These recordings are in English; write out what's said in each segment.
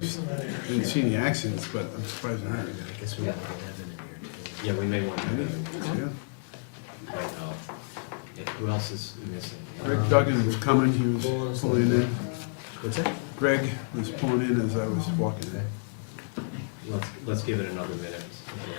Didn't see any accidents, but I'm surprised there aren't. I guess we want to get Evan in here too. Yeah, we may want to. Yeah. Right now. Yeah, who else is missing? Greg Duggan was coming, he was pulling in. What's that? Greg was pulling in as I was walking in. Let's give it another minute. Yeah.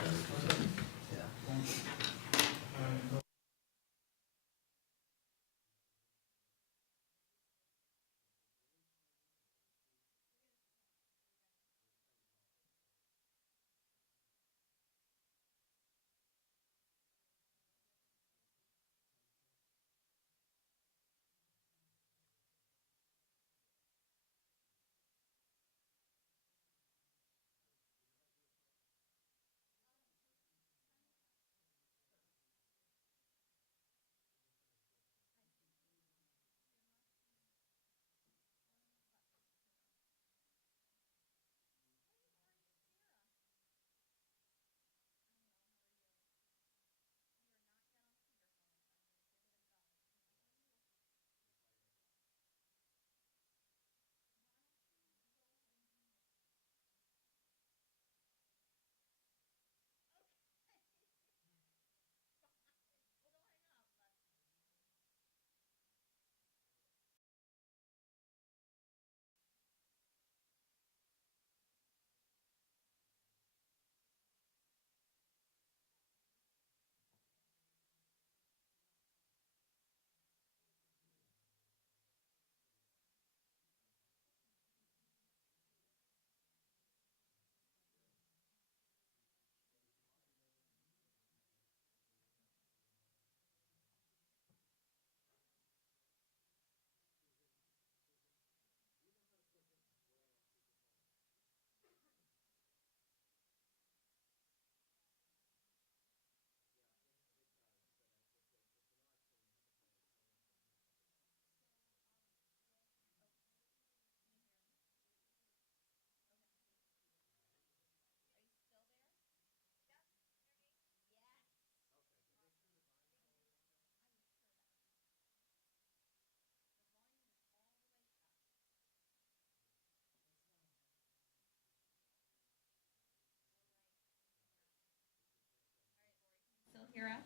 Still hear us?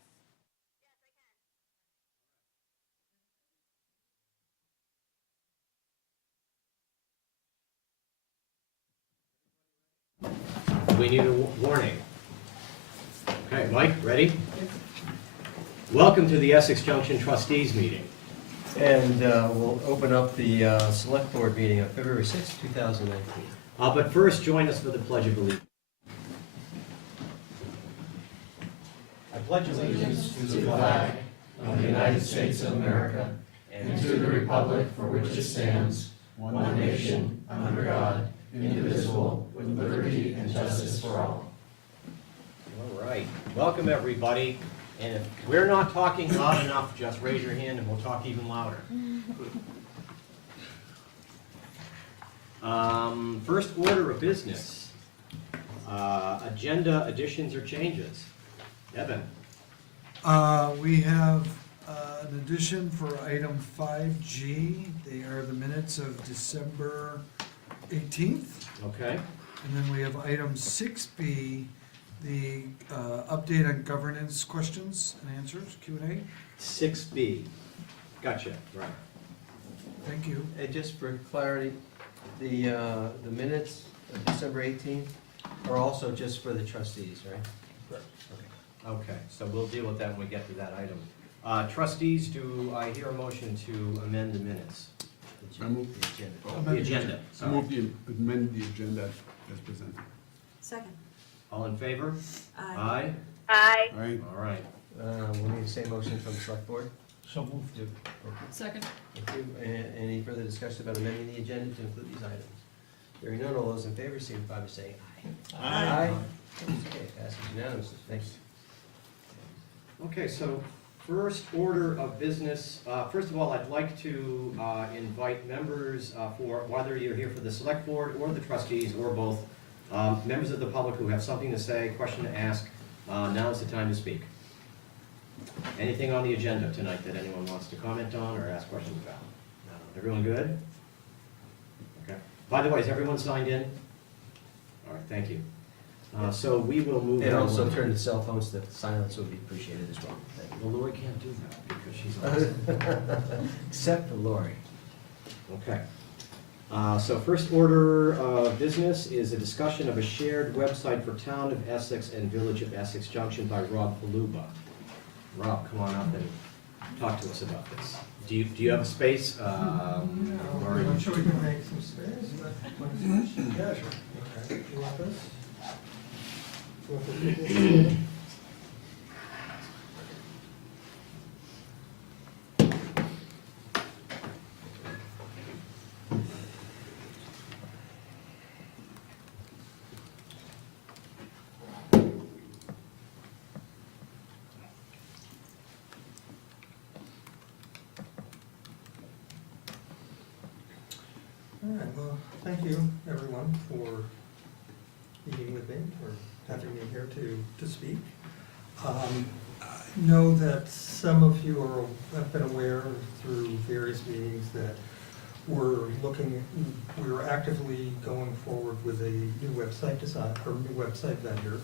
We need a warning. Okay, Mike, ready? Welcome to the Essex Junction Trustees meeting. And we'll open up the Selectboard meeting on February 6th, 2019. But first, join us for the Pledge of Allegiance. I pledge allegiance To the flag of the United States of America and to the republic for which it stands, one nation, under God, indivisible, with liberty and justice for all. All right, welcome everybody. And if we're not talking loud enough, just raise your hand and we'll talk even louder. First order of business. Agenda additions or changes. Evan. We have an addition for item 5G. They are the minutes of December 18th. Okay. And then we have item 6B, the update on governance questions and answers, Q&A. 6B. Gotcha, right. Thank you. And just for clarity, the minutes of December 18th are also just for the trustees, right? Correct. Okay, so we'll deal with that when we get to that item. Trustees, do I hear a motion to amend the minutes? I move, The agenda. The agenda, I sorry. move the amend the agenda as presented. Second. All in favor? Aye. Aye? All right, All right. We'll need the same motion from the Selectboard. So moved. Second. Thank you. Any further discussion about amending the agenda to include these items? Hearing none, all those in favor signify by saying aye. Aye. Okay, passes unanimously. Thanks. Okay, so first order of business, first of all, I'd like to invite members for, whether you're here for the select board or the trustees or both, members of the public who have something to say, question to ask, now is the time to speak. Anything on the agenda tonight that anyone wants to comment on or ask questions about? Everyone good? Okay. By the way, is everyone signed in? All right, thank you. So we will move on. And also turn the cell phones to silence would be appreciated as well. Thank you. Well, Lori can't do that because she's on. Except for Lori. Okay. So first order of business is a discussion of a shared website for Town of Essex and Village of Essex Junction by Rob Paluba. Rob, come on up and talk to us about this. Do you have a space? Lori? I'm sure we can make some space, but. Yeah, sure. Okay. You want this? You want the people? All right, well, thank you, everyone, for meeting with me, for having me here to speak. I know that some of you have been aware through various meetings that we're actively going forward with a new website design, or new website vendor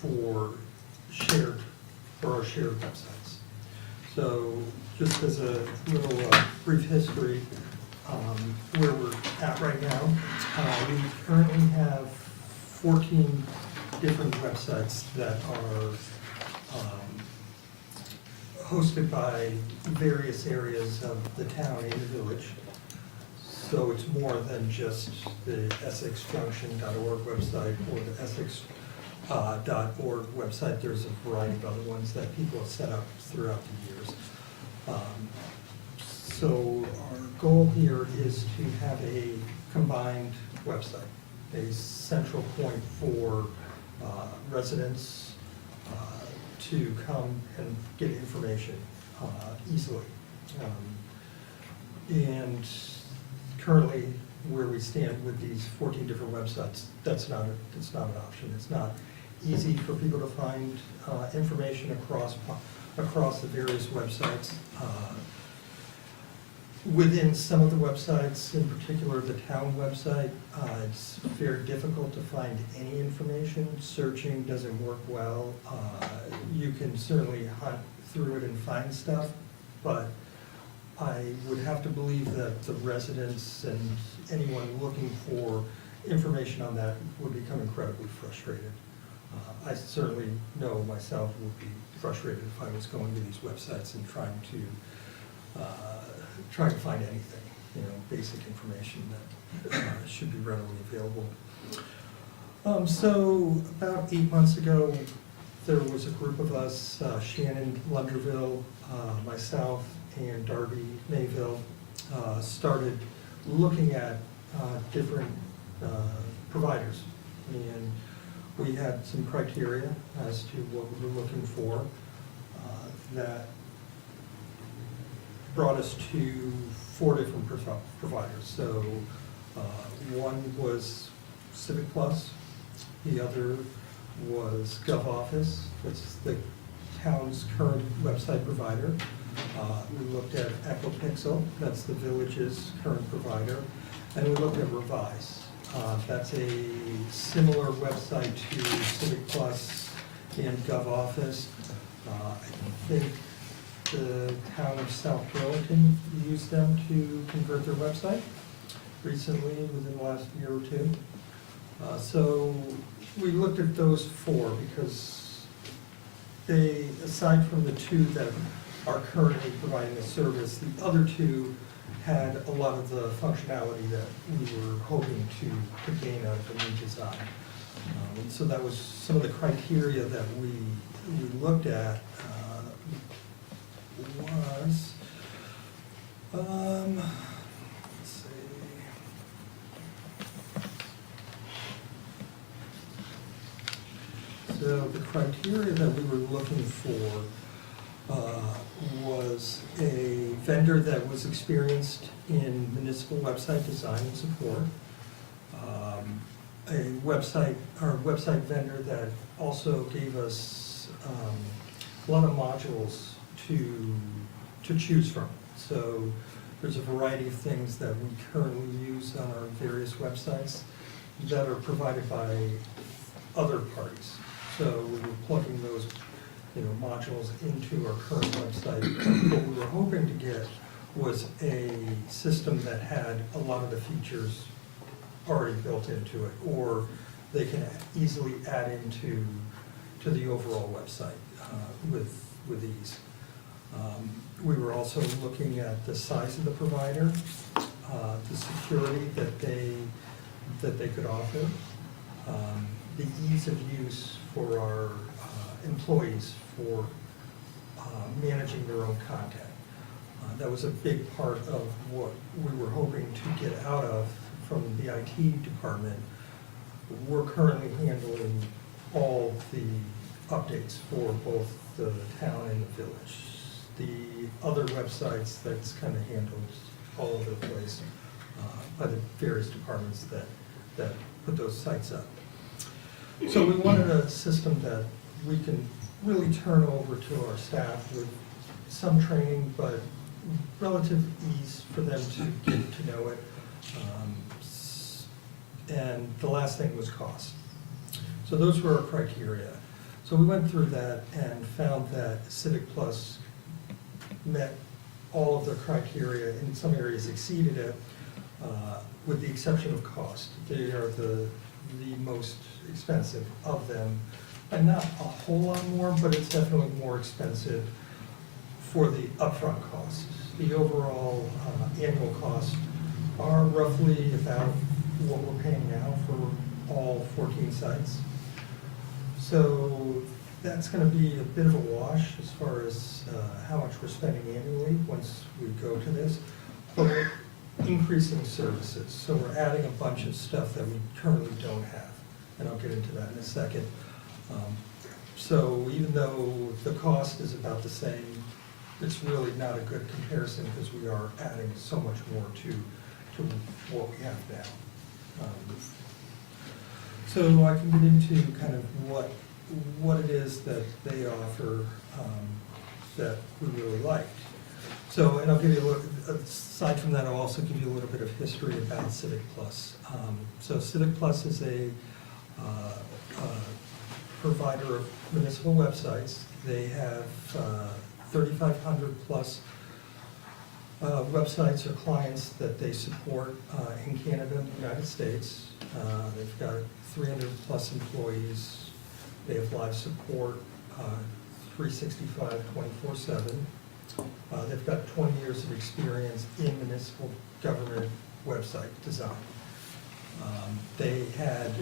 for our shared websites. So just as a little brief history, where we're at right now, we currently have 14 different websites that are hosted by various areas of the town and the village. So it's more than just the EssexJunction.org website or the Essex.org website. There's a variety of other ones that people have set up throughout the years. So our goal here is to have a combined website, a central point for residents to come and get information easily. And currently, where we stand with these 14 different websites, that's not an option. It's not easy for people to find information across the various websites. Within some of the websites, in particular the town website, it's very difficult to find any information. Searching doesn't work well. You can certainly hunt through it and find stuff, but I would have to believe that the residents and anyone looking for information on that would become incredibly frustrated. I certainly know myself would be frustrated if I was going to these websites and trying to find anything, basic information that should be readily available. So about 8 months ago, there was a group of us, Shannon Lunderville, myself, and Darby Mayville, started looking at different providers. And we had some criteria as to what we were looking for that brought us to 4 different providers. So one was Civic Plus, the other was GovOffice, which is the town's current website provider. We looked at EchoPixel, that's the village's current provider, and we looked at Revise. That's a similar website to Civic Plus and GovOffice. I think the town of South Burlington used them to convert their website recently, within the last year or two. So we looked at those 4 because they, aside from the 2 that are currently providing the service, the other 2 had a lot of the functionality that we were hoping to gain out of the new design. And so that was some of the criteria that we looked at. Let's see. So the criteria that we were looking for was a vendor that was experienced in municipal website design and support, a website vendor that also gave us a lot of modules to choose from. So there's a variety of things that we currently use on our various websites, that are provided by other parties. So we were plugging those, modules into our current website. What we were hoping to get was a system that had a lot of the features already built into it, or they can easily add into the overall website with ease. We were also looking at the size of the provider, the security that they could offer, the ease of use for our employees for managing their own content. That was a big part of what we were hoping to get out of from the IT department. We're currently handling all the updates for both the town and the village. The other websites, that's kind of handled all over the place by the various departments that put those sites up. So we wanted a system that we can really turn over to our staff with some training, but relative ease for them to get to know it. And the last thing was cost. So those were our criteria. So we went through that and found that Civic Plus met all of the criteria, in some areas exceeded it, with the exception of cost. They are the most expensive of them, and not a whole lot more, but it's definitely more expensive for the upfront costs. The overall annual costs are roughly about what we're paying now for all 14 sites. So that's going to be a bit of a wash as far as how much we're spending annually once we go to this. But we're increasing services, so we're adding a bunch of stuff that we currently don't have, and I'll get into that in a second. So even though the cost is about the same, it's really not a good comparison because we are adding so much more to what we have now. So I can get into kind of what it is that they offer that we really liked. So, and I'll give you a little, aside from that, I'll also give you a little bit of history about Civic Plus. So Civic Plus is a provider of municipal websites. They have 3,500 plus websites or clients that they support in Canada and the United States. They've got 300 plus employees. They have live support 365, 24/7. They've got 20 years of experience in municipal government website design. They had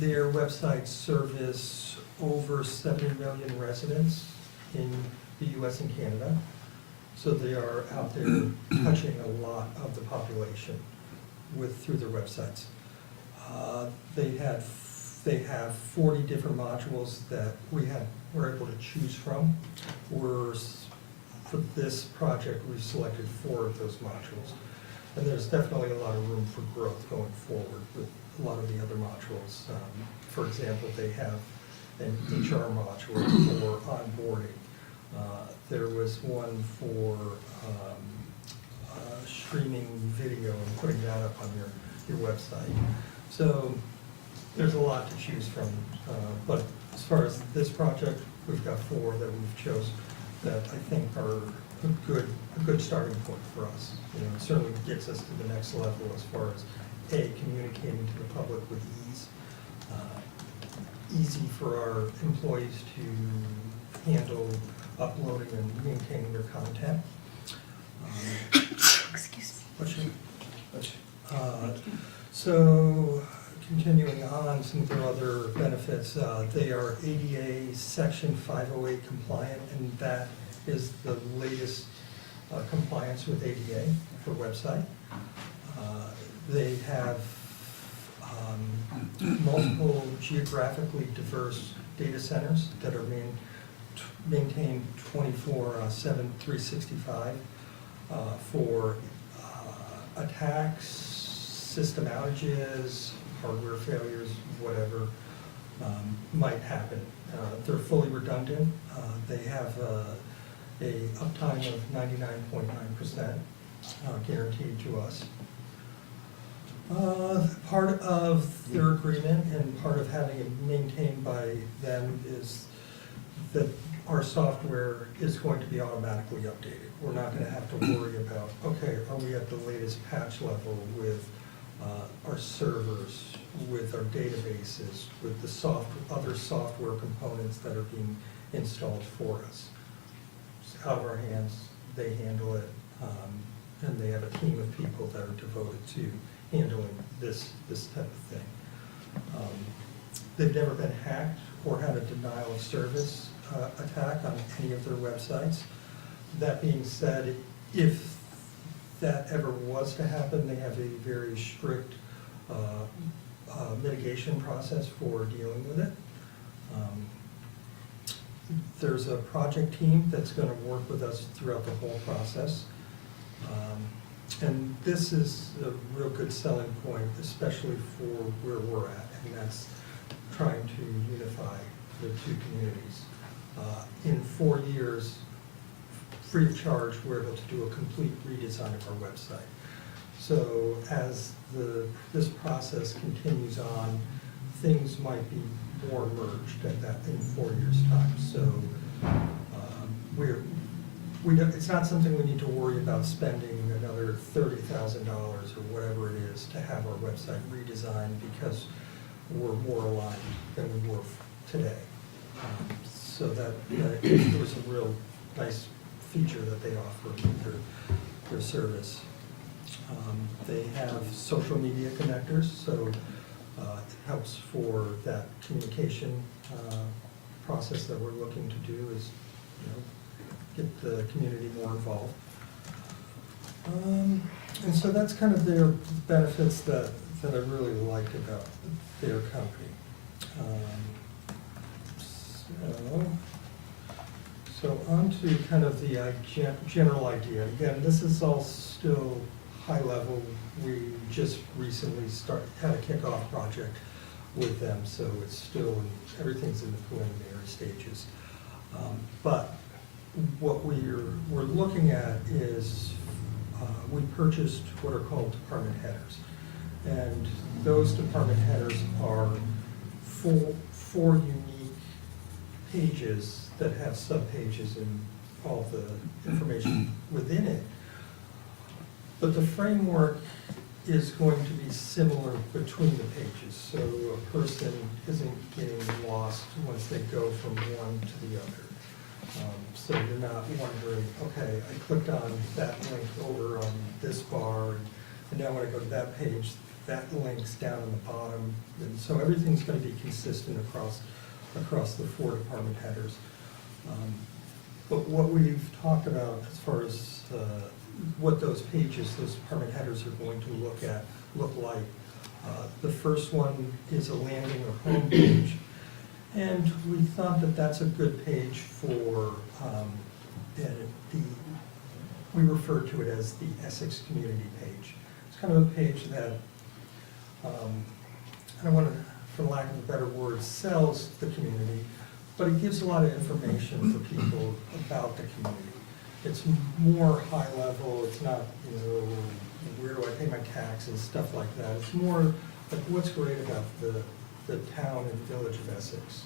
their website service over 70 million residents in the US and Canada. So they are out there touching a lot of the population through their websites. They have 40 different modules that we're able to choose from. For this project, we've selected 4 of those modules. And there's definitely a lot of room for growth going forward with a lot of the other modules. For example, they have an HR module for onboarding. There was one for streaming video and putting that up on your website. So there's a lot to choose from. But as far as this project, we've got 4 that we've chosen that I think are a good starting point for us. It certainly gets us to the next level as far as communicating to the public with ease. Easy for our employees to handle uploading and maintaining their content. Excuse me. So, continuing on, some of their other benefits, they are ADA Section 508 compliant, and that is the latest compliance with ADA for website. They have multiple geographically diverse data centers that are maintained 24/7, 365 for attacks, system outages, hardware failures, whatever might happen. They're fully redundant. They have a uptime of 99.9% guaranteed to us. Part of their agreement and part of having it maintained by them is that our software is going to be automatically updated. We're not gonna have to worry about, okay, are we at the latest patch level with our servers, with our databases, with the other software components that are being installed for us. It's out of our hands, they handle it, and they have a team of people that are devoted to handling this type of thing. They've never been hacked or had a denial of service attack on any of their websites. That being said, if that ever was to happen, they have a very strict mitigation process for dealing with it. There's a project team that's gonna work with us throughout the whole process. And this is a real good selling point, especially for where we're at, and that's trying to unify the two communities. In 4 years, free of charge, we're able to do a complete redesign of our website. So as this process continues on, things might be more merged at that in 4 years' time. So it's not something we need to worry about spending another $30,000 or whatever it is to have our website redesigned, because we're more aligned than we were today. So that it was a real nice feature that they offer with their service. They have social media connectors, so it helps for that communication process that we're looking to do, is, get the community more involved. And so that's kind of their benefits that I really liked about their company. So on to kind of the general idea. Again, this is all still high level. We just recently had a kickoff project with them, so it's still, everything's in the preliminary stages. But what we're looking at is we purchased what are called department headers. And those department headers are four unique pages that have subpages and all the information within it. But the framework is going to be similar between the pages, so a person isn't getting lost once they go from one to the other. So you're not wondering, okay, I clicked on that link over on this bar, and now when I go to that page, that link's down on the bottom. And so everything's going to be consistent across the 4 department headers. But what we've talked about as far as what those pages, those department headers are going to look like. The first one is a landing or home page. And we thought that that's a good page for, we refer to it as the Essex community page. It's kind of a page that, I don't want to, for lack of a better word, sells the community, but it gives a lot of information for people about the community. It's more high level, it's not, where do I pay my taxes, stuff like that. It's more like what's great about the town and village of Essex.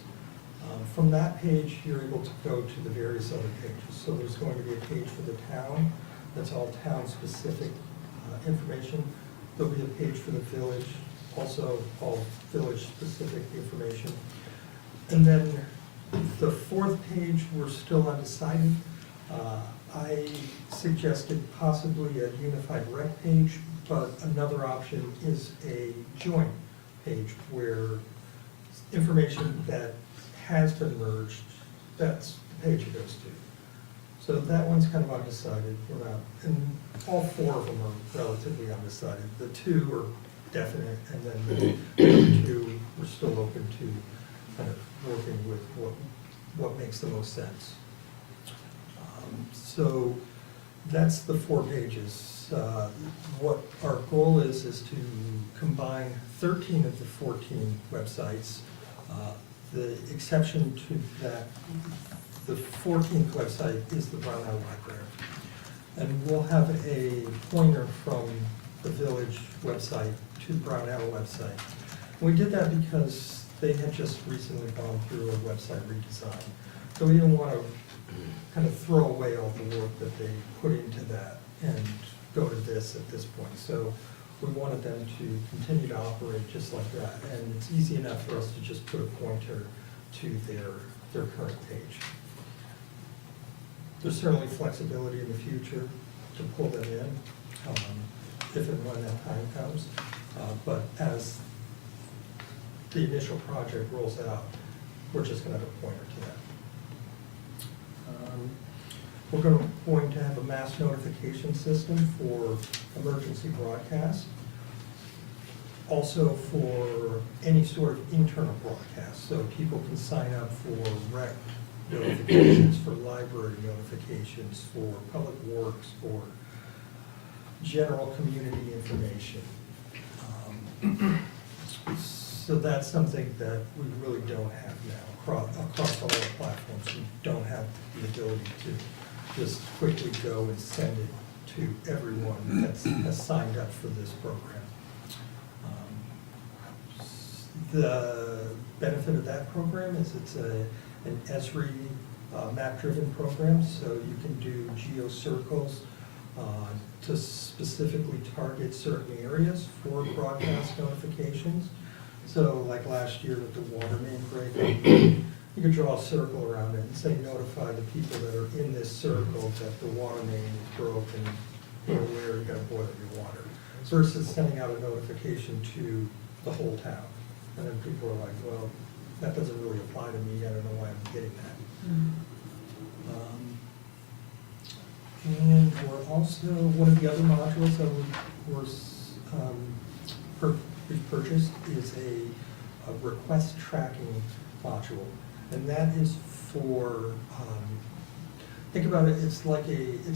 From that page, you're able to go to the various other pages. So there's going to be a page for the town, that's all town-specific information. There'll be a page for the village, also all village-specific information. And then the 4th page, we're still undecided. I suggested possibly a unified rec page, but another option is a joint page where information that has been merged, that's the page it goes to. So that one's kind of undecided. We're not, and all 4 of them are relatively undecided. The 2 are definite, and then the other 2 we're still open to kind of working with what makes the most sense. So that's the 4 pages. What our goal is to combine 13 of the 14 websites. The exception to that, the 14th website is the Brownell Library. And we'll have a pointer from the village website to the Brownell website. We did that because they had just recently gone through a website redesign. So we didn't want to kind of throw away all the work that they put into that and go to this at this point. So we wanted them to continue to operate just like that. And it's easy enough for us to just put a pointer to their current page. There's certainly flexibility in the future to pull them in, if and when that time comes. But as the initial project rolls out, we're just gonna have a pointer to that. We're going to have a mass notification system for emergency broadcast. Also for any sort of internal broadcast, so people can sign up for rec notifications, for library notifications, for public works, for general community information. So that's something that we really don't have now. Across all the platforms, we don't have the ability to just quickly go and send it to everyone that has signed up for this program. The benefit of that program is it's an ESRI map-driven program, so you can do geo-circles to specifically target certain areas for broadcast notifications. So like last year with the water main break, you could draw a circle around it and say notify the people that are in this circle that the water main is broken, or where you gotta boil your water, versus sending out a notification to the whole town. And then people are like, well, that doesn't really apply to me, I don't know why I'm getting that. And we're also, one of the other modules that we've purchased is a request tracking module. And that is for, think about it, it's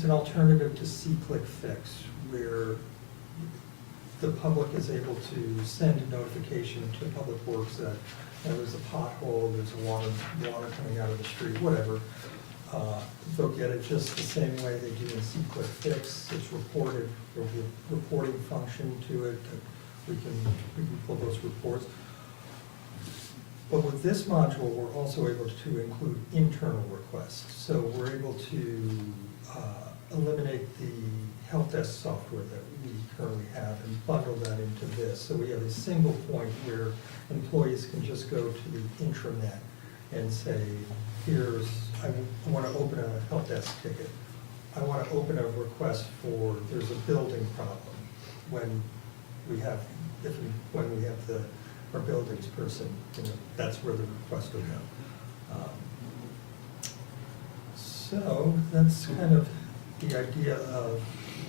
an alternative to see-click fix, where the public is able to send a notification to Public Works that there's a pothole, there's water coming out of the street, whatever. They'll get it just the same way they do in see-click fix. It's reported, there'll be a reporting function to it that we can pull those reports. But with this module, we're also able to include internal requests. So we're able to eliminate the help desk software that we currently have and bundle that into this. So we have a single point where employees can just go to the intranet and say, I want to open a help desk ticket. I want to open a request for, there's a building problem. When we have our buildings person, that's where the request will go. So that's kind of the idea of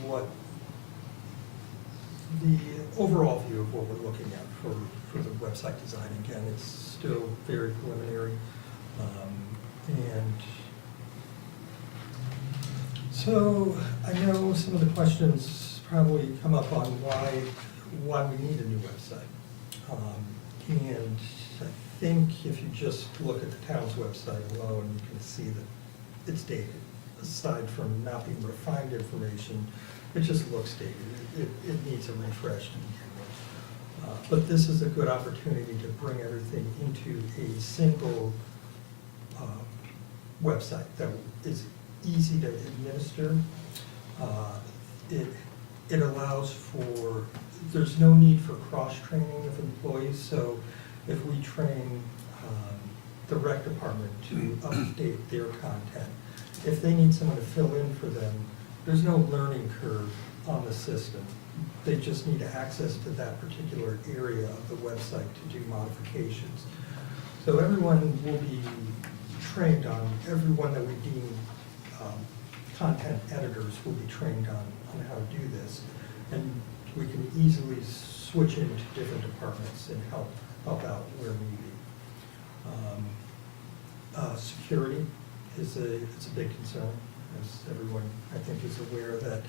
what the overall view of what we're looking at for the website design. Again, it's still very preliminary. And so I know some of the questions probably come up on why we need a new website. And I think if you just look at the town's website alone, you can see that it's dated. Aside from not being refined information, it just looks dated. It needs a refresh to begin with. But this is a good opportunity to bring everything into a single website that is easy to administer. It allows for, there's no need for cross-training of employees, so if we train the rec department to update their content, if they need someone to fill in for them, there's no learning curve on the system. They just need access to that particular area of the website to do modifications. So everyone will be trained on, everyone that we deem content editors will be trained on how to do this. And we can easily switch into different departments and help out where need be. Security it's a big concern, as everyone I think is aware that,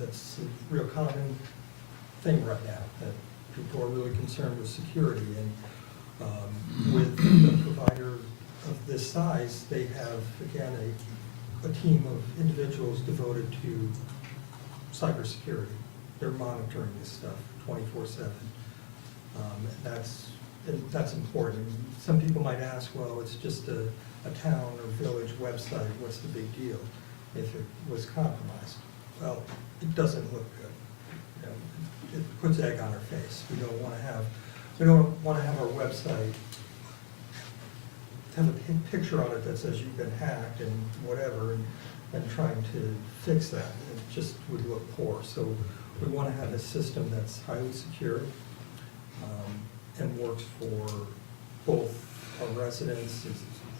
that's a real common thing right now, that people are really concerned with security. And with a provider of this size, they have, again, a team of individuals devoted to cybersecurity. They're monitoring this stuff 24/7. And that's important. Some people might ask, well, it's just a town or village website, what's the big deal if it was compromised? Well, it doesn't look good. You know, it puts egg on our face. We don't want to have our website have a picture on it that says you've been hacked and whatever, and trying to fix that. It just would look poor. So we want to have a system that's highly secure and works for both our residents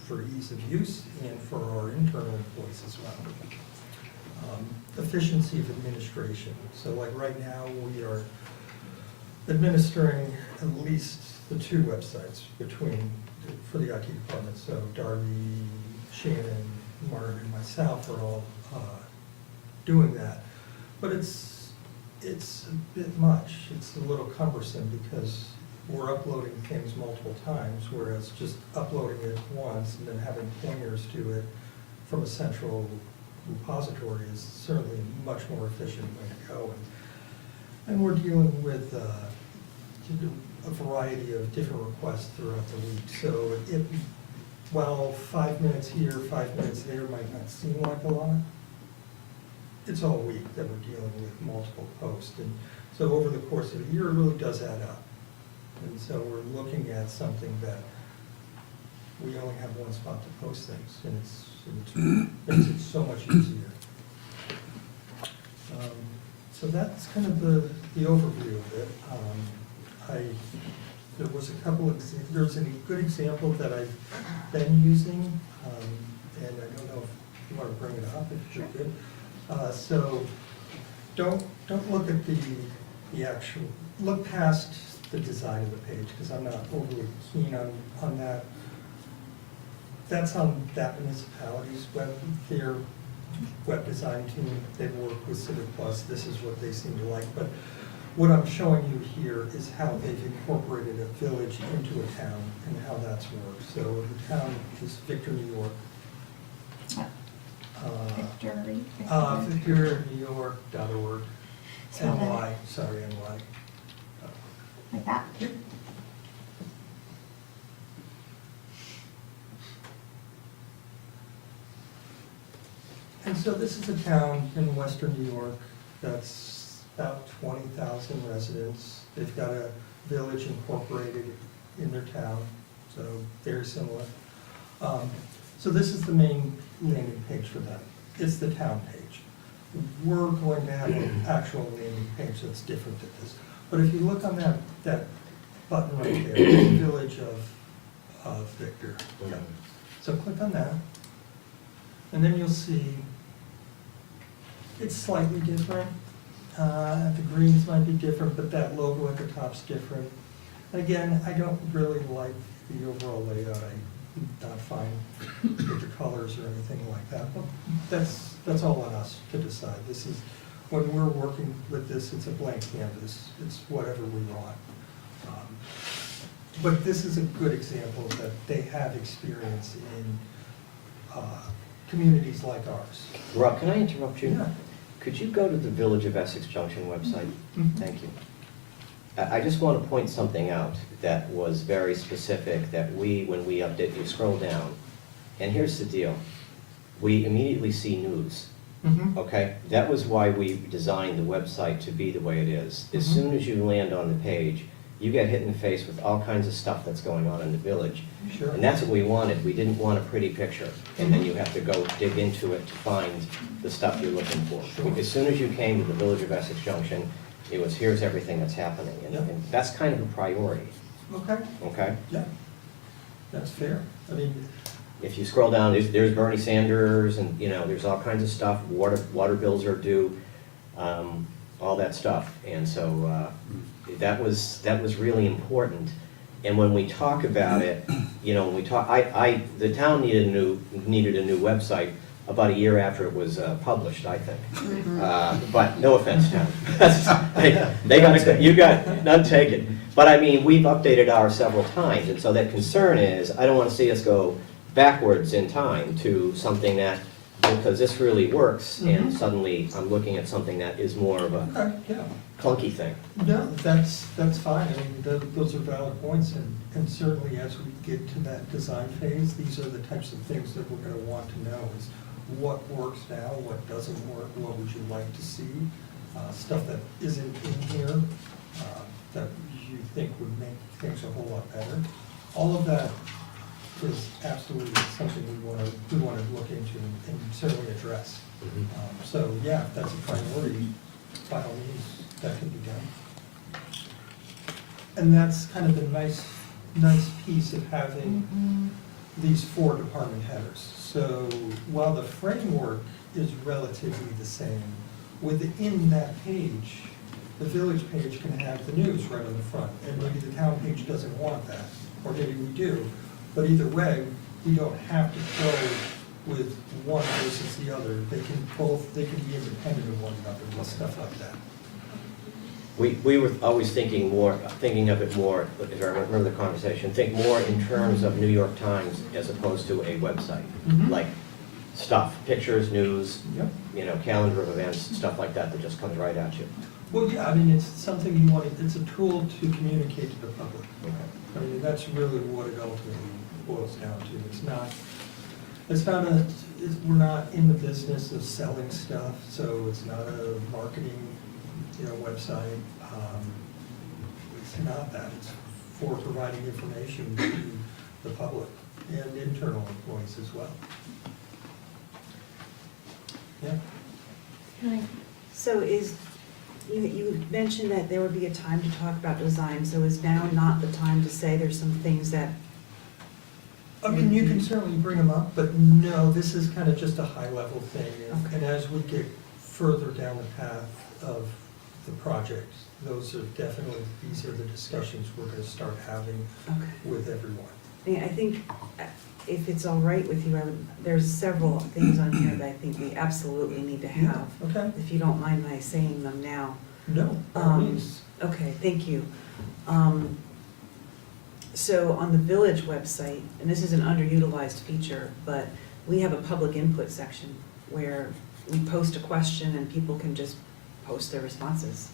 for ease of use and for our internal employees as well. Efficiency of administration. So like right now, we are administering at least the 2 websites for the IT department. So Darby, Shannon, Martin, and myself are all doing that. But it's a bit much. It's a little cumbersome because we're uploading things multiple times, whereas just uploading it once and then having pointers to it from a central repository is certainly a much more efficient way to go. And we're dealing with a variety of different requests throughout the week. So while 5 minutes here, 5 minutes there might not seem like a lot, it's all week that we're dealing with multiple posts. And so over the course of a year, it really does add up. And so we're looking at something that we only have one spot to post things, and it makes it so much easier. So that's kind of the overview of it. There was a couple of, there's a good example that I've been using, and I don't know if you want to bring it up, if you're good. So don't look at the actual, look past the design of the page, because I'm not overly keen on that. That's on that municipality's their web design team. They work with Civic Plus. This is what they seem to like. But what I'm showing you here is how they've incorporated a village into a town and how that's worked. So the town is Victor, New York. VictorNewYork.org. NY, sorry, NY. Like that? And so this is a town in western New York that's about 20,000 residents. They've got a village incorporated in their town, so very similar. So this is the main landing page for them. It's the town page. We're going to have an actual landing page that's different than this. But if you look on that button right there, the village of Victor. Yeah. So click on that, and then you'll see it's slightly different. The greens might be different, but that logo at the top's different. Again, I don't really like the overall layout. I'm not fine with the colors or anything like that. But that's all on us to decide. This is, when we're working with this, it's a blank canvas. It's whatever we want. But this is a good example that they have experience in communities like ours. Rob, can I interrupt you? Yeah. Could you go to the Village of Essex Junction website? Mhm. Thank you. I just want to point something out that was very specific that when we update, you scroll down, and here's the deal. We immediately see news, Mhm. okay? That was why we designed the website to be the way it is. As Mhm. soon as you land on the page, you get hit in the face with all kinds of stuff that's going on in the village. Sure. And that's what we wanted. We didn't want a pretty picture, and then you have to go dig into it to find the stuff you're looking for. Sure. As soon as you came to the Village of Essex Junction, it was, here's everything that's happening, and Yeah. and that's kind of a priority, Okay, okay? yeah, that's fair. I mean, If you scroll down, there's Bernie Sanders, and, there's all kinds of stuff, water bills are due, all that stuff, and so, that was really important. And when we talk about it, when we talk, the town needed a new website about a year after it was published, I think. But no offense, town. You got none taken. But I mean, we've updated ours several times, and so that concern is, I don't want to see us go backwards in time to something that because this really works, and Mhm. suddenly I'm looking at something that is more of a Okay, yeah. clunky thing. No, that's fine, I mean, those are valid points, and certainly as we get to that design phase, these are the types of things that we're gonna want to know, is what works now, what doesn't work, what would you like to see? Stuff that isn't in here, that you think would make things a whole lot better. All of that is absolutely something we wanna look into and certainly address. So, yeah, if that's a priority, by all means, that can be done. And that's kind of the nice piece of having these 4 department headers. So while the framework is relatively the same, within that page, the village page can have the news right on the front, and maybe the town page doesn't want that, or maybe we do. But either way, we don't have to go with one versus the other. They can be independent of one another and stuff like that. We were always thinking of it more, if I remember the conversation, think more in terms of New York Times as opposed to a website. Mhm. Like stuff, pictures, news, Yep. calendar of events, stuff like that just comes right at you. Well, yeah, I mean, it's something you want, it's a tool to communicate to the public. I mean, that's really what it ultimately boils down to. We're not in the business of selling stuff, so it's not a marketing, website. It's not that, it's for providing information to the public and internal employees as well. Yeah. So you mentioned that there would be a time to talk about design, so is now not the time to say there's some things that, I mean, you can certainly bring them up, but no, this is kind of just a high-level thing. Okay. And as we get further down the path of the project, these are the discussions we're gonna start having okay. with everyone. I think if it's all right with you, there's several things on here that I think we absolutely need to have. Okay? If you don't mind my saying them now. No, by all means. Okay, thank you. So on the village website, and this is an underutilized feature, but we have a public input section where we post a question and people can just post their responses.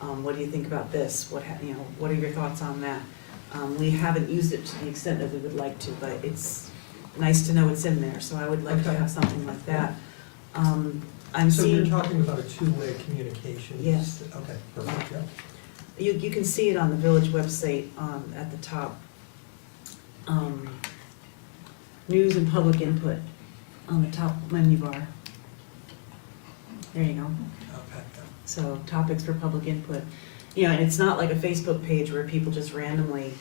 What do you think about this? What are your thoughts on that? We haven't used it to the extent that we would like to, but it's nice to know it's in there, so I would like to Okay. have something like that. I'm So you're seeing, talking about a two-way communication? Yes. Okay, perfect, yeah. you can see it on the village website, at the top. News and public input on the top menu bar. There you go. Okay. So topics for public input. And it's not like a Facebook page where people just randomly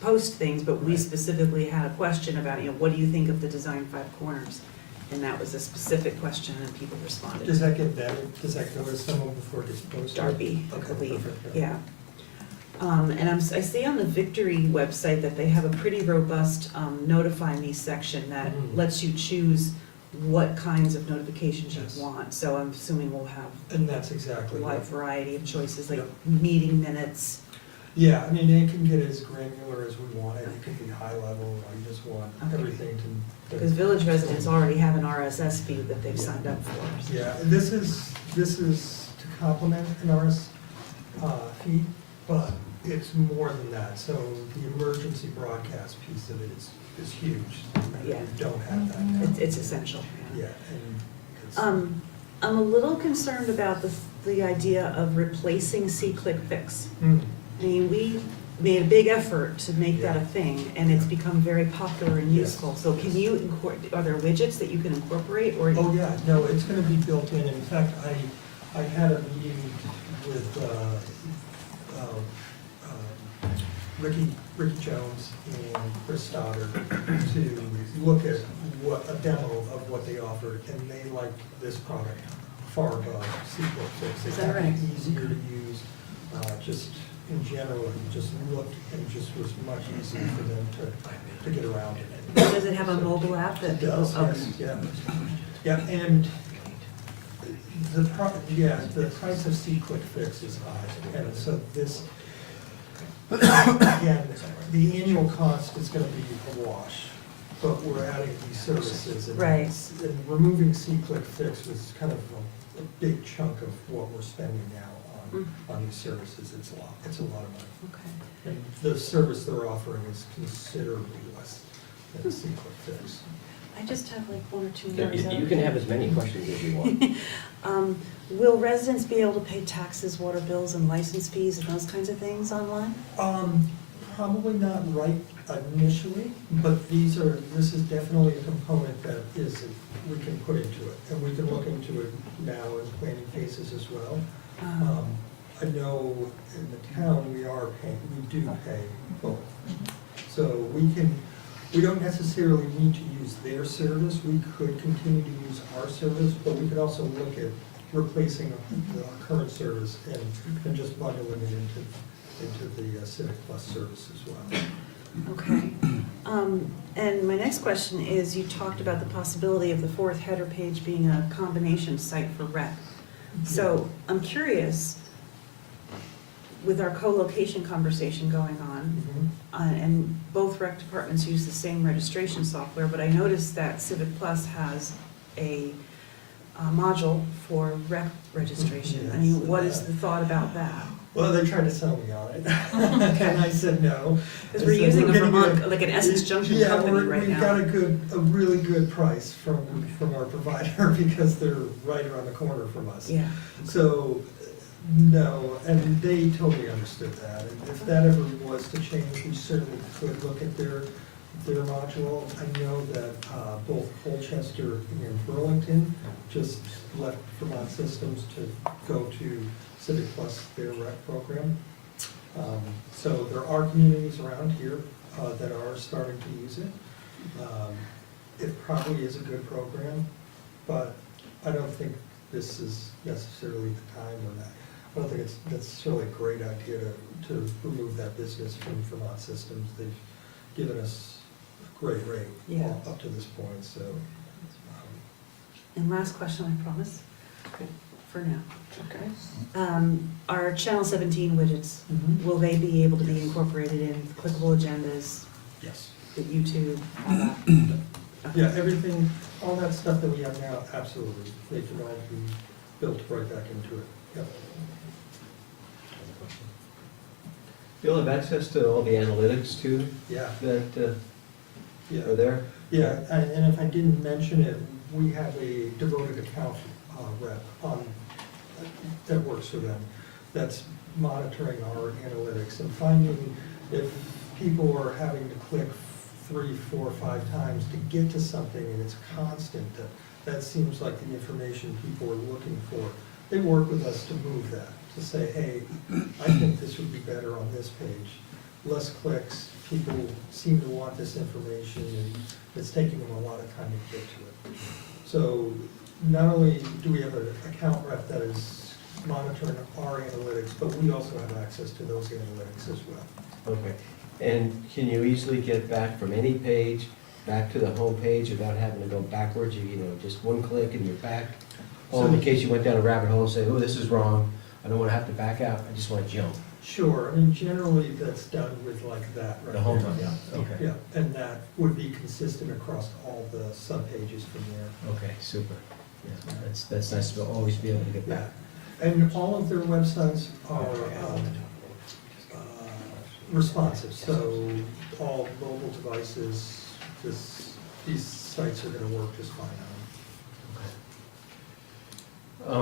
post things, but we Right. specifically had a question about, what do you think of the design 5 corners? And that was a specific question and people responded. Does that get vetted? Does that go to someone before it gets posted? Darby, I Okay, believe, perfect, yeah. And I see on the Victory website that they have a pretty robust notify me section that Mhm. lets you choose what kinds of notifications you Yes. want. So I'm assuming we'll have And that's exactly a wide what. variety of choices, like Yep. meeting minutes. Yeah, I mean, it can get as granular as we want it. It can be high level. I just want Okay. everything to. Because village residents already have an RSS feed that they've Yeah. signed up for. so- Yeah, and this is to complement an RS feed, but it's more than that. So the emergency broadcast piece of it is huge. Yeah. We don't have that now. It's essential. Yeah, and it's. I'm a little concerned about the idea of replacing See-Click Fix. Hmm. I mean, we made a big effort to make that a Yeah. thing, and it's become very popular and Yes. useful. So can you, are there widgets that you can incorporate, or? Oh, yeah, no, it's gonna be built in. In fact, I had a meeting with, Ricky Jones and Chris Stoddard to look at a demo of what they offered, and they liked this product far above C-Click Fix. Is They that found it right? easier to use, just in general, it just looked, and just was much easier for them to get around it. Does it have a mobile app that? It does, Okay. yes, yeah. Yeah, and the price of C-Click Fix is high, and so this, again, the annual cost is gonna be a wash. but we're adding these services. And Right. And removing C-Click Fix was kind of a big chunk of what we're spending now on these services. It's a lot of money. Okay. And the service they're offering is considerably less than C-Click Fix. I just have like one or two more. Is that You can okay? have as many questions as you want. Will residents be able to pay taxes, water bills, and license fees and those kinds of things online? Probably not right initially, but this is definitely a component that we can put into it. And we can look into it now in planning phases as well. I know in the town, we do pay both. So we don't necessarily need to use their service, we could continue to use our service, but we could also look at replacing our current service and just bundling it into the Civic Plus service as well. Okay. And my next question is, you talked about the possibility of the fourth header page being a combination site for rec. So I'm curious, with our co-location conversation going on, and both rec departments use the same registration software, but I noticed that Civic Plus has a module for rec registration. I mean, what is the thought about that? Well, they tried to sell me on it, and I said no. Because we're using a Vermont, like an Essex Junction company right we've now. got a really good price from our provider because they're right around the corner from us. Yeah. So, no, and they totally understood that. And if that ever was to change, we certainly could look at their module. I know that both Colchester and Burlington just left Vermont Systems to go to Civic Plus, their rec program. So there are communities around here that are starting to use it. It probably is a good program, but I don't think this is necessarily the time or that. I don't think it's necessarily a great idea to remove that business from Vermont Systems. They've given us a great rate up to this point, so. And last question, I promise, for now. Okay. Our Channel 17 widgets, will they be able to be incorporated in clickable agendas, Yes. the YouTube, all that? Yeah, everything, all that stuff that we have now, absolutely. They can all be built right back into it. Yep. You'll have access to all the analytics too, Yeah, that yeah. are there? Yeah, and if I didn't mention it, we have a devoted account rep that works for them, that's monitoring our analytics and finding if people are having to click 3, 4, 5 times to get to something and it's constant, that seems like the information people are looking for. They work with us to move that, to say, hey, I think this would be better on this page. Less clicks, people seem to want this information, and it's taking them a lot of time to get to it. So not only do we have an account rep that is monitoring our analytics, but we also have access to those analytics as well. Okay. And can you easily get back from any page back to the home page without having to go backwards? You know, just one click and you're back. Or in case you went down a rabbit hole and say, oh, this is wrong, I don't want to have to back out, I just want to jump. Sure, I mean, generally that's done with like that right The home there. button, okay. Yeah, and that would be consistent across all the subpages from there. Okay, super. Yeah, that's nice to always be able to get Yeah, back. and all of their websites are responsive, so all mobile devices, these sites are gonna work just fine on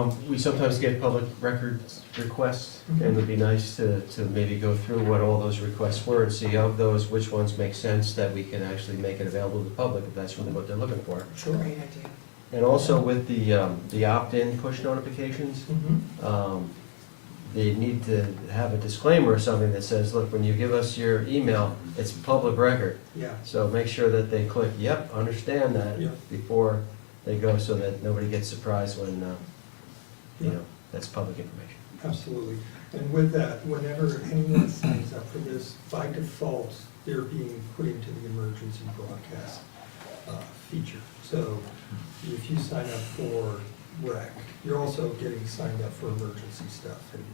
them. We sometimes get public records requests, Mhm. and it'd be nice to maybe go through what all those requests were and see of those, which ones make sense that we can actually make it available to the public if that's really what they're looking for. Sure. Great idea. And also with the opt-in push notifications, they need to have a disclaimer or something that says, look, when you give us your email, it's public record. Yeah, So make sure that they click, yep, understand that, Yeah. before they go, so that nobody gets surprised when, you know, that's public information. absolutely. And with that, whenever anyone signs up for this, by default, they're being put into the emergency broadcast feature. So if you sign up for rec, you're also getting signed up for emergency stuff. And,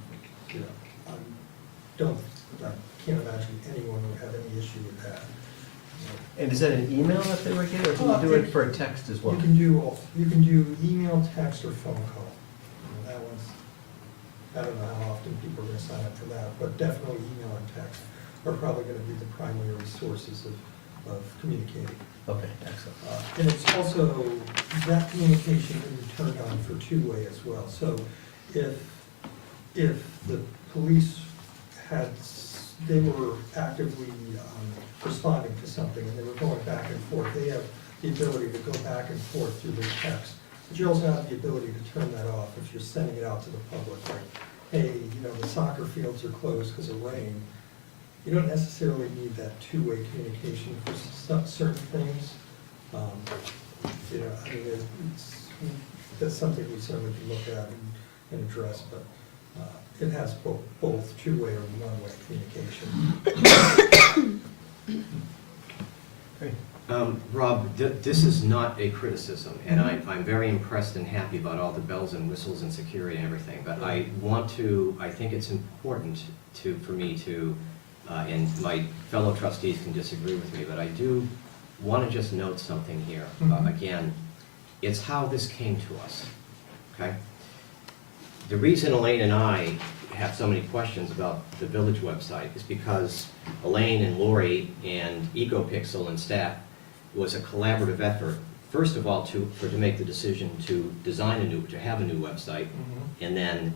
you know, I can't imagine anyone would have any issue with that. And is that an email that they would get, or can you do it for a text as well? You can do, you can do email, text, or phone call. That one's, I don't know how often people are gonna sign up for that, but definitely email and text are probably gonna be the primary sources of communicating. Okay, excellent. And it's also, that communication can be turned on for two-way as well. So if the police they were actively responding to something and they were going back and forth, they have the ability to go back and forth through their text. But you also have the ability to turn that off if you're sending it out to the public, like, hey, the soccer fields are closed because of rain. You don't necessarily need that two-way communication for certain things. That's something we certainly can look at and address, but it has both two-way or one-way communication. Great. Rob, this is not a criticism, and I'm very impressed and happy about all the bells and whistles and security and everything, but I think it's important for me to, and my fellow trustees can disagree with me, but I do want to just note something here. Again, it's how this came to us, okay? The reason Elaine and I have so many questions about the village website is because Elaine and Lori and EcoPixel and staff was a collaborative effort, first of all, to make the decision to have a new website, and then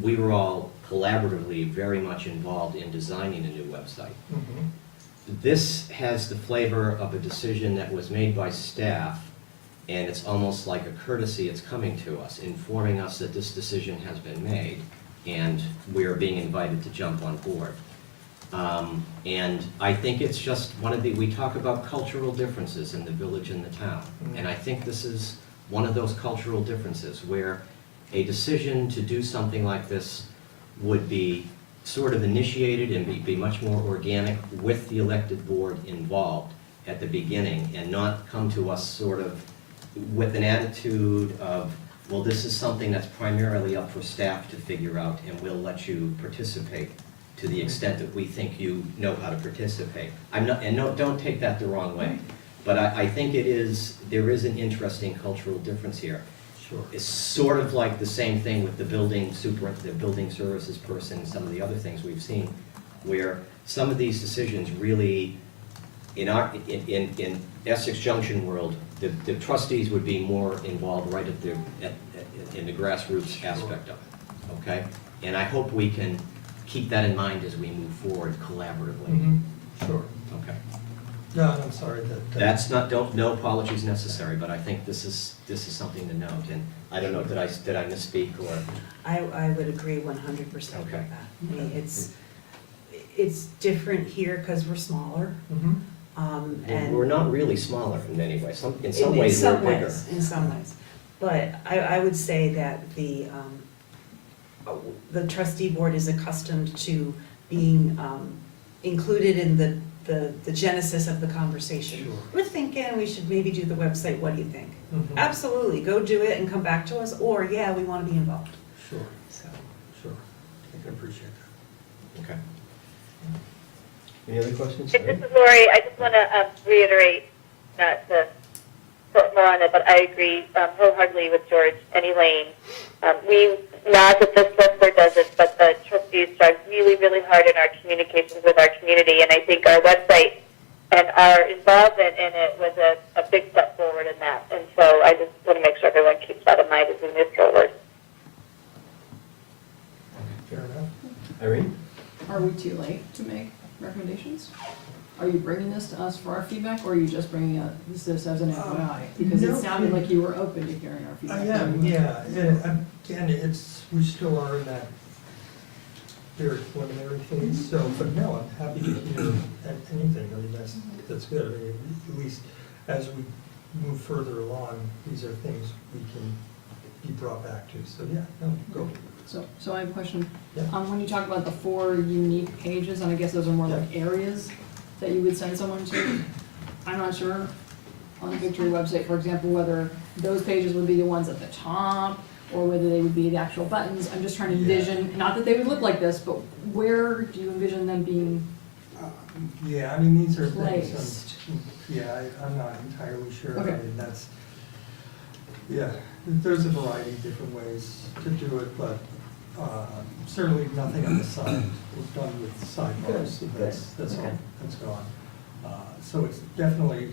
we were all collaboratively very much involved in designing a new website. This has the flavor of a decision that was made by staff, and it's almost like a courtesy. It's coming to us, informing us that this decision has been made, and we're being invited to jump on board. And I think it's just we talk about cultural differences in the village and the town, and I think this is one of those cultural differences where a decision to do something like this would be sort of initiated and be much more organic with the elected board involved at the beginning, and not come to us sort of with an attitude of, well, this is something that's primarily up for staff to figure out, and we'll let you participate to the extent that we think you know how to participate. Don't take that the wrong way, but I think there is an interesting cultural difference here. Sure. It's sort of like the same thing with the building services person, and some of the other things we've seen, where some of these decisions really, in Essex Junction world, the trustees would be more involved right in the grassroots aspect of it, okay? And I hope we can keep that in mind as we move forward collaboratively. Sure. Okay. No, I'm sorry That's not, no apologies necessary, but I think this is something to note, and I don't know, did I misspeak, or? I would agree 100% with Okay. that. I mean, it's different here because we're smaller. And We're not really smaller in many ways, in some ways we're bigger. In some ways, but I would say that the trustee board is accustomed to being included in the genesis of the conversation. Sure. We're thinking we should maybe do the website, what do you think? Absolutely, go do it and come back to us, or yeah, we want to be involved. Sure, So, sure. I can appreciate that. Okay. Any other questions? This is Lori. I just want to reiterate, not to put more on it, but I agree wholeheartedly with George and Elaine. Not that this board does it, but the trustees strive really, really hard in our communications with our community, and I think our website and our involvement in it was a big step forward in that. And so I just want to make sure everyone keeps that in mind as we move forward. Fair enough. Irene? Are we too late to make recommendations? Are you bringing this to us for our feedback, or are you just bringing this as an FYI? Because it no. sounded like you were open to hearing our feedback. Yeah, and again, we still are in that very preliminary phase, so, but no, I'm happy to hear anything. I mean, that's good. I mean, at least as we move further along, these are things we can be brought back to. So, yeah, no, go. So I have a question. Yeah. When you talk about the 4 unique pages, and I guess those are more like areas that you would send someone to, I'm not sure on the Victory website, for example, whether those pages would be the ones at the top, or whether they would be the actual buttons. I'm just trying to envision, not that they would look like this, but where do you envision them being Yeah, I mean, these are things, placed? Yeah, I'm not entirely sure. Okay. I mean, there's a variety of different ways to do it, but certainly nothing on the side. We've done with sidebars, so that's all, Okay. that's gone. So it's definitely,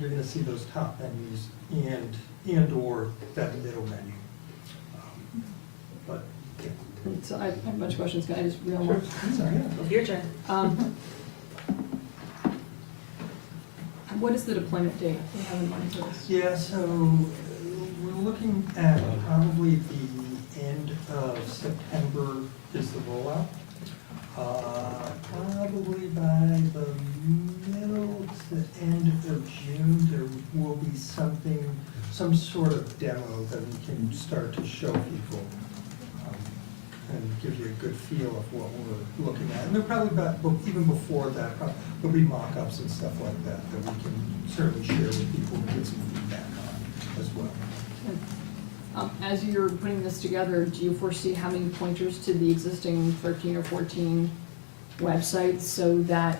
you're gonna see those top menus and/or that middle menu. But, yeah. So I have a bunch of questions, can I just reel them off? Sorry. Your turn. What is the deployment date you have in mind for this? Yeah, so we're looking at probably the end of September is the rollout. Probably by the middle to end of June, there will be some sort of demo that we can start to show people and give you a good feel of what we're looking at. And there probably, even before that, there'll be mock-ups and stuff like that that we can certainly share with people and get some feedback on as well. As you're putting this together, do you foresee having pointers to the existing 13 or 14 websites so that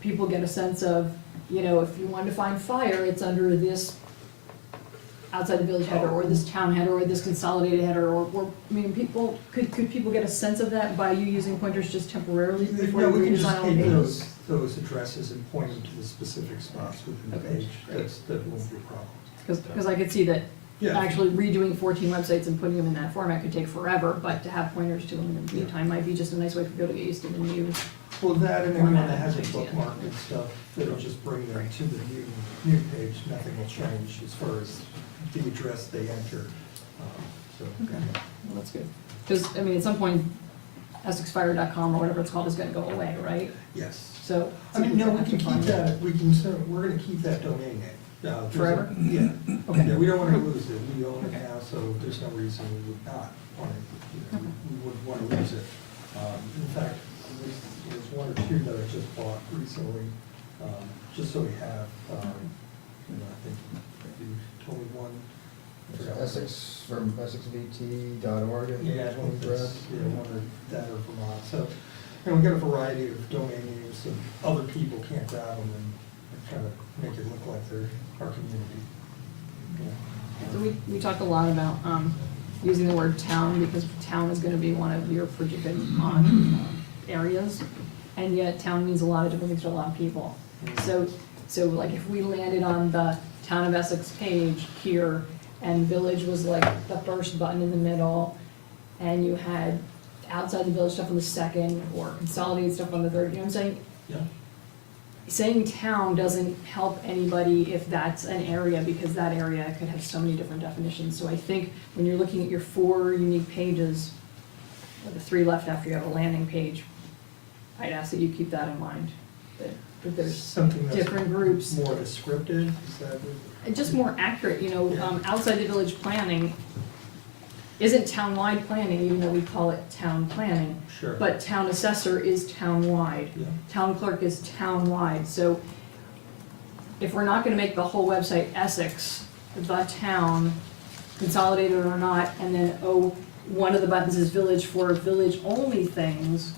people get a sense of, you know, if you want to find fire, it's under this outside the village header, or this town header, or this consolidated header, or, I mean, could people get a sense of that by you using pointers just temporarily before No, you we can just redesign all the keep pages? those addresses and point them to the specific spots within the Okay, page. great. That won't be a problem. Because I could see that Yeah. actually redoing 14 websites and putting them in that format could take forever, but to have pointers to them in the meantime might be just a nice way for people to get used to the new. Well, that and anyone Format that has a page, yeah. bookmark and stuff, it'll just bring them to the new page. Nothing will change as far as the address they enter. So, Okay, well, that's good. Because, I mean, at some point, EssexFire.com or whatever it's called is gonna go away, right? yes. So. I mean, no, we have to can keep find it. that, we're gonna keep that domain name. There's a- Forever? Yeah. Okay. Yeah, we don't wanna lose it. We own it Okay. now, so there's no reason we would not want to, Okay. we would wanna lose it. In fact, there's one or two that I just bought recently, just so we have, I think you told me one. I forgot what it was. Essex, from EssexVT.org, I think Yeah, I is one think we that's, grabbed. one or that or Vermont, so, we've got a variety of domain names, so other people can't grab them and try to make it look like they're our community. Yeah. So we talked a lot about, using the word town, because town is gonna be one of your projected areas. And yet, town means a lot of different things to a lot of people. So like if we landed on the Town of Essex page here, and village was like the first button in the middle, and you had outside the village stuff on the second, or consolidated stuff on the third, you know what I'm saying? Yeah. Saying town doesn't help anybody if that's an area, because that area could have so many different definitions. So I think when you're looking at your 4 unique pages, or the 3 left after you have a landing page, I'd ask that you keep that in mind, that there's Something that's different groups. more descriptive, is that what? And just more accurate, you know, Yeah. outside the village planning isn't town-wide planning, even though we call it town planning. Sure. But town assessor is town-wide. Yeah. Town clerk is town-wide, so if we're not gonna make the whole website Essex, the town, consolidated or not, and then, one of the buttons is village for village-only things,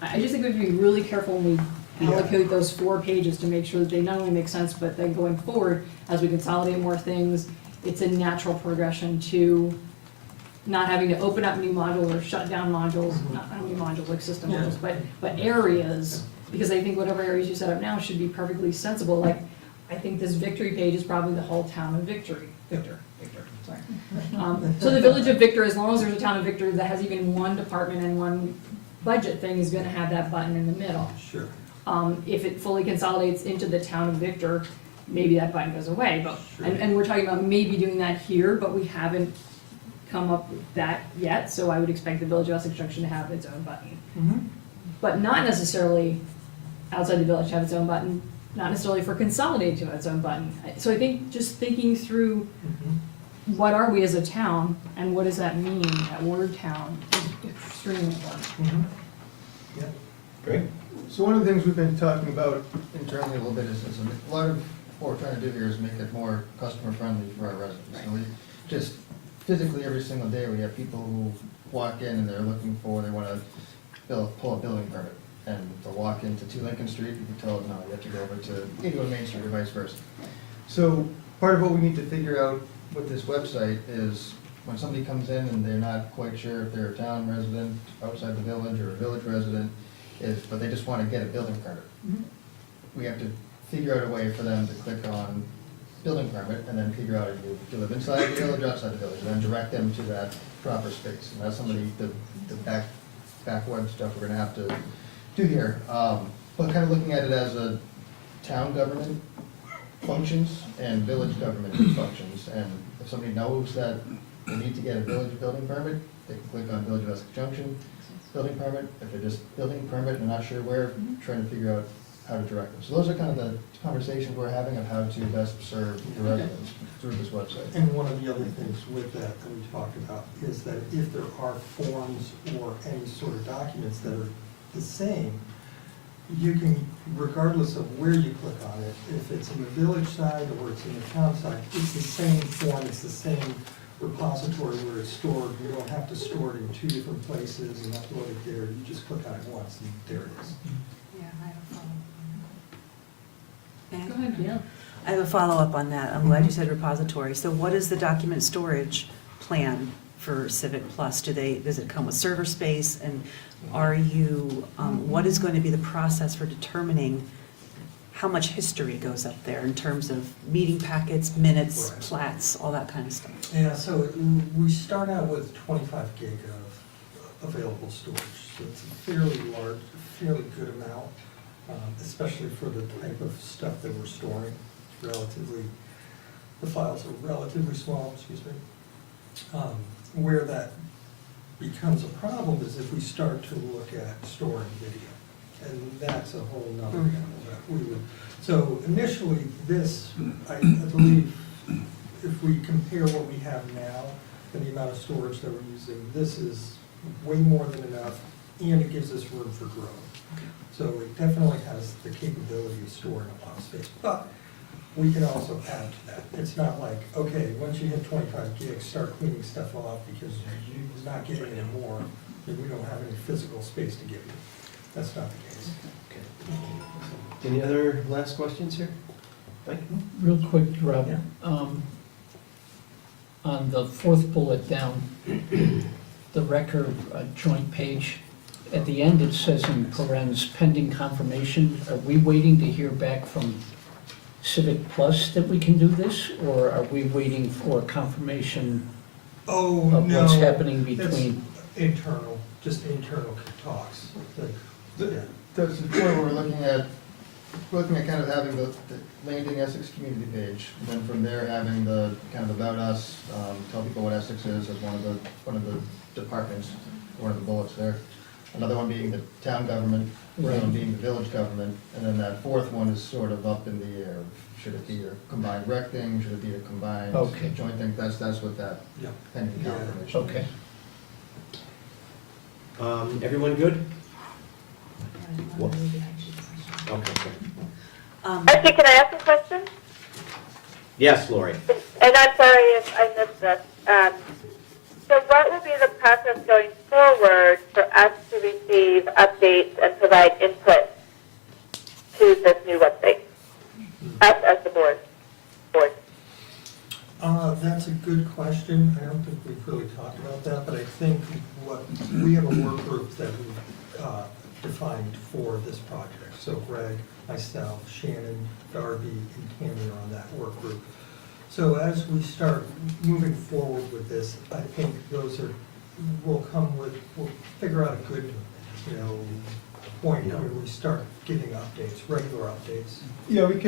I just think we have to be really careful when we Yeah. allocate those 4 pages to make sure that they not only make sense, but then going forward, as we consolidate more things, it's a natural progression to not having to open up new modules or shut down modules, not new modules like system Yeah. modules, but areas, because I think whatever areas you set up now should be perfectly sensible, like, I think this Victory page is probably the whole town of Victory, Victor, sorry. So the village of Victor, as long as there's a town of Victor that has even one department and one budget thing, is gonna have that button in the middle. Sure. If it fully consolidates into the town of Victor, maybe that button goes away, but, Sure. and we're talking about maybe doing that here, but we haven't come up with that yet, so I would expect the Village of Essex Junction to have its own button. Mm-hmm. But not necessarily outside the village to have its own button, not necessarily for consolidated to have its own button. So I think just thinking through Mm-hmm. what are we as a town, and what does that mean, that word town, is extremely important. Mm-hmm. Yeah. Great. So one of the things we've been talking about internally a little bit is a lot of what we're trying to do here is make it more customer friendly for our residents. And we just physically every single day, we have people who walk in and they're looking for, they wanna pull a building permit. and they'll walk into 2 Lincoln Street, you can tell them, no, you have to go over to 81 Main Street or vice versa. So part of what we need to figure out with this website is when somebody comes in and they're not quite sure if they're a town resident outside the village or a village resident, but they just want to get a building permit. We have to figure out a way for them to click on building permit and then figure out if you live inside the village or outside the village, and then direct them to that proper space. And that's some of the back web stuff we're gonna have to do here. But kind of looking at it as a town government functions and village government functions. And if somebody knows that they need to get a village building permit, they can click on Village of Essex Junction, building permit. If they're just building permit and not sure where, trying to figure out how to direct them. So those are kind of the conversations we're having of how to best serve the residents through this website. And one of the other things with that we talked about is that if there are forms or any sort of documents that are the same, you can, regardless of where you click on it, if it's in the village side or it's in the town side, it's the same form, it's the same repository where it's stored. You don't have to store it in 2 different places and upload it there. You just click on it once and there it is. Yeah, I have a follow-up. Go ahead, yeah. I have a follow-up on that. I'm glad you said repository. So what is the document storage plan for Civic Plus? Does it come with server space? And are you, what is going to be the process for determining how much history goes up there in terms of meeting packets, minutes, Right. plats, all that kind of stuff? Yeah, so we start out with 25 gig of available storage. So it's a fairly large, fairly good amount, especially for the type of stuff that we're storing. Relatively, the files are relatively small, excuse me. Where that becomes a problem is if we start to look at storing video. And that's a whole nother animal that we would, so initially this, I believe, if we compare what we have now and the amount of storage that we're using, this is way more than enough, and it gives us room for growth. So it definitely has the capability of storing a lot of space, but we can also add to that. It's not like, okay, once you hit 25 gigs, start cleaning stuff off because you're not getting any more, and we don't have any physical space to give you. That's not the case. Any other last questions here? Mike? Real quick, Rob. Yeah. On the 4th bullet down, the record joint page, at the end it says in parens pending confirmation. Are we waiting to hear back from Civic Plus that we can do this? Or are we waiting for confirmation Oh, of no. what's happening It's between? internal, just internal talks. Yeah. That's the point where we're looking at kind of having the landing Essex community page, and then from there having the kind of about us, tell people what Essex is as one of the departments, one of the bullets there. Another one being the town government, another one being the village government, and then that 4th one is sort of up in the air. Should it be a combined rec thing? Should it be a combined Okay. joint thing? That's what that Yeah. pending Yeah. confirmation. Okay. Everyone good? What? Okay, good. Actually, can I ask a question? Yes, Lori? And I'm sorry if I missed this. So what will be the process going forward for us to receive updates and provide input to this new website? Us as the board. That's a good question. I don't think we've really talked about that, but I think we have a work group that we've defined for this project. So Greg, myself, Shannon, Darby, and Tammy are on that work group. So as we start moving forward with this, I think we'll figure out a good, point where we start getting updates, regular updates. Yeah, we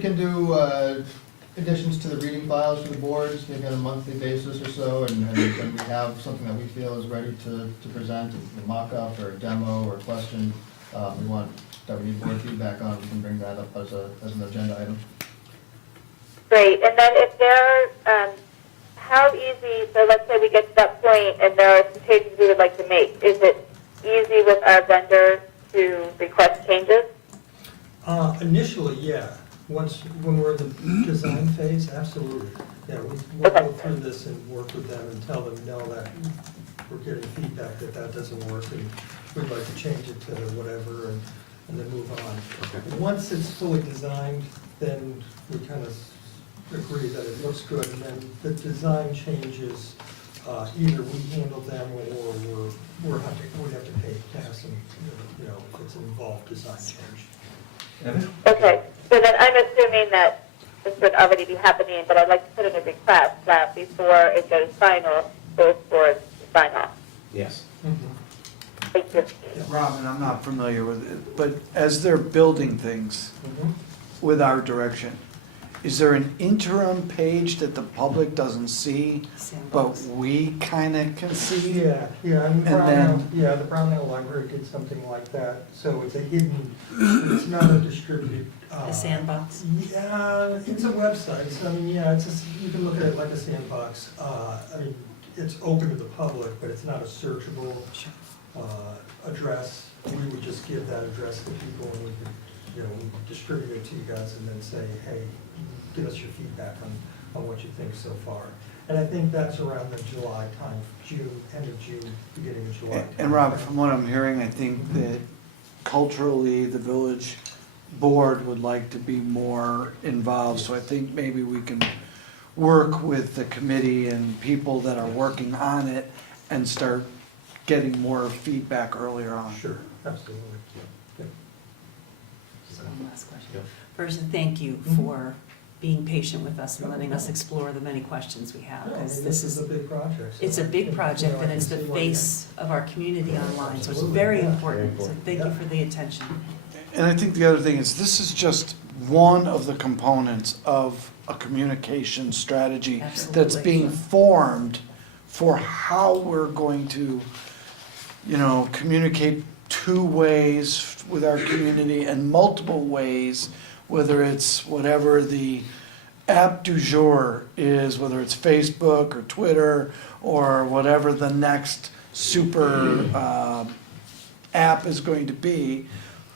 can do additions to the reading files for the boards, maybe on a monthly basis or so, and when we have something that we feel is ready to present, a mock-up or a demo or a question, that we need board feedback on, we can bring that up as an agenda item. Great. And then if how easy, so let's say we get to that point and there are some changes we would like to make, is it easy with our vendor to request changes? Initially, yeah. When we're in the design phase, absolutely. Yeah, we'll go through this and work with them and tell them, no, that we're getting feedback that that doesn't work, and we'd like to change it to whatever, and then move on. Once it's fully designed, then we kind of agree that it looks good, and then the design changes, either we handle them or we have to pay Cass, and, you know, if it's an involved design change. Okay, so then I'm assuming that this would already be happening, but I'd like to put in a request that before it goes final, both boards sign off. Yes. Thank you. Robin, I'm not familiar with it, but as they're building things with our direction, is there an interim page that the public doesn't see, but we kind of can see? Yeah, and then- the Brownell Library did something like that, so it's a hidden, it's not a distributed. A sandbox? Yeah, it's a website, so I mean, yeah, you can look at it like a sandbox. I mean, it's open to the public, but it's not a searchable address. We would just give that address to people, and we could, you know, we could distribute it to you guys and then say, hey, give us your feedback on what you think so far. And I think that's around the July time, end of June, beginning of July. And Rob, from what I'm hearing, I think that culturally, the village board would like to be more involved, so I think maybe we can work with the committee and people that are working on it and start getting more feedback earlier on. Sure, absolutely. Yeah. Just one last question. First, thank you for being patient with us and letting us explore the many questions we have, No, I mean, because this is a big project. so it's a I big think, project, you know, and I it's can the see why face of our community online, so it's Absolutely, very yeah. important, so thank you Yeah. for the attention. And I think the other thing is, this is just one of the components of a communication strategy that's Absolutely. being formed for how we're going to, you know, communicate two ways with our community and multiple ways, whether it's whatever the app du jour is, whether it's Facebook or Twitter or whatever the next super app is going to be,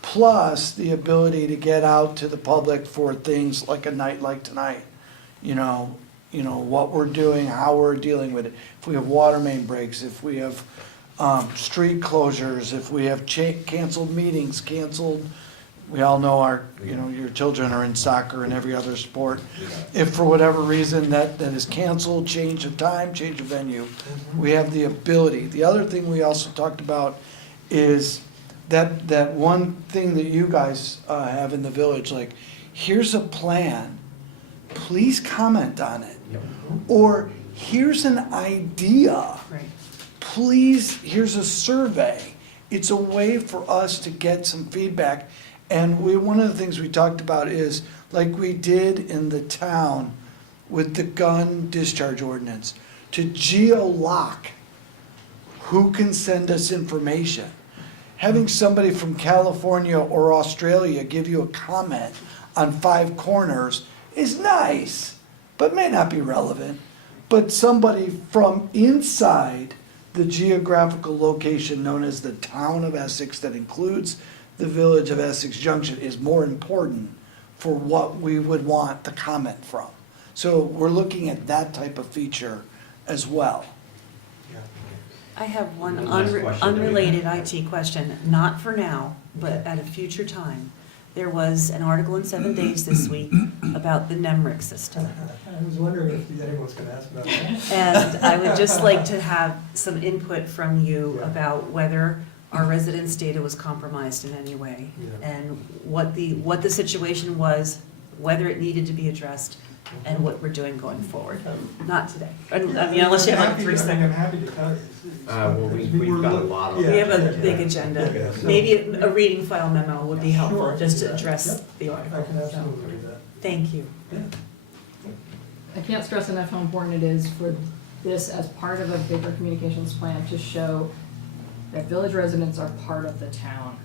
plus the ability to get out to the public for things like a night like tonight. You know what we're doing, how we're dealing with it. If we have water main breaks, if we have street closures, if we have canceled meetings, we all know your children are in soccer and every other sport. If for whatever reason that is canceled, change of time, change of venue, we have the ability. The other thing we also talked about is that one thing that you guys have in the village, like, here's a plan, please comment on it. Or here's an idea, Right. please, here's a survey. It's a way for us to get some feedback. And one of the things we talked about is, like we did in the town with the gun discharge ordinance, to geo-lock who can send us information. Having somebody from California or Australia give you a comment on 5 corners is nice, but may not be relevant. But somebody from inside the geographical location known as the town of Essex, that includes the village of Essex Junction, is more important for what we would want the comment from. So we're looking at that type of feature as well. I have one One last question. unrelated IT question, not for now, but at a future time. There was an article in 7 Days this week about the NEMRIC system. I was wondering if anyone's gonna ask about that. And I would just like to have some input from you Yeah. about whether our residents' data was compromised in any way, Yeah. and what the situation was, whether it needed to be addressed, and what we're doing going forward. Not today. I mean, unless you have like 3 I'm seconds. happy to tell you. Well, we've got a lot of. We have a Yeah. big Yeah, agenda. so- Maybe a reading file memo would be helpful, Sure, just to yeah. address Yep. the I article. can So, absolutely do that. thank you. Yeah. I can't stress enough how important it is for this as part of a bigger communications plan to show that village residents are part of the town.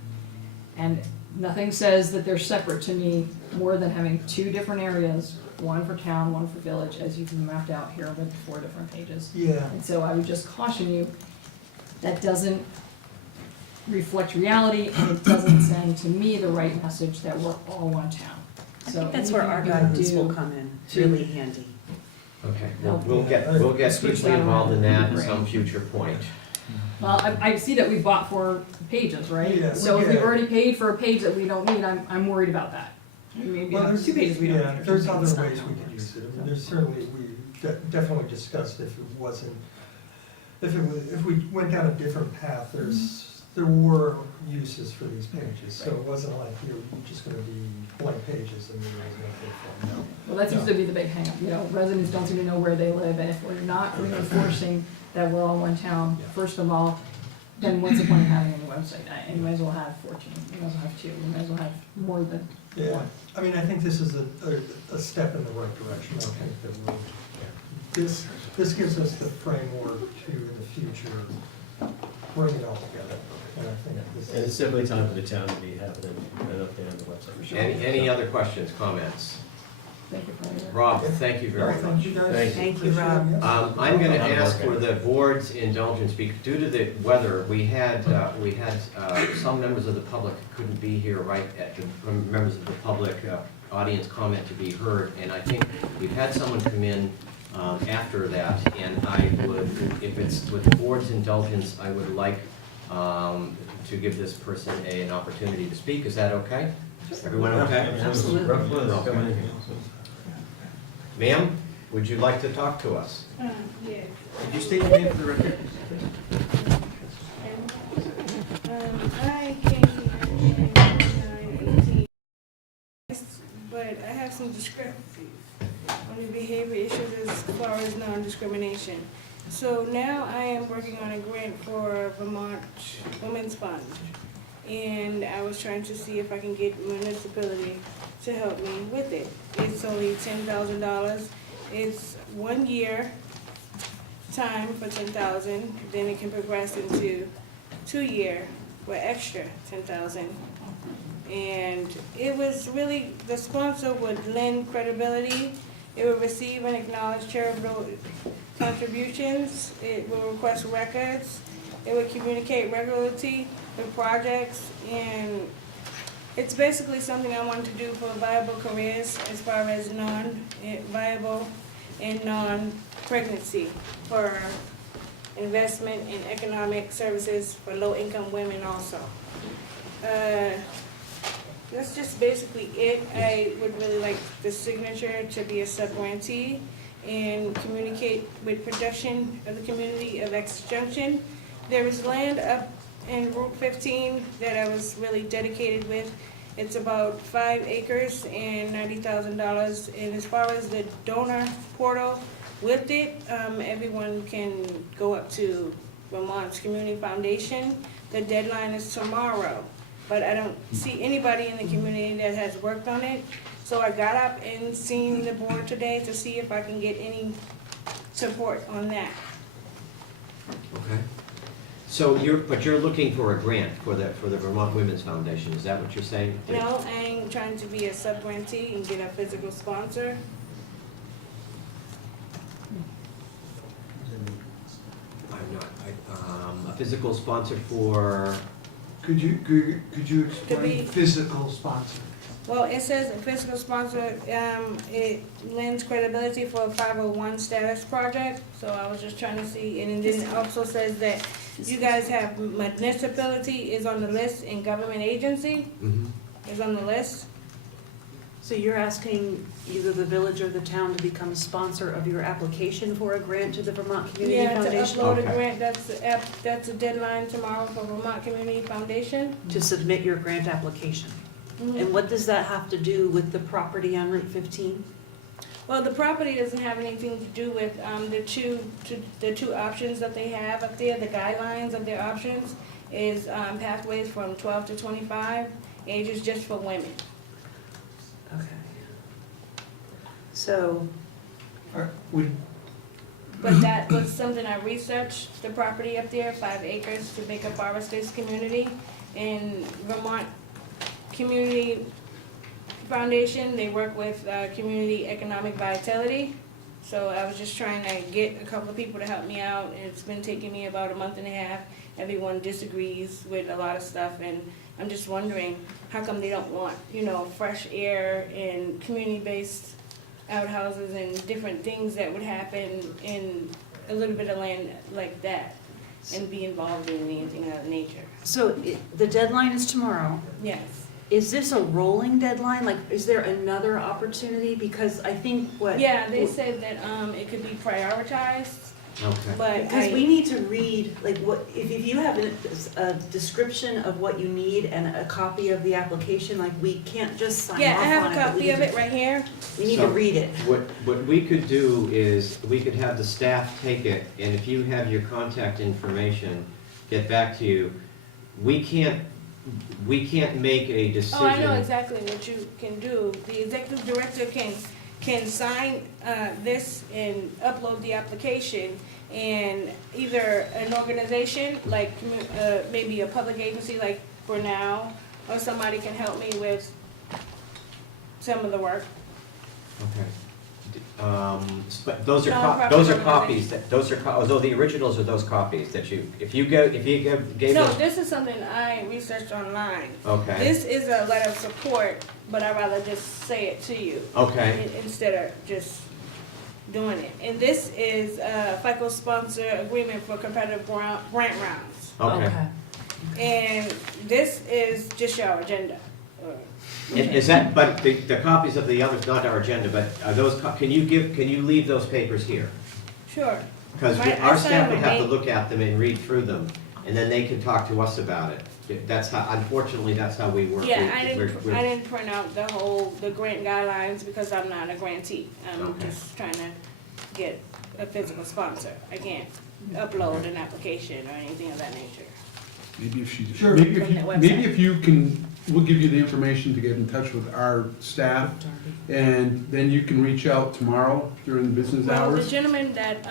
And nothing says that they're separate to me more than having 2 different areas, one for town, one for village, as you've mapped out here with 4 different pages. Yeah. And so I would just caution you, that doesn't reflect reality, and it doesn't send to me the right message that we're all one town. I So think that's where our anything you can guidance will do come in, to- really handy. Okay, No. we'll get Switch deeply that involved in around. that at some Right. future point. Well, I see that we bought 4 pages, right? Yeah, So if we we've did. already paid for a page that we don't need, I'm worried about that. Maybe Well, have there's 2 pages we don't need. Yeah, or there's something. other ways we could use it. I mean, there's certainly, definitely discussed if it wasn't, if we went down a different path, there were uses for these pages. So it wasn't like you're just gonna be blank pages and you're gonna pay for them, Well, that seems No. to be the big hangup, you know, residents don't seem to know where they live, and if we're not reinforcing that we're all one town, Yeah. first of all, then what's the point of having a website? You might as well have 14, you might as well have 2, you might as well have more than no. Yeah, one. I mean, I think this is a step in the right direction. I think that this gives us the framework to, in the future, bring it all together. And I think this And it's is. simply time for the town to be having an update on the website. For sure. Any other questions, comments? Thank you for that. Rob, thank you very Thank much. you guys. Thank you. Thank you, Rob. Appreciate it. I'm gonna I'm ask working. for the board's indulgence, because due to the weather, we had some members of the public couldn't be here right at the, members of the public audience comment to be heard, and I think we've had someone come in after that, and I would, if it's with the board's indulgence, I would like to give this person an opportunity to speak. Is that okay? Everyone okay? Absolutely. Rough weather coming in. Ma'am, would you like to talk to us? Yes. Could you state your name for the record? I came here in 1918, but I have some discrepancies on the behavior issues as far as non-discrimination. So now I am working on a grant for Vermont Women's Fund, and I was trying to see if I can get municipality to help me with it. It's only $10,000. It's 1 year time for 10,000, then it can progress into 2 year for extra 10,000. And it was really, the sponsor would lend credibility, it would receive and acknowledge charitable contributions, it will request records, it would communicate regularly with projects, and it's basically something I wanted to do for viable careers as far as non-viable and non-pregnancy, for investment in economic services for low-income women also. That's just basically it. I would really like the signature to be a sub-grantee and communicate with production of the community of Essex Junction. There is land up in Route 15 that I was really dedicated with. It's about 5 acres and $90,000. And as far as the donor portal with it, everyone can go up to Vermont's Community Foundation. The deadline is tomorrow, but I don't see anybody in the community that has worked on it. So I got up and seen the board today to see if I can get any support on that. Okay. So you're looking for a grant for the Vermont Women's Foundation, is that what you're saying? No, I'm trying to be a sub-grantee and get a physical sponsor. I'm not, a physical sponsor for, Could you explain physical sponsor? Well, it says a physical sponsor, it lends credibility for a 501 status project, so I was just trying to see, and then it also says that you guys have municipality is on the list and government agency is on the list. So you're asking either the village or the town to become a sponsor of your application for a grant to the Vermont Community Yeah, to Foundation? upload a Okay. grant, that's a deadline tomorrow for Vermont Community Foundation. To submit your grant application. And what does that have to do with the property on Route 15? Well, the property doesn't have anything to do with, the two options that they have up there, the guidelines of their options is, pathways from 12 to 25, ages just for women. Okay. So, But that was something I researched, the property up there, 5 acres to make a forest-based community. And Vermont Community Foundation, they work with community economic vitality. So I was just trying to get a couple of people to help me out, and it's been taking me about a month and a half. Everyone disagrees with a lot of stuff, and I'm just wondering, how come they don't want, fresh air and community-based outhouses and different things that would happen in a little bit of land like that? and be involved in anything of that nature. So the deadline is tomorrow. Yes. Is this a rolling deadline? Like, is there another opportunity? Because I think what. Yeah, they said that, it could be prioritized, Okay. but Because we need to read, like, what, if you have a description of what you need and a copy of the application, like, we can't just sign off on it. yeah, I have a but we copy need of to- it right here. We need to So- read it. What we could do is, we could have the staff take it, and if you have your contact information, get back to you. We can't make a decision. Oh, I know exactly what you can do. The executive director can sign, this and upload the application, and either an organization, like, maybe a public agency like For Now, or somebody can help me with some of the work. Okay. But those are Nonprofit those are organization. copies, although the originals are those copies that if you gave No, those. this is something I researched online. Okay, This is a letter of support, but I'd rather just say it to you. okay, Instead of just doing it. And this is FICO sponsor agreement for competitive grant rounds. okay. And this is just your agenda. Is that, but the copies of the others, not our agenda, but are those, can you leave those papers here? Sure. Because I our signed staff would my have to name. look at them and read through them, and then they can talk to us about it. That's how, unfortunately, that's how we work. Yeah, I We're- didn't, we're- I didn't print out the grant guidelines because I'm not a grantee. I'm Okay. just trying to get a physical sponsor. I can't upload an application or anything of that nature. Maybe if she, Sure. maybe From the website. maybe if you can, we'll give you the information to get in touch with our staff, and then you can reach out tomorrow during business Well, the hours. gentleman that,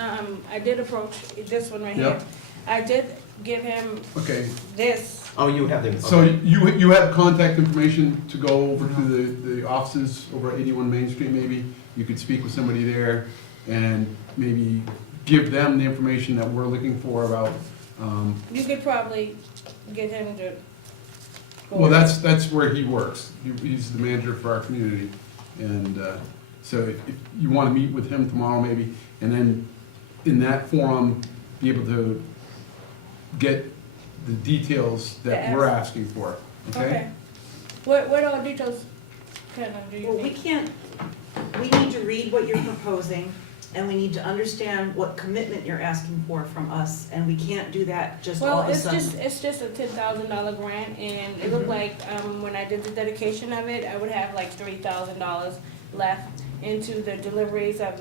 I did approach, this one right here, Yep. I did give him Okay, this. Oh, you have them, so okay. you have contact information to go over to the offices over at 81 Main Street, maybe? You could speak with somebody there and maybe give them the information that we're looking for about, You could probably get him to go. well, that's where he works. He's the manager for our community. And so if you want to meet with him tomorrow maybe, and then in that forum, be able to get the details that we're asking for, okay? What all details kind of do you Well, we need? can't, we need to read what you're proposing, and we need to understand what commitment you're asking for from us, and we can't do that just all Well, of a sudden. it's just a $10,000 grant, and it looked like, when I did the dedication of it, I would have like $3,000 left into the deliveries of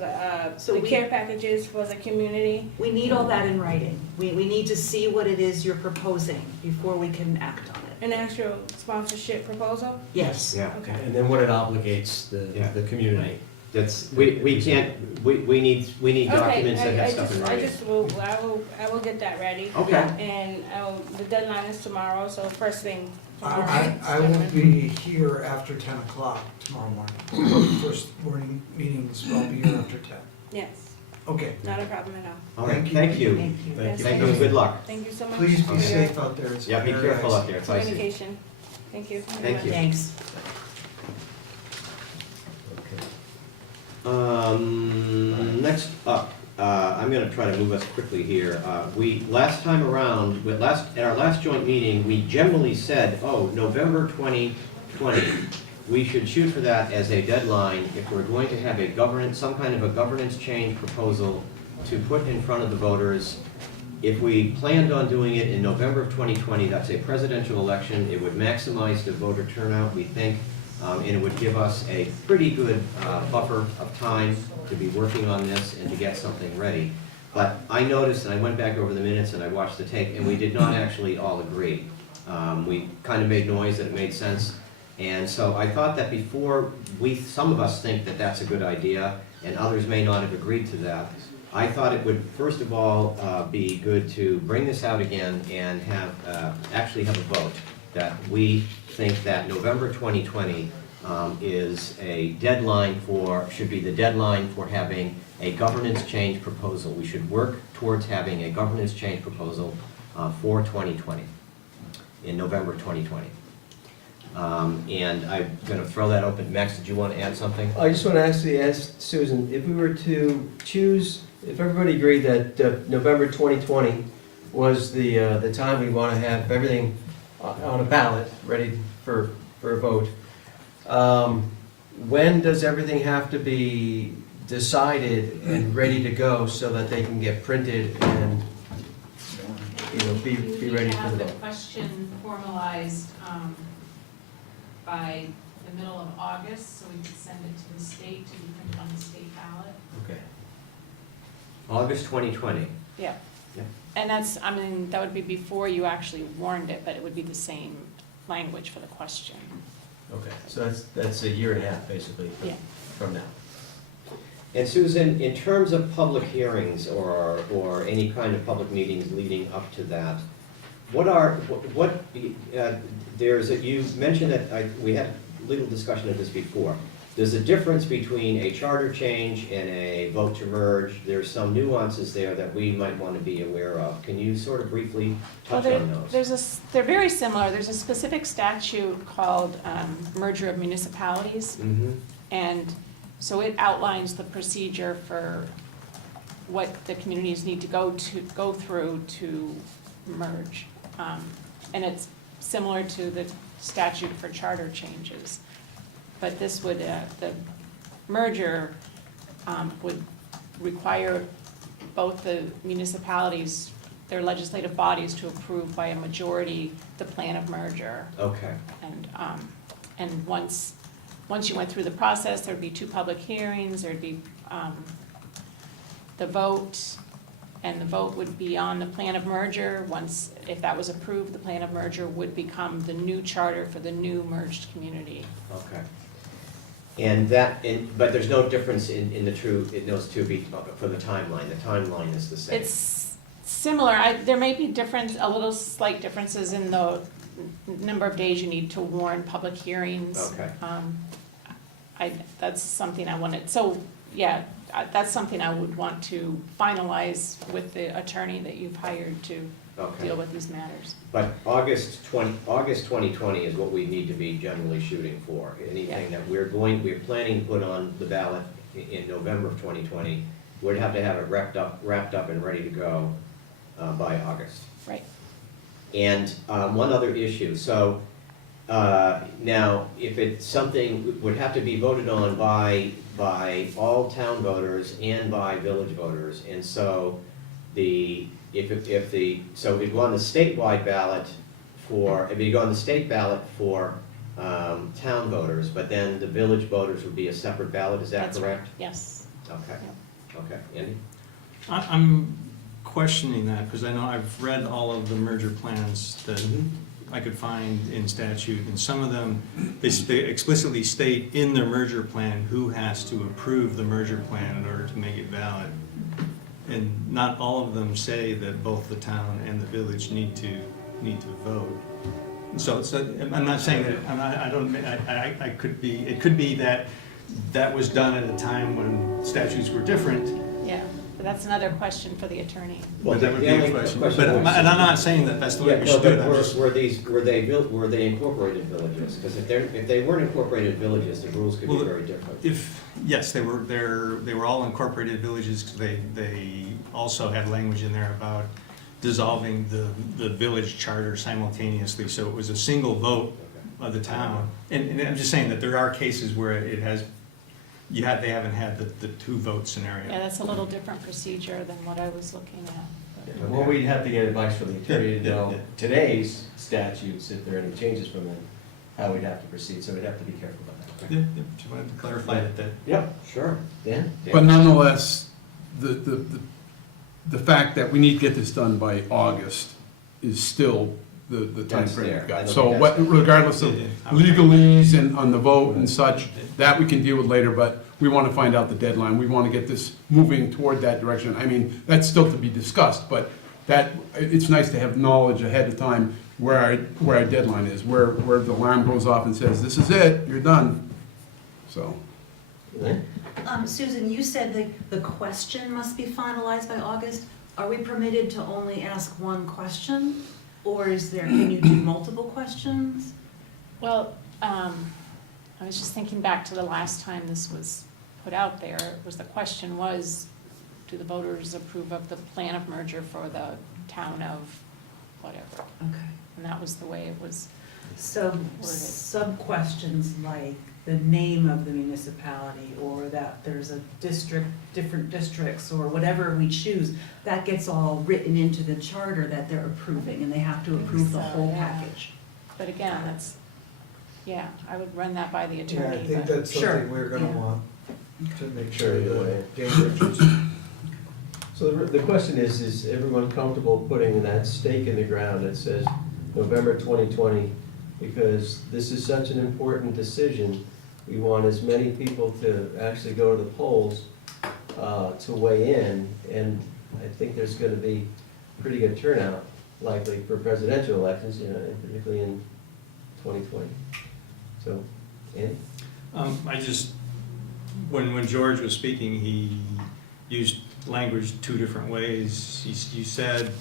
So the we- care packages for the community. We need all that in writing. We need to see what it is you're proposing before we can act on it. An actual sponsorship proposal? Yes. Yeah, Okay. okay. And then what it obligates Yeah. the community. That's, we can't, we need documents that have stuff in I writing. just I will get that ready. Okay. And the deadline is tomorrow, so first thing tomorrow. I won't be here after 10 o'clock tomorrow morning. First morning meetings, I'll be here after 10. Yes, Okay. not a problem at all. All right, Thank thank you. Thank you. Yes, Thank you, and good luck. Thank you so much. Please for be your safe out there. It's Yeah, be very careful icy. out there, it's icy. Communication. Thank you. Thank you. Thanks. Next up, I'm gonna try to move us quickly here. Last time around, at our last joint meeting, we generally said, oh, November 2020. We should shoot for that as a deadline if we're going to have some kind of a governance change proposal to put in front of the voters. If we planned on doing it in November of 2020, that's a presidential election, it would maximize the voter turnout, we think, and it would give us a pretty good buffer of time to be working on this and to get something ready. But I noticed, and I went back over the minutes and I watched the tape, and we did not actually all agree. We kind of made noise that it made sense. And so I thought that before some of us think that that's a good idea, and others may not have agreed to that, I thought it would, first of all, be good to bring this out again and actually have a vote that we think that November 2020 should be the deadline for having a governance change proposal. We should work towards having a governance change proposal for 2020, in November 2020. And I'm going to throw that open. Max, did you want to add something? I just want to ask Susan, if we were to choose, if everybody agreed that November 2020 was the time we want to have everything on a ballot, ready for a vote. When does everything have to be decided and ready to go so that they can get printed and, be ready You for need to the have the vote? question formalized by the middle of August, so we can send it to the state to be printed on the state ballot. Okay. August 2020. Yeah. Yeah. And that's, I mean, that would be before you actually warned it, but it would be the same language for the question. Okay, so that's a year and a half, basically, Yeah. from now. And Susan, in terms of public hearings or any kind of public meetings leading up to that, you mentioned that, we had a little discussion of this before. There's a difference between a charter change and a vote to merge. There's some nuances there that we might want to be aware of. Can you sort of briefly touch on those? They're very similar. There's a specific statute called merger of municipalities. Mhm. And so it outlines the procedure for what the communities need to go through to merge. And it's similar to the statute for charter changes. But this would, the merger would require both the municipalities, their legislative bodies, to approve by a majority the plan of merger. Okay. And once you went through the process, there'd be 2 public hearings, there'd be the vote, and the vote would be on the plan of merger. Once, if that was approved, the plan of merger would become the new charter for the new merged community. Okay. But there's no difference in those two for the timeline. The timeline is the same. It's similar. There may be slight differences in the number of days you need to warn public hearings. Okay. That's something I wanted, that's something I would want to finalize with the attorney that you've hired to deal with these matters. But August 2020 is what we need to be generally shooting for. Anything that we're planning to put on the ballot in November of 2020, we'd have to have it wrapped up and ready to go by August. Right. And one other issue. So now, if it's something would have to be voted on by all town voters and by village voters, and so it'd go on the statewide ballot it'd go on the state ballot for town voters, but then the village voters would be a separate ballot. Is that correct? Yes. Okay. Okay. Andy? I'm questioning that because I know I've read all of the merger plans that I could find in statute, and some of them, they explicitly state in their merger plan who has to approve the merger plan in order to make it valid. And not all of them say that both the town and the village need to vote. So I'm not saying that, it could be that was done at a time when statutes were different. Yeah, but that's another question for the attorney. But that would be a question. But and I'm not saying that that's the way we should do it. Were they incorporated villages? Because if they weren't incorporated villages, the rules could be very different. Yes, they were all incorporated villages because they also had language in there about dissolving the village charter simultaneously, so it was a single vote of the town. And I'm just saying that there are cases where they haven't had the 2 vote scenario. Yeah, that's a little different procedure than what I was looking at. Well, we'd have to get advice from the attorney to know today's statutes, if there are any changes from them, how we'd have to proceed, so we'd have to be careful about that. Yeah, just wanted to clarify that. Yep, sure. Dan? But nonetheless, the fact that we need to get this done by August is still the That's timeframe there. we've I got. don't So think that's- regardless of legalese and on the vote and such, that we can deal with later, but we want to find out the deadline. We want to get this moving toward that direction. I mean, that's still to be discussed, but it's nice to have knowledge ahead of time where our deadline is, where the alarm goes off and says, this is it, you're done. So. Susan, you said the question must be finalized by August. Are we permitted to only ask one question? Or can you do multiple questions? Well, I was just thinking back to the last time this was put out there. The question was, do the voters approve of the plan of merger for the town of whatever. Okay. And that was the way it was. So, sub-questions like the name of the municipality, or that there's a district, different districts, or whatever we choose, that gets all written into the charter that they're approving, and they have to approve the So, whole yeah. package. But again, that's, yeah, I would run that by the Yeah, I attorney, think but, that's Sure, something we're gonna yeah. want to make Sure, sure either way. that Jane Richards. So the question is everyone comfortable putting that stake in the ground that says November 2020? Because this is such an important decision. We want as many people to actually go to the polls to weigh in. And I think there's gonna be pretty good turnout likely for presidential elections, you know, and particularly in 2020. So, Andy? I just, when George was speaking, he used language two different ways. You said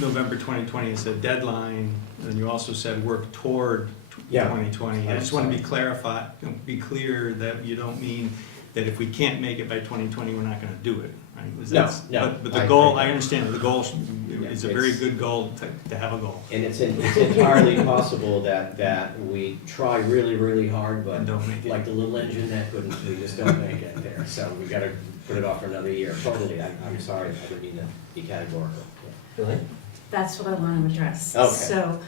November 2020 is a deadline, and then you also said work toward Yeah. 2020. I just want to be clear that you don't mean that if we can't make it by 2020, we're not going to do it, right? Was No, that- no, But the I goal, agree. I understand, the goal is a very it's- good goal to have a goal. And it's entirely possible that we try really, really hard, but And don't make it. like the little engine that couldn't, we just don't make it there. So we gotta put it off for another year. Totally, I'm sorry, I didn't mean to be categorical. Elaine? That's what I want to address. Okay. So,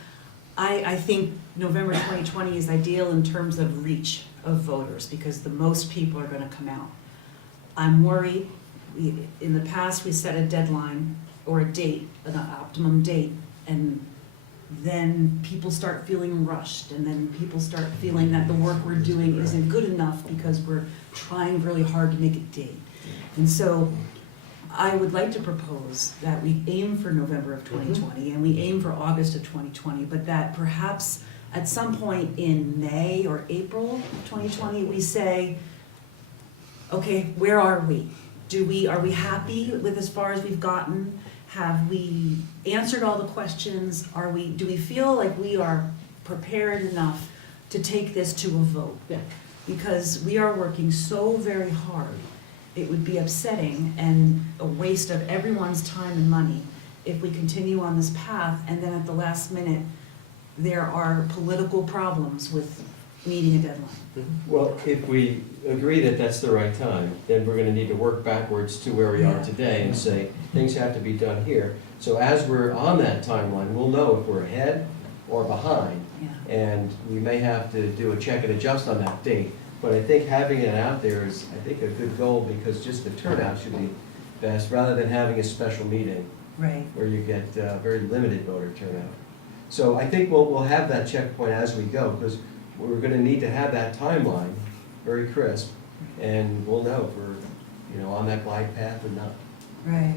I think November 2020 is ideal in terms of reach of voters, because the most people are gonna come out. I'm worried, in the past, we set a deadline or a date, an optimum date, and then people start feeling rushed, and then people start feeling that the work we're doing isn't good enough because we're trying really hard to make a date. And so, I would like to propose that we aim for November of 2020, and we aim for August of 2020, but that perhaps at some point in May or April of 2020, we say, okay, where are we? Are we happy with as far as we've gotten? Have we answered all the questions? Do we feel like we are prepared enough to take this to a vote? Yeah. Because we are working so very hard. It would be upsetting and a waste of everyone's time and money if we continue on this path and then at the last minute, there are political problems with meeting a deadline. Well, if we agree that that's the right time, then we're gonna need to work backwards to where we are Yeah. today and say, things have to be done here. So as we're on that timeline, we'll know if we're ahead or behind. Yeah. And we may have to do a check and adjust on that date. But I think having it out there is, I think, a good goal, because just the turnout should be best, rather than having a special meeting Right. where you get very limited voter turnout. So I think we'll have that checkpoint as we go, because we're gonna need to have that timeline very crisp, and we'll know if we're, on that glide path or not. Right.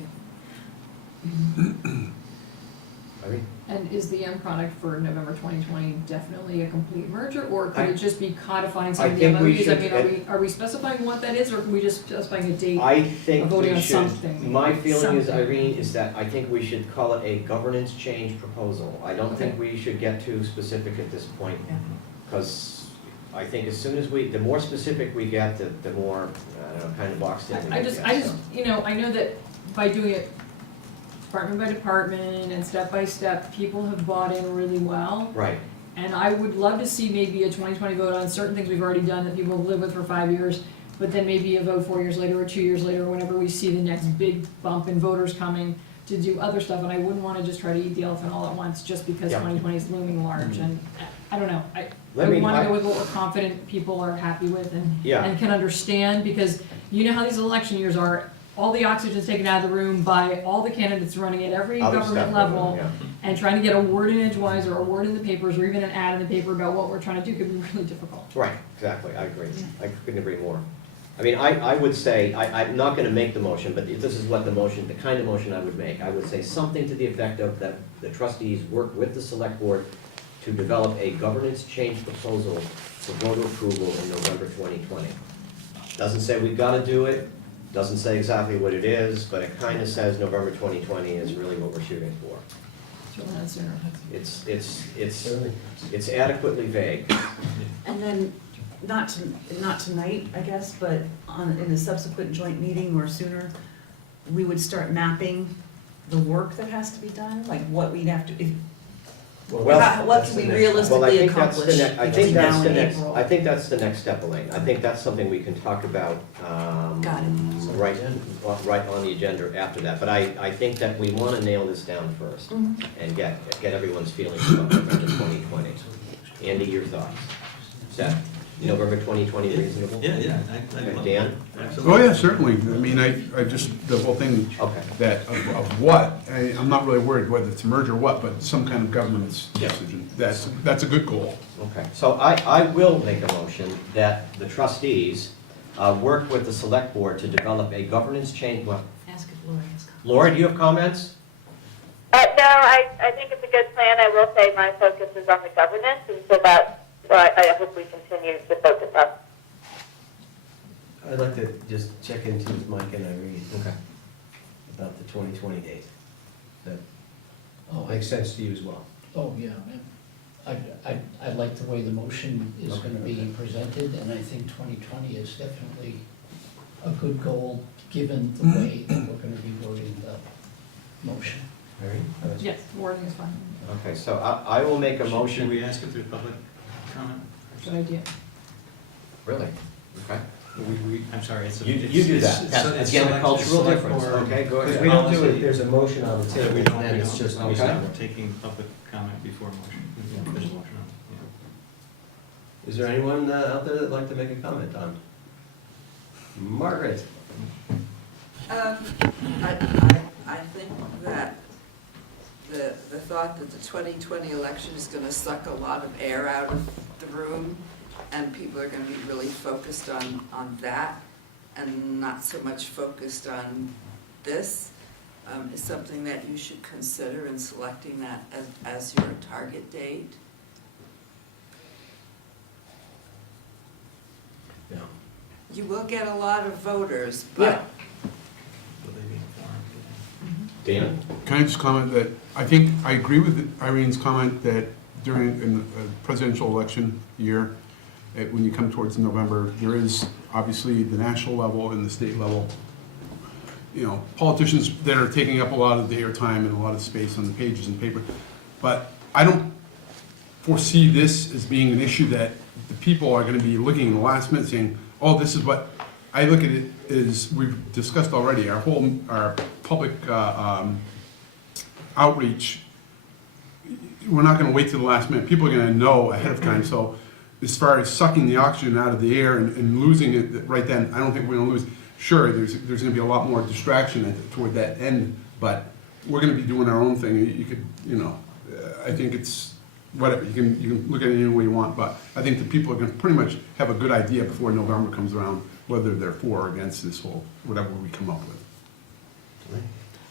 I mean, And is the end product for November 2020 definitely a complete merger, or could I- it just be codifying some I of the think we MOUs? I should- mean, are we specifying what that is, or can we just specifying a date? I think voting we on should, something. my feeling is, Something. Irene, is that I think we should call it a governance change proposal. I don't think Okay. we should get too specific at this point, Yeah. because I think as soon as the more specific we get, the more, I don't know, kind of boxed in we I get. just, so. I know that by doing it department by department and step by step, people have bought in really well. Right, And I would love to see maybe a 2020 vote on certain things we've already done that people have lived with for 5 years, but then maybe a vote 4 years later or 2 years later, whenever we see the next big bump in voters coming to do other stuff. And I wouldn't want to just try to eat the elephant all at once just because Yeah. 2020 is looming large. And I don't know, I Let me- want to I- go with what we're confident people are happy with Yeah. and can understand, because you know how these election years are. All the oxygen's taken out of the room by all the candidates running at every Other government stuff level, going on, and trying to get a word in edgewise or a word in the papers or even an ad in the paper about what we're trying to do could be really difficult. Right, exactly, I agree. I couldn't agree more. I mean, I would say, I'm not gonna make the motion, but this is what the kind of motion I would make. I would say something to the effect of that the trustees work with the select board to develop a governance change proposal for voter approval in November 2020. Doesn't say we've gotta do it, doesn't say exactly what it is, but it kinda says November 2020 is really what we're shooting for. So we'll have sooner. It's adequately vague. And then, not tonight, I guess, but in a subsequent joint meeting or sooner, we would start mapping the work that has to be done, like what we'd have to, if, Well, what can we Well, I realistically think that's the accomplish next, I between think that's now the and next, April? I think that's the next step, Elaine. I think that's something we can talk about, Got it. right on the agenda after that. But I think that we want to nail this down first Mhm. and get everyone's feelings about November 2020. Andy, your thoughts? Is that November 2020 reasonable? Yeah, Okay, Dan? Oh, yeah, certainly. I mean, I just, the whole thing Okay. that, of what, I'm not really worried whether it's a merger or what, but some kind of governance Yeah. decision. That's a good goal. Okay, so I will make a motion that the trustees work with the select board to develop a governance change. Well, Ask if Lori has comments. Laura, do you have comments? No, I think it's a good plan. I will say my focus is on the governance, and so that's what I hope we continue to focus on. I'd like to just check into with Mike and Irene Okay. about the 2020 date. That Oh, makes sense to you as well? Oh, yeah, I like the way the motion is Okay, gonna be okay. presented, and I think 2020 is definitely a good goal, given the way that we're gonna be wording the motion. Irene? Yes, wording is fine. Okay, so I will make a motion. Should we ask if there's public comment? Good idea. Really? Okay. I'm sorry, it's. You do that. That's again a cultural difference. Okay, go Because ahead. we don't do it, there's a motion on the Yeah, table, we don't, and it's just, Okay. we're taking public comment before motion. There's a motion on, Is there anyone out there that'd like to make a comment on? Margaret? I think that the thought that the 2020 election is gonna suck a lot of air out of the room, and people are gonna be really focused on that, and not so much focused on this, is something that you should consider in selecting that as your target date. No. You will get a lot of voters, Yeah. but yeah. Will they be informed? Dan? Can I just comment that, I think, I agree with Irene's comment that during a presidential election year, when you come towards November, there is obviously the national level and the state level, politicians that are taking up a lot of the airtime and a lot of space on the pages and paper. But I don't foresee this as being an issue that the people are gonna be looking in the last minute saying, oh, this is what, I look at it as we've discussed already, our public outreach, we're not gonna wait till the last minute. People are gonna know ahead of time, so as far as sucking the oxygen out of the air and losing it right then, I don't think we're gonna lose. Sure, there's gonna be a lot more distraction toward that end, but we're gonna be doing our own thing. You could, I think it's, whatever, you can look at it any way you want, but I think the people are gonna pretty much have a good idea before November comes around, whether they're for or against this whole, whatever we come up with.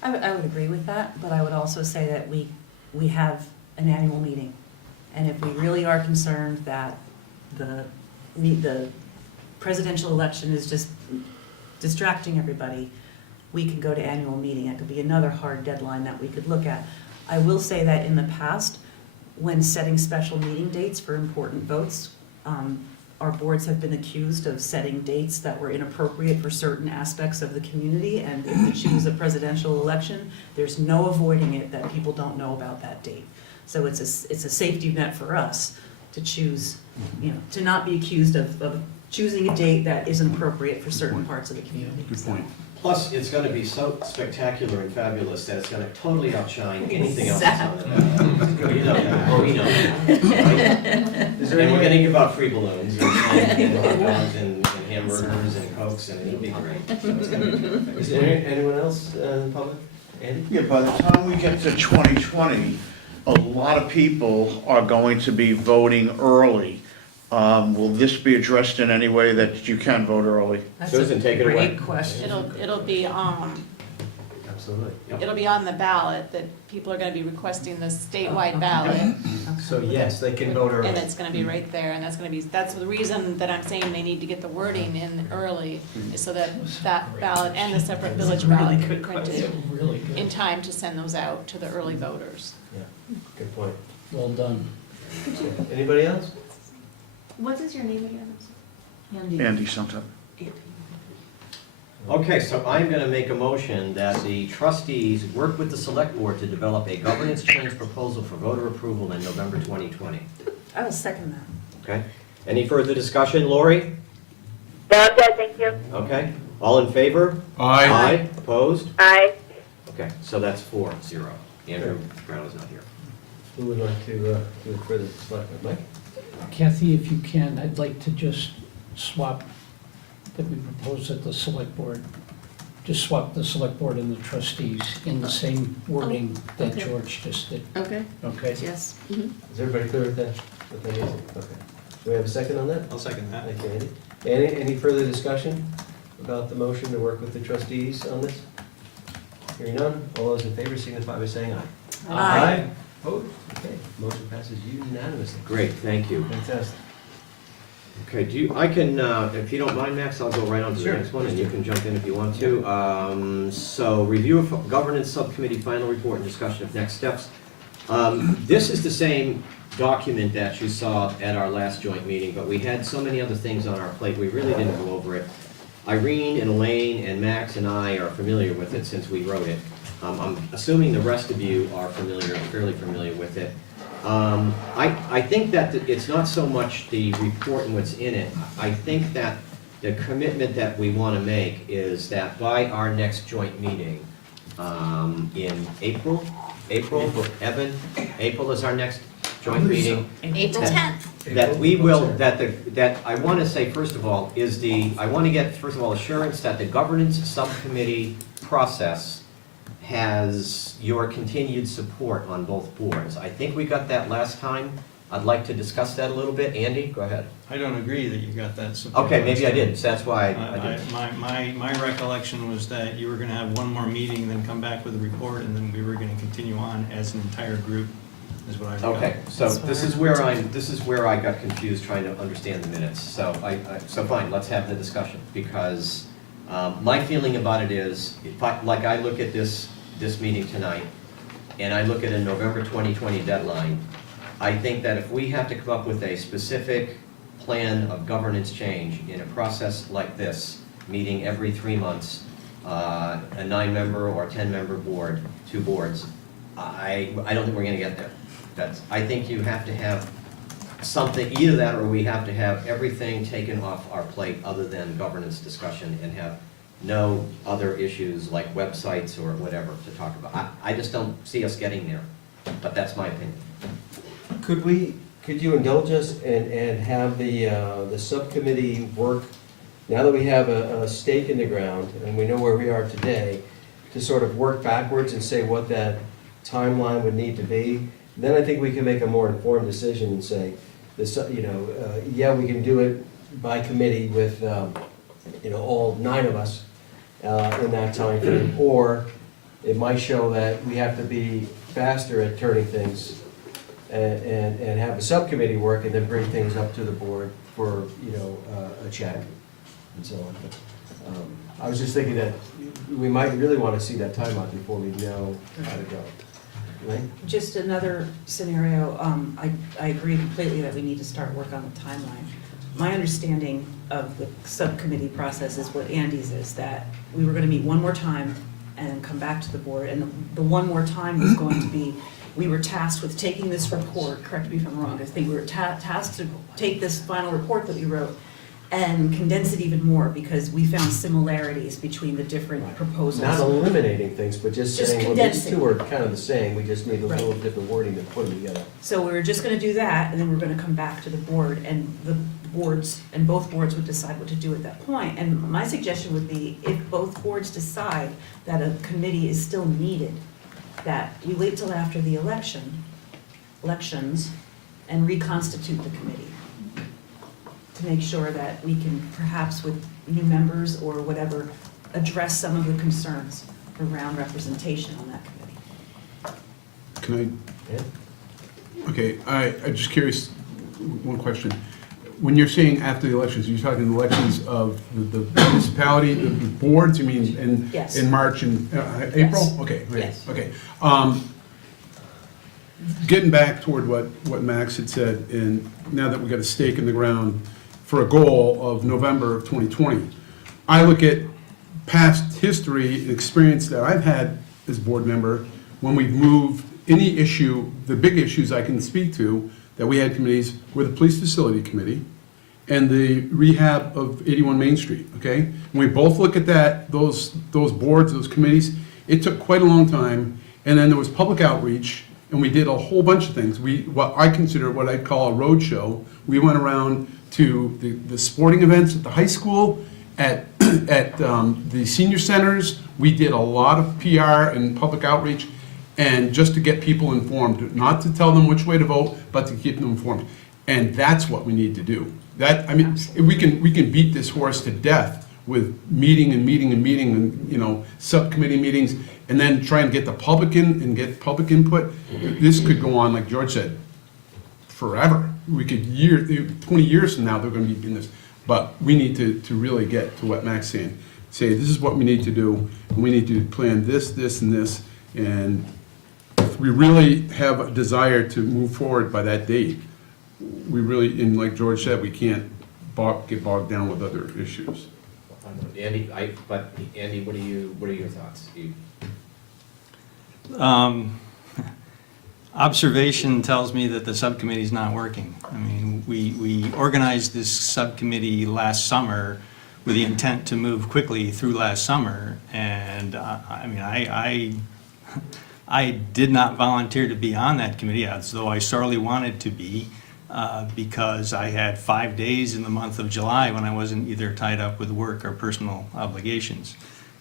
I would agree with that, but I would also say that we have an annual meeting. And if we really are concerned that the presidential election is just distracting everybody, we can go to annual meeting. It could be another hard deadline that we could look at. I will say that in the past, when setting special meeting dates for important votes, our boards have been accused of setting dates that were inappropriate for certain aspects of the community, and if we choose a presidential election, there's no avoiding it that people don't know about that date. So it's a safety net for us to choose, to not be accused of choosing a date that isn't appropriate for certain parts of the community. Good point. Plus, it's gonna be so spectacular and fabulous that it's gonna totally outshine anything else that's on the ballot. You know that. Oh, we know that. Is there And we're any, gonna give out free balloons and hot dogs and hamburgers and cokes, and it'll be great. So it's gonna be terrific. is there anyone else in the public? Andy? Yeah, by the time we get to 2020, a lot of people are going to be voting early. Will this be addressed in any way that you can vote early? That's Susan, take it away. Great question. It'll be, Absolutely. it'll be on the ballot, that people are gonna be requesting the statewide ballot, So yes, they can vote early. and it's gonna be right there, and that's the reason that I'm saying they need to get the wording in early, is so that that ballot and the separate village ballot can be printed Really good. in time to send those out to the early voters. Yeah, good point. Well done. Anybody else? What is your name again? Andy, sometime. Okay, so I'm gonna make a motion that the trustees work with the select board to develop a governance change proposal for voter approval in November 2020. I will second that. Okay? Any further discussion, Lori? No, I'm good, thank you. Okay, all in favor? Aye. Aye, opposed? Aye. Okay, so that's 4-0. Andrew Brown is not here. Who would like to do it further, Selectman Mike? Kathy, if you can, I'd like to just swap that we propose at the select board. Just swap the select board and the trustees in the same wording that okay. George just did, Okay, okay? yes. Is everybody clear with that? What that is? Okay. Do we have a second on that? I'll second that. Thank you, Andy. Any further discussion about the motion to work with the trustees on this? Hearing none, all those in favor signify by saying aye. Aye. Opposed? Okay, motion passes unanimously. Great, thank you. Fantastic. Okay, if you don't mind, Max, I'll go right on to the Sure. next one, and you can jump in if you want to. So, review of governance subcommittee final report and discussion of next steps. This is the same document that you saw at our last joint meeting, but we had so many other things on our plate, we really didn't go over it. Irene and Elaine and Max and I are familiar with it since we wrote it. I'm assuming the rest of you are fairly familiar with it. I think that it's not so much the report and what's in it. I think that the commitment that we want to make is that by our next joint meeting in April, Evan, April is our next joint meeting. April That- 10th. That we will, that I want to say, first of all, I want to get, first of all, assurance that the governance subcommittee process has your continued support on both boards. I think we got that last time. I'd like to discuss that a little bit. Andy, go ahead. I don't agree that you got that support. Okay, maybe I didn't, so that's why I didn't. My recollection was that you were gonna have one more meeting, then come back with a report, and then we were gonna continue on as an entire group, is what I recall. Okay, so this is where I got confused trying to understand the minutes. So so fine, let's have the discussion, because my feeling about it is, like I look at this meeting tonight, and I look at a November 2020 deadline, I think that if we have to come up with a specific plan of governance change in a process like this, meeting every 3 months, a 9-member or 10-member board, 2 boards, I don't think we're gonna get there. I think you have to have something, either that or we have to have everything taken off our plate other than governance discussion and have no other issues like websites or whatever to talk about. I just don't see us getting there, but that's my opinion. Could you indulge us and have the subcommittee work, now that we have a stake in the ground and we know where we are today, to sort of work backwards and say what that timeline would need to be? Then I think we can make a more informed decision and say, yeah, we can do it by committee with, all 9 of us in that time frame, or it might show that we have to be faster at turning things and have a subcommittee work and then bring things up to the board for, a check and so on. But, I was just thinking that we might really want to see that timeline before we know how to go. Elaine? Just another scenario, I agree completely that we need to start work on the timeline. My understanding of the subcommittee process is what Andy's is, that we were gonna meet one more time and then come back to the board, and the one more time was going to be, we were tasked with taking this report, correct me if I'm wrong, I think we were tasked to take this final report that we wrote and condense it even more, because we found similarities between the different proposals. Not eliminating things, but just saying, well, these condensing. two are kind of the same, we just need a little Right. different wording to put them together. So we were just gonna do that, and then we're gonna come back to the board, and the boards, and both boards would decide what to do at that point. And my suggestion would be, if both boards decide that a committee is still needed, that we wait till after the elections, and reconstitute the committee, to make sure that we can, perhaps with new members or whatever, address some of the concerns around representation on that committee. Can I? Okay, I'm just curious, one question. When you're saying after the elections, you're talking elections of the municipality, the boards, you mean Yes. in March and April? Yes. Okay, great, Yes. okay. Getting back toward what Max had said, and now that we got a stake in the ground for a goal of November of 2020, I look at past history, experience that I've had as board member, when we've moved any issue, the big issues I can speak to, that we had committees, were the police facility committee and the rehab of 81 Main Street, okay? When we both look at that, those boards, those committees, it took quite a long time, and then there was public outreach, and we did a whole bunch of things. What I consider, what I'd call a road show. We went around to the sporting events at the high school, at the senior centers. We did a lot of PR and public outreach, and just to get people informed, not to tell them which way to vote, but to keep them informed. And that's what we need to do. That, I mean, we can beat this horse to death with meeting and subcommittee meetings, and then try and get the public in and get public input. This could go on, like George said, forever. We could 20 years from now, they're gonna be doing this. But we need to really get to what Mac's saying. Say, this is what we need to do, and we need to plan this, this, and this, and if we really have a desire to move forward by that date, we really, and like George said, we can't get bogged down with other issues. Andy, Andy, what are your thoughts? Observation tells me that the subcommittee's not working. I mean, we organized this subcommittee last summer with the intent to move quickly through last summer, and I did not volunteer to be on that committee, as though I sorely wanted to be, because I had 5 days in the month of July when I wasn't either tied up with work or personal obligations.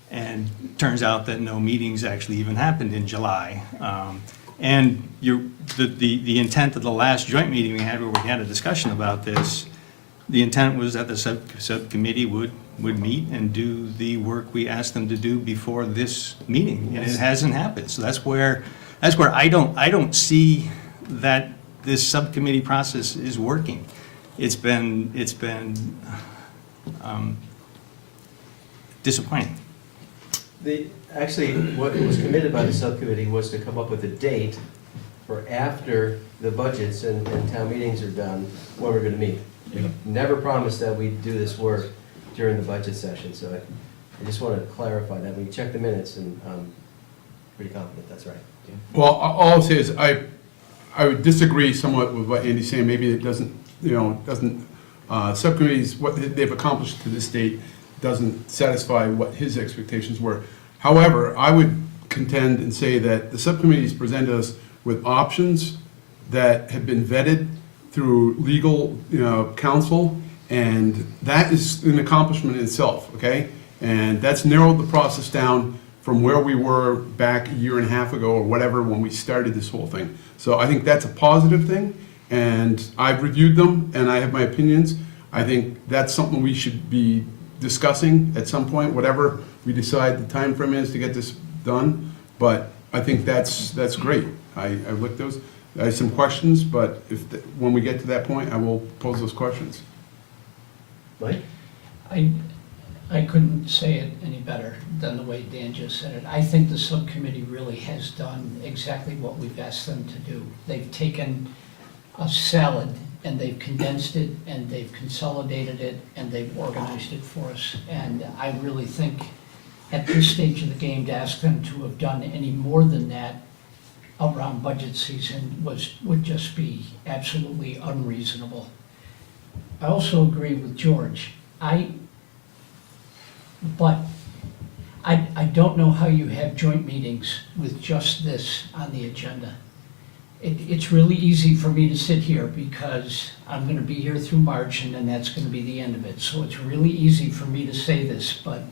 And it turns out that no meetings actually even happened in July. And the intent of the last joint meeting we had, where we had a discussion about this, the intent was that the subcommittee would meet and do the work we asked them to do before this meeting, and it hasn't happened. So that's where I don't see that this subcommittee process is working. It's been disappointing. Actually, what was committed by the subcommittee was to come up with a date for after the budgets and town meetings are done, when we're gonna meet. We never promised that we'd do this work during the budget session, so I just wanted to clarify that. When you check the minutes, and I'm pretty confident that's right. Well, all I'll say is I would disagree somewhat with what Andy's saying. Maybe it doesn't, subcommittees, what they've accomplished to this date doesn't satisfy what his expectations were. However, I would contend and say that the subcommittees presented us with options that have been vetted through legal, counsel, and that is an accomplishment in itself, okay? And that's narrowed the process down from where we were back a year and a half ago or whatever when we started this whole thing. So I think that's a positive thing, and I've reviewed them and I have my opinions. I think that's something we should be discussing at some point, whatever we decide the time frame is to get this done. But I think that's great. I looked those. I have some questions, but when we get to that point, I will pose those questions. Mike? I couldn't say it any better than the way Dan just said it. I think the subcommittee really has done exactly what we've asked them to do. They've taken a salad and they've condensed it and they've consolidated it and they've organized it for us. And I really think at this stage of the game, to ask them to have done any more than that around budget season would just be absolutely unreasonable. I also agree with George. But I don't know how you have joint meetings with just this on the agenda. It's really easy for me to sit here because I'm gonna be here through March and then that's gonna be the end of it. So it's really easy for me to say this, but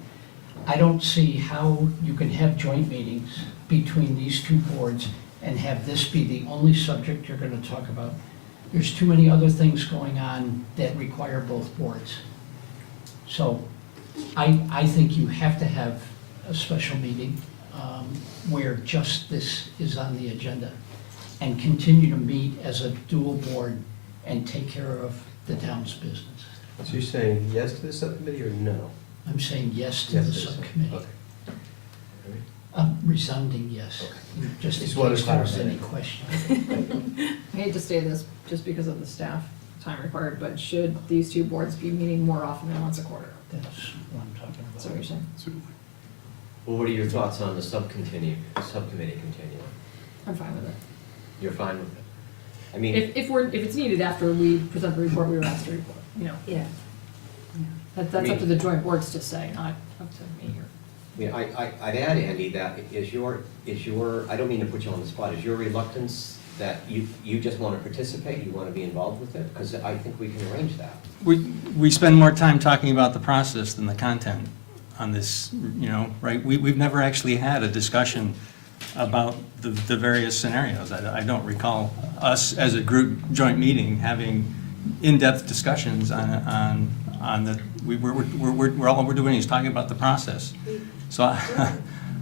I don't see how you can have joint meetings between these two boards and have this be the only subject you're gonna talk about. There's too many other things going on that require both boards. So I think you have to have a special meeting where just this is on the agenda and continue to meet as a dual board and take care of the town's business. So you're saying yes to the subcommittee or no? I'm saying yes to the subcommittee. Okay. Resounding yes. Okay. Just in Just wanted case to there was clarify any that. question. I hate to say this just because of the staff time required, but should these two boards be meeting more often than once a quarter? That's what I'm talking That's what you're about. saying? Well, what are your thoughts on the subcommittee continuing? I'm fine with it. You're fine with it? I mean, If it's needed after we present the report, we were asked to report, you know. Yeah. That's up to the joint boards to say, not up to me or. I'd add, Andy, that is your, I don't mean to put you on the spot, is your reluctance that you just want to participate, you want to be involved with it? Because I think we can arrange that. We spend more time talking about the process than the content on this, you know, right? We've never actually had a discussion about the various scenarios. I don't recall us as a group joint meeting having in-depth discussions on the, all we're doing is talking about the process. So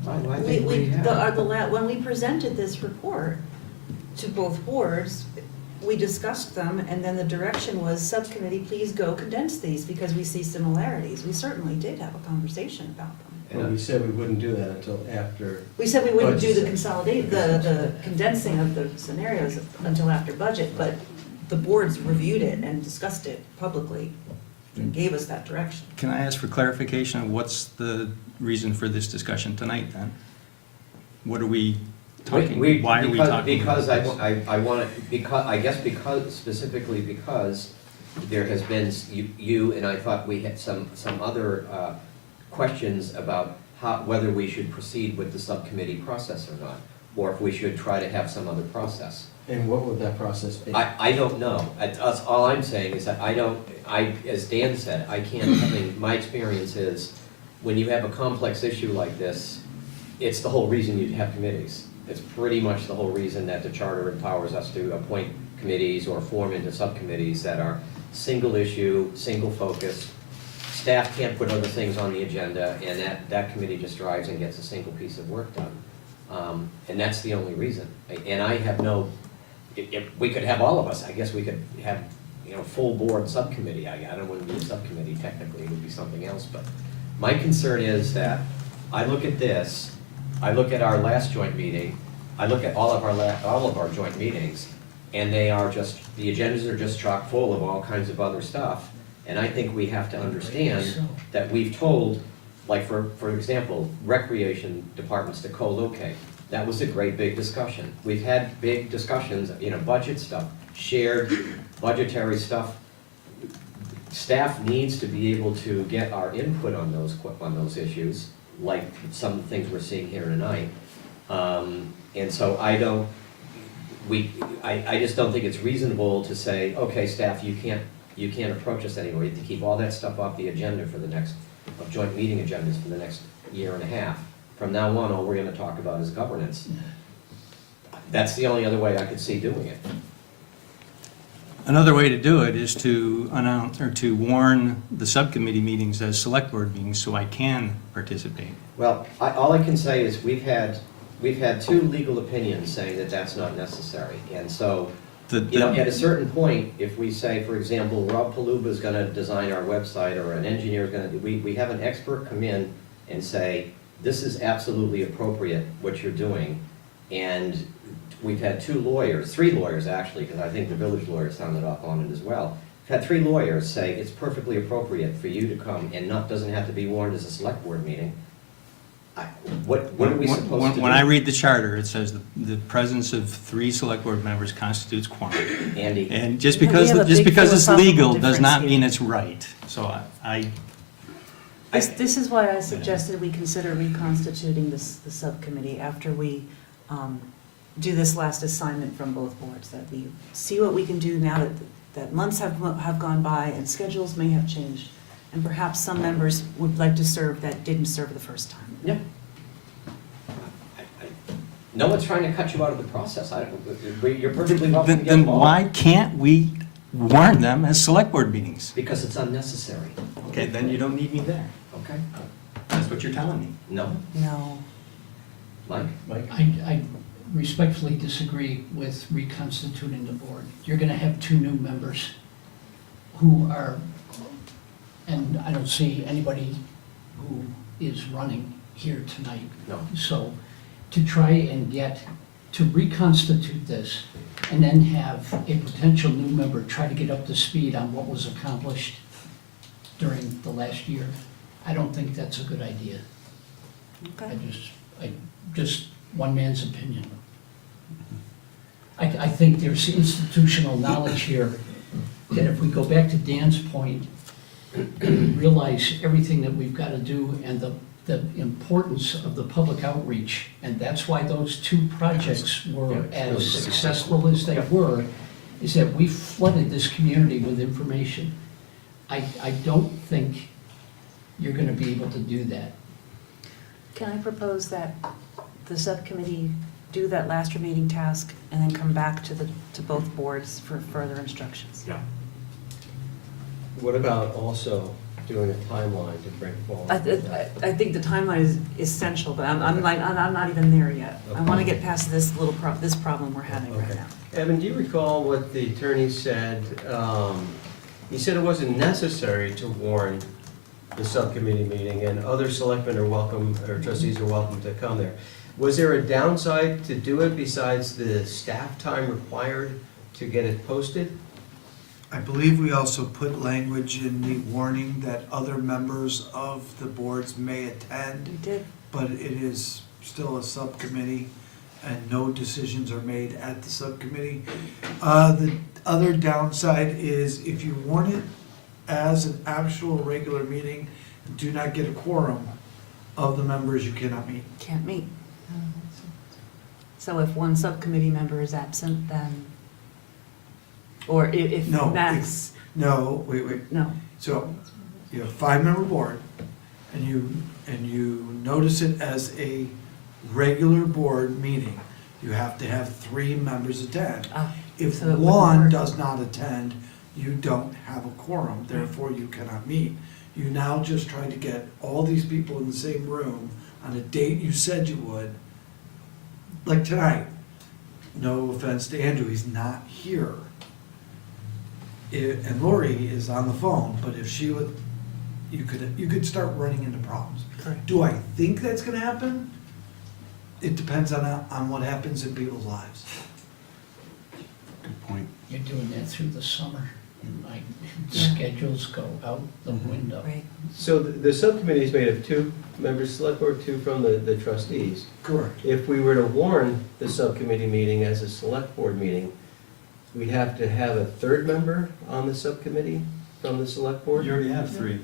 When we presented this report to both boards, we discussed them, and then the direction was, subcommittee, please go condense these, because we see similarities. We certainly did have a conversation about them. And we said we wouldn't do that until after. We said we wouldn't do the budget. consolidate, the condensing of the scenarios until after budget, but the boards reviewed it and discussed it publicly and gave us that direction. can I ask for clarification on what's the reason for this discussion tonight then? What are we talking, why are we talking? Because I want to, because, specifically because there has been, you and I thought we had some other questions about whether we should proceed with the subcommittee process or not, or if we should try to have some other process. And what would that process be? I don't know. All I'm saying is that as Dan said, I can't, my experience is, when you have a complex issue like this, it's the whole reason you have committees. It's pretty much the whole reason that the charter empowers us to appoint committees or form into subcommittees that are single issue, single focus. Staff can't put other things on the agenda, and that committee just drives and gets a single piece of work done. And that's the only reason. And I have no, if we could have all of us, I guess we could have, full board subcommittee. I don't want to be a subcommittee technically, it would be something else, but my concern is that I look at this, I look at our last joint meeting, I look at all of our joint meetings, and they are just, the agendas are just chock full of all kinds of other stuff. And I think we have to understand that we've told, like for example, recreation departments to co-locate. That was a great big discussion. We've had big discussions, budget stuff, shared budgetary stuff. Staff needs to be able to get our input on those issues, like some of the things we're seeing here tonight. And so I just don't think it's reasonable to say, okay, staff, you can't approach us anymore. You have to keep all that stuff off the agenda for the next, of joint meeting agendas for the next year and a half. From now on, all we're gonna talk about is governance. That's the only other way I could see doing it. Another way to do it is to announce, or to warn the subcommittee meetings as select board meetings so I can participate. Well, all I can say is we've had two legal opinions saying that that's not necessary. And so, at a certain point, if we say, for example, Rob Paluba is gonna design our website, or an engineer is gonna, we have an expert come in and say, this is absolutely appropriate, what you're doing. And we've had three lawyers actually, because I think the village lawyer sounded off on it as well. We've had three lawyers say it's perfectly appropriate for you to come, and doesn't have to be warned as a select board meeting. What are we supposed to do? When I read the charter, it says the presence of 3 select board members constitutes quorum. Andy. And just And we because have a big it's legal philosophical does not difference mean here. it's right. So This is why I suggested we consider reconstituting the subcommittee after we do this last assignment from both boards, that we see what we can do now that months have gone by and schedules may have changed, and perhaps some members would like to serve that didn't serve the first time. Yeah. No one's trying to cut you out of the process. You're perfectly welcome to get then involved. why can't we warn them as select board meetings? Because it's unnecessary. Okay, then you don't need me there. Okay? That's what you're telling me. No? No. Mike? I respectfully disagree with reconstituting the board. You're gonna have 2 new members who are, and I don't see anybody who is running here tonight. No. So to try and to reconstitute this and then have a potential new member try to get up to speed on what was accomplished during the last year, I don't think that's a good idea. Okay. Just one man's opinion. I think there's institutional knowledge here that if we go back to Dan's point and realize everything that we've got to do and the importance of the public outreach, and that's why those two projects were as successful as they were, is that we flooded this community with information. I don't think you're gonna be able to do that. Can I propose that the subcommittee do that last remaining task and then come back to both boards for further instructions? Yeah. What about also doing a timeline to bring forward? I think the timeline is essential, but I'm not even there yet. I want to get past this this problem we're having right Okay. now. Evan, do you recall what the attorney said? He said it wasn't necessary to warn the subcommittee meeting, and other selectmen are welcome, or trustees are welcome to come there. Was there a downside to do it besides the staff time required to get it posted? I believe we also put language in the warning that other members of the boards may attend. We did. But it is still a subcommittee and no decisions are made at the subcommittee. The other downside is if you warn it as an actual regular meeting, do not get a quorum of the members, you cannot meet. Can't meet. So if one subcommittee member is absent, then, or if No, Max, No, wait. no. So you have a 5-member board and you notice it as a regular board meeting. You have to have 3 members attend. If so it wouldn't one work. does not attend, you don't have a quorum, therefore you cannot meet. You now just try to get all these people in the same room on a date you said you would. Like tonight, no offense to Andrew, he's not here. And Lori is on the phone, but if she would, you could start running into problems. Correct. Do I think that's gonna happen? It depends on what happens in people's lives. Good point. You're doing that through the summer, and my Yeah. schedules go out the window. Right. So the subcommittee is made of 2 members, select board, 2 from the trustees. Correct. If we were to warn the subcommittee meeting as a select board meeting, we'd have to have a 3rd member on the subcommittee from the select board? You already have 3.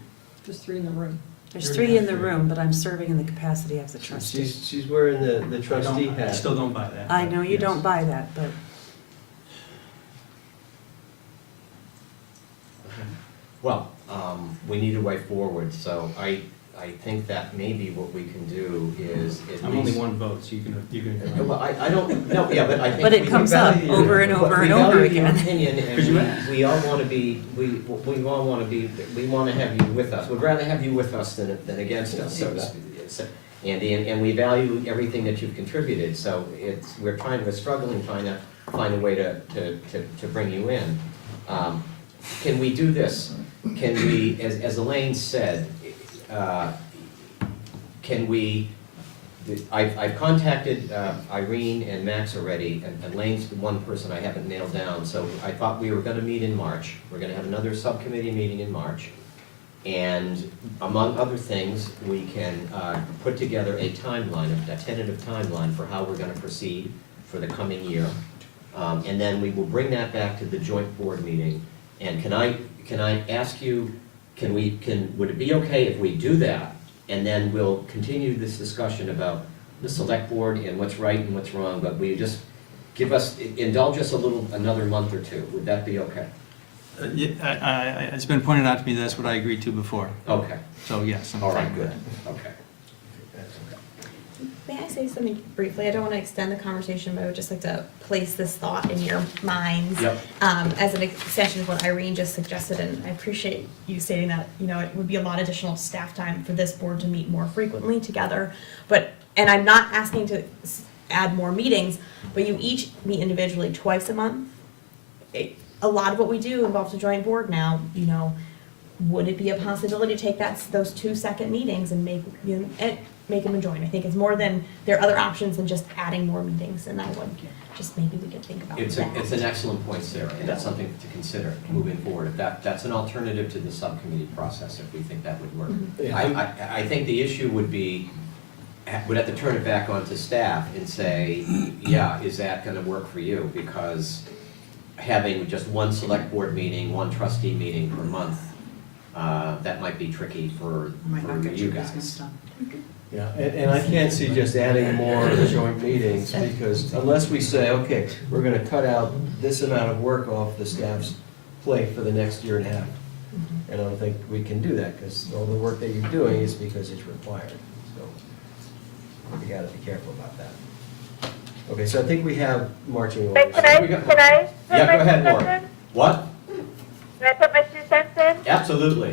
Just 3 in the room. There's 3 in the room, but I'm serving in the capacity as a trustee. She's wearing the trustee I hat. still don't buy that. I know you Yes. don't buy that, but Well, we need a way forward, so I think that maybe what we can do is at I'm only least- 1 vote, so you can. Well, I don't, no, yeah, but I think. But it we comes up value- over and over we and over value your again. opinion, Because you and we all wanna be, we all wanna be, we wanna have you with us. We'd rather have you with us than against us, so to speak. Andy, and we value everything that you've contributed, so we're struggling trying to find a way to bring you in. Can we do this? Can we, as Elaine said, can we, I've contacted Irene and Max already, and Elaine's the one person I haven't nailed down, so I thought we were gonna meet in March. We're gonna have another subcommittee meeting in March. And among other things, we can put together a timeline, a tentative timeline for how we're gonna proceed for the coming year. And then we will bring that back to the joint board meeting. And can I ask you, would it be okay if we do that? And then we'll continue this discussion about the select board and what's right and what's wrong, but will you just indulge us another month or 2? Would that be okay? It's been pointed out to me that's what I agreed to before. Okay, So yes, I'm all fine right, with good, that. okay. May I say something briefly? I don't want to extend the conversation, but I would just like to place this thought in your minds. Yep. As an extension of what Irene just suggested, and I appreciate you stating that, it would be a lot of additional staff time for this board to meet more frequently together. And I'm not asking to add more meetings, but you each meet individually twice a month. A lot of what we do involves a joint board now, would it be a possibility to take those 2 second meetings and make them a joint? I think it's more than, there are other options than just adding more meetings, and that would, just maybe we could think about It's that. an excellent point, Sarah, and that's something to consider moving forward. If that's an alternative to the subcommittee process, if we think that would work. Mhm. I think the issue would be would have to turn it back onto staff and say, yeah, is that gonna work for you? Because having just one select board meeting, one trustee meeting per month, that might be tricky for Might not get you your business guys. done. Yeah, and I can't see just adding more joint meetings, because unless we say, okay, we're gonna cut out this amount of work off the staff's plate for the next year and a half. And I don't think we can do that, because all the work that you're doing is because it's required, so we gotta be careful about that. Okay, so I think we have marching orders. Wait, can I put Yeah, my go ahead, 2 cents Laura. in? What? Can I put my 2 cents in? Absolutely.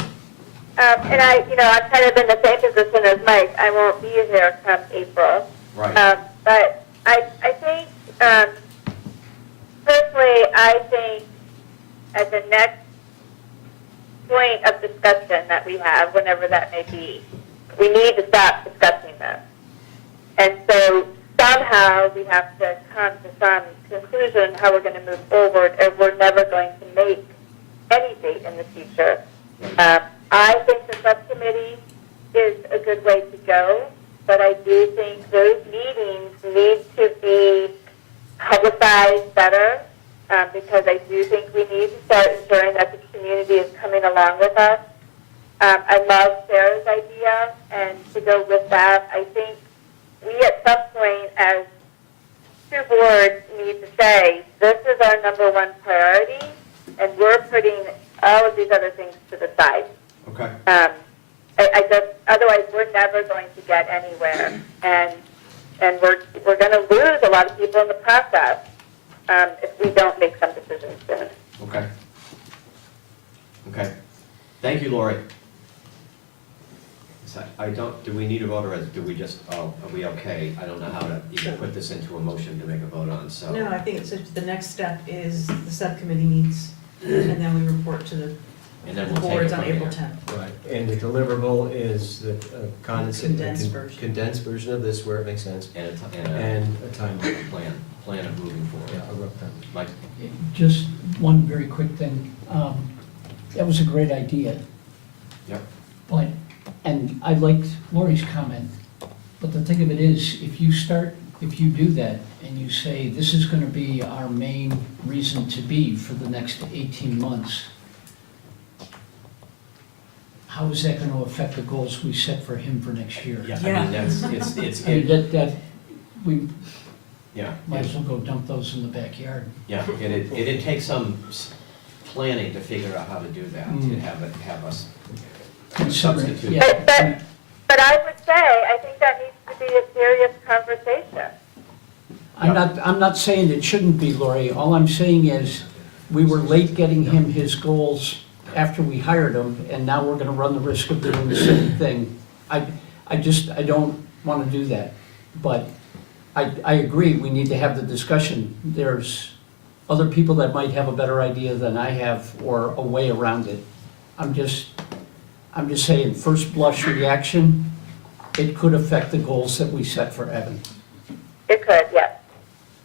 And I'm kind of in the same position as Mike. I won't be here come April. Right. But I think, personally, I think at the next point of discussion that we have, whenever that may be, we need to stop discussing this. And so somehow we have to come to some conclusion how we're going to move forward, or we're never going to make any date in the future. I think the subcommittee is a good way to go, but I do think those meetings need to be publicized better, because I do think we need to start ensuring that the community is coming along with us. I love Sarah's idea, and to go with that, I think we at some point as two boards need to say, this is our number one priority, and we're putting all of these other things to the side. Okay. I just, otherwise we're never going to get anywhere, and we're going to lose a lot of people in the process if we don't make some decisions soon. Okay. Okay. Thank you, Lori. So do we need a vote, or do we just, are we okay? I don't know how to even put this into a motion to make a vote on, so. No, I think it's, the next step is the subcommittee meets, and then we report to the And then we'll take it boards on from April there. 10th. Right, and the deliverable is the Condensed version. condensed version of this where it makes sense, And and a timeline. a plan of moving forward. Yeah, a rough time. Mike? Just one very quick thing. That was a great idea, Yep. but, and I liked Lori's comment, but the thing of it is, if you do that, and you say, this is gonna be our main reason to be for the next 18 months, how is that gonna affect the goals we set for him for next year? Yeah, I mean, it's, I mean, we yeah. might as well go dump those in the backyard. Yeah, it'd take some planning to figure out how to do that, to have us substitute. Yeah. But I would say, I think that needs to be a serious conversation. I'm not saying it shouldn't be, Lori. All I'm saying is, we were late getting him his goals after we hired him, and now we're gonna run the risk of doing the same thing. I don't wanna do that. But I agree, we need to have the discussion. There's other people that might have a better idea than I have, or a way around it. I'm just saying, first blush reaction, it could affect the goals that we set for Evan. It could, yes.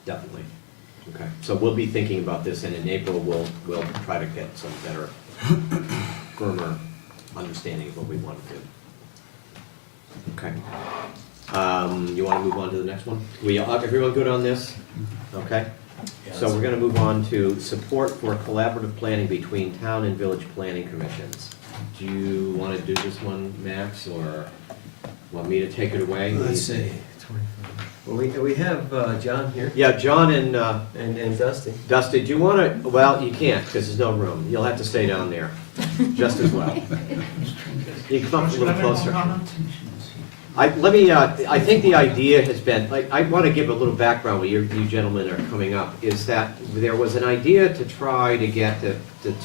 Definitely. Okay, so we'll be thinking about this, and in April, we'll try to get some better, firmer understanding of what we want to do. Okay. You want to move on to the next one? Everyone good on this? Okay. So we're going to move on to support for collaborative planning between town and village planning commissions. Do you want to do this one, Max, or want me to take it away? Let's see. Well, we have John here. Yeah, John and Dusty. Dusty, do you want to, well, you can't, because there's no room. You'll have to stay down there, just as well. You can come up a little closer. I think the idea has been, I want to give a little background while you gentlemen are coming up, is that there was an idea to try to get the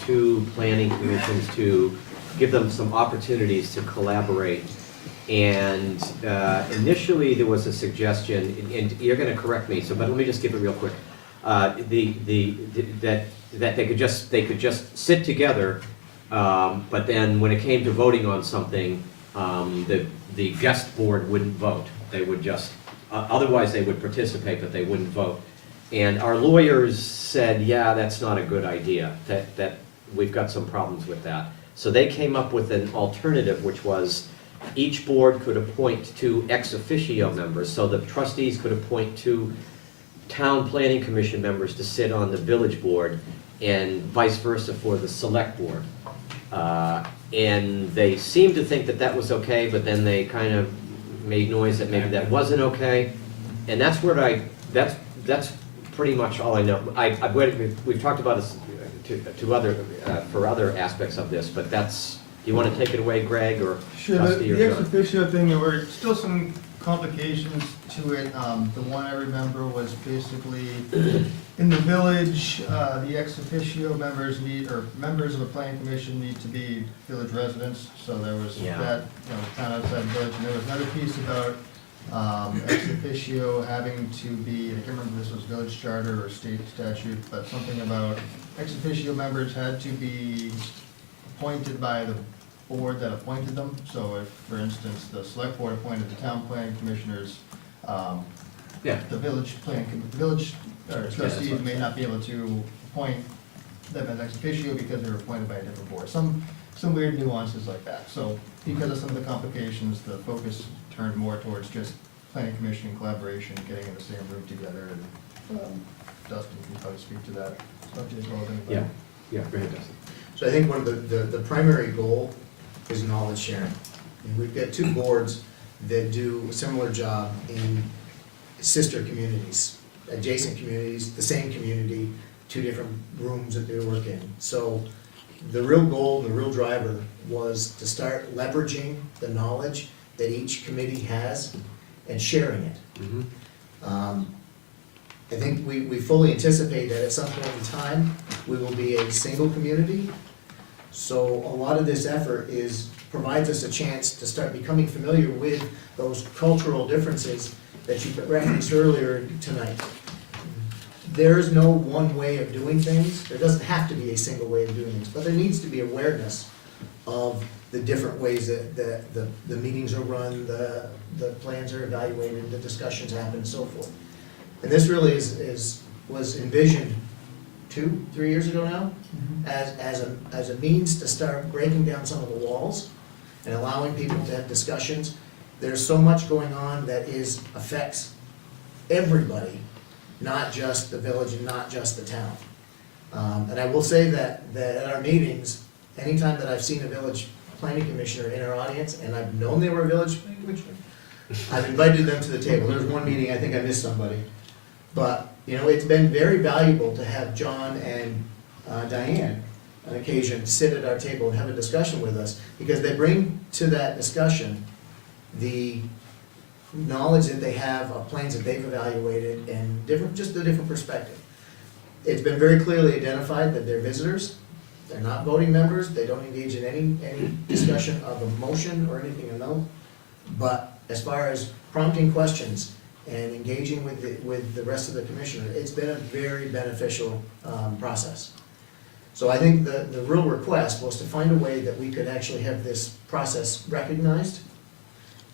two planning commissions to give them some opportunities to collaborate. And initially, there was a suggestion, and you're going to correct me, but let me just give it real quick. That they could just sit together, but then when it came to voting on something, the guest board wouldn't vote. They would just, otherwise they would participate, but they wouldn't vote. And our lawyers said, yeah, that's not a good idea, that we've got some problems with that. So they came up with an alternative, which was each board could appoint 2 ex officio members, so the trustees could appoint 2 town planning commission members to sit on the village board, and vice versa for the select board. And they seemed to think that that was okay, but then they kind of made noise that maybe that wasn't okay. And that's where that's pretty much all I know. We've talked about this to other, for other aspects of this, but that's, you want to take it away, Greg, or Sure, Trustee, or the ex John? officio thing, there were still some complications to it. The one I remember was basically, in the village, the ex officio members members of a planning commission need to be village residents, so there was Yeah. that, town outside the village. And there was another piece about, ex officio having to be, I can't remember if this was village charter or state statute, but something about ex officio members had to be appointed by the board that appointed them. So if, for instance, the select board appointed the town planning commissioners, Yeah. the village trustees may not be able to appoint them as ex officio because they were appointed by a different board. Some weird nuances like that. So because of some of the complications, the focus turned more towards just planning commission collaboration, getting in the same room together. And Dustin can probably speak to that subject as well as anybody. Yeah, go ahead, Dustin. So I think one of the primary goal is knowledge sharing. And we've got 2 boards that do a similar job in sister communities, adjacent communities, the same community, 2 different rooms that they work in. So the real goal, the real driver was to start leveraging the knowledge that each committee has and sharing it. I think we fully anticipate that at some point in time, we will be a single community. So a lot of this effort provides us a chance to start becoming familiar with those cultural differences that you referenced earlier tonight. There is no one way of doing things. There doesn't have to be a single way of doing things, but there needs to be awareness of the different ways that the meetings are run, the plans are evaluated, the discussions happen, and so forth. And this really was envisioned 2-3 years ago now, as a means to start breaking down some of the walls and allowing people to have discussions. There's so much going on that affects everybody, not just the village and not just the town. And I will say that at our meetings, anytime that I've seen a village planning commissioner in our audience, and I've known they were a village planning commissioner, I've invited them to the table. There was one meeting, I think I missed somebody. But, it's been very valuable to have John and Diane on occasion sit at our table and have a discussion with us, because they bring to that discussion the knowledge that they have of plans that they've evaluated and just a different perspective. It's been very clearly identified that they're visitors, they're not voting members, they don't engage in any discussion of a motion or anything else. But as far as prompting questions and engaging with the rest of the commissioner, it's been a very beneficial process. So I think the real request was to find a way that we could actually have this process recognized.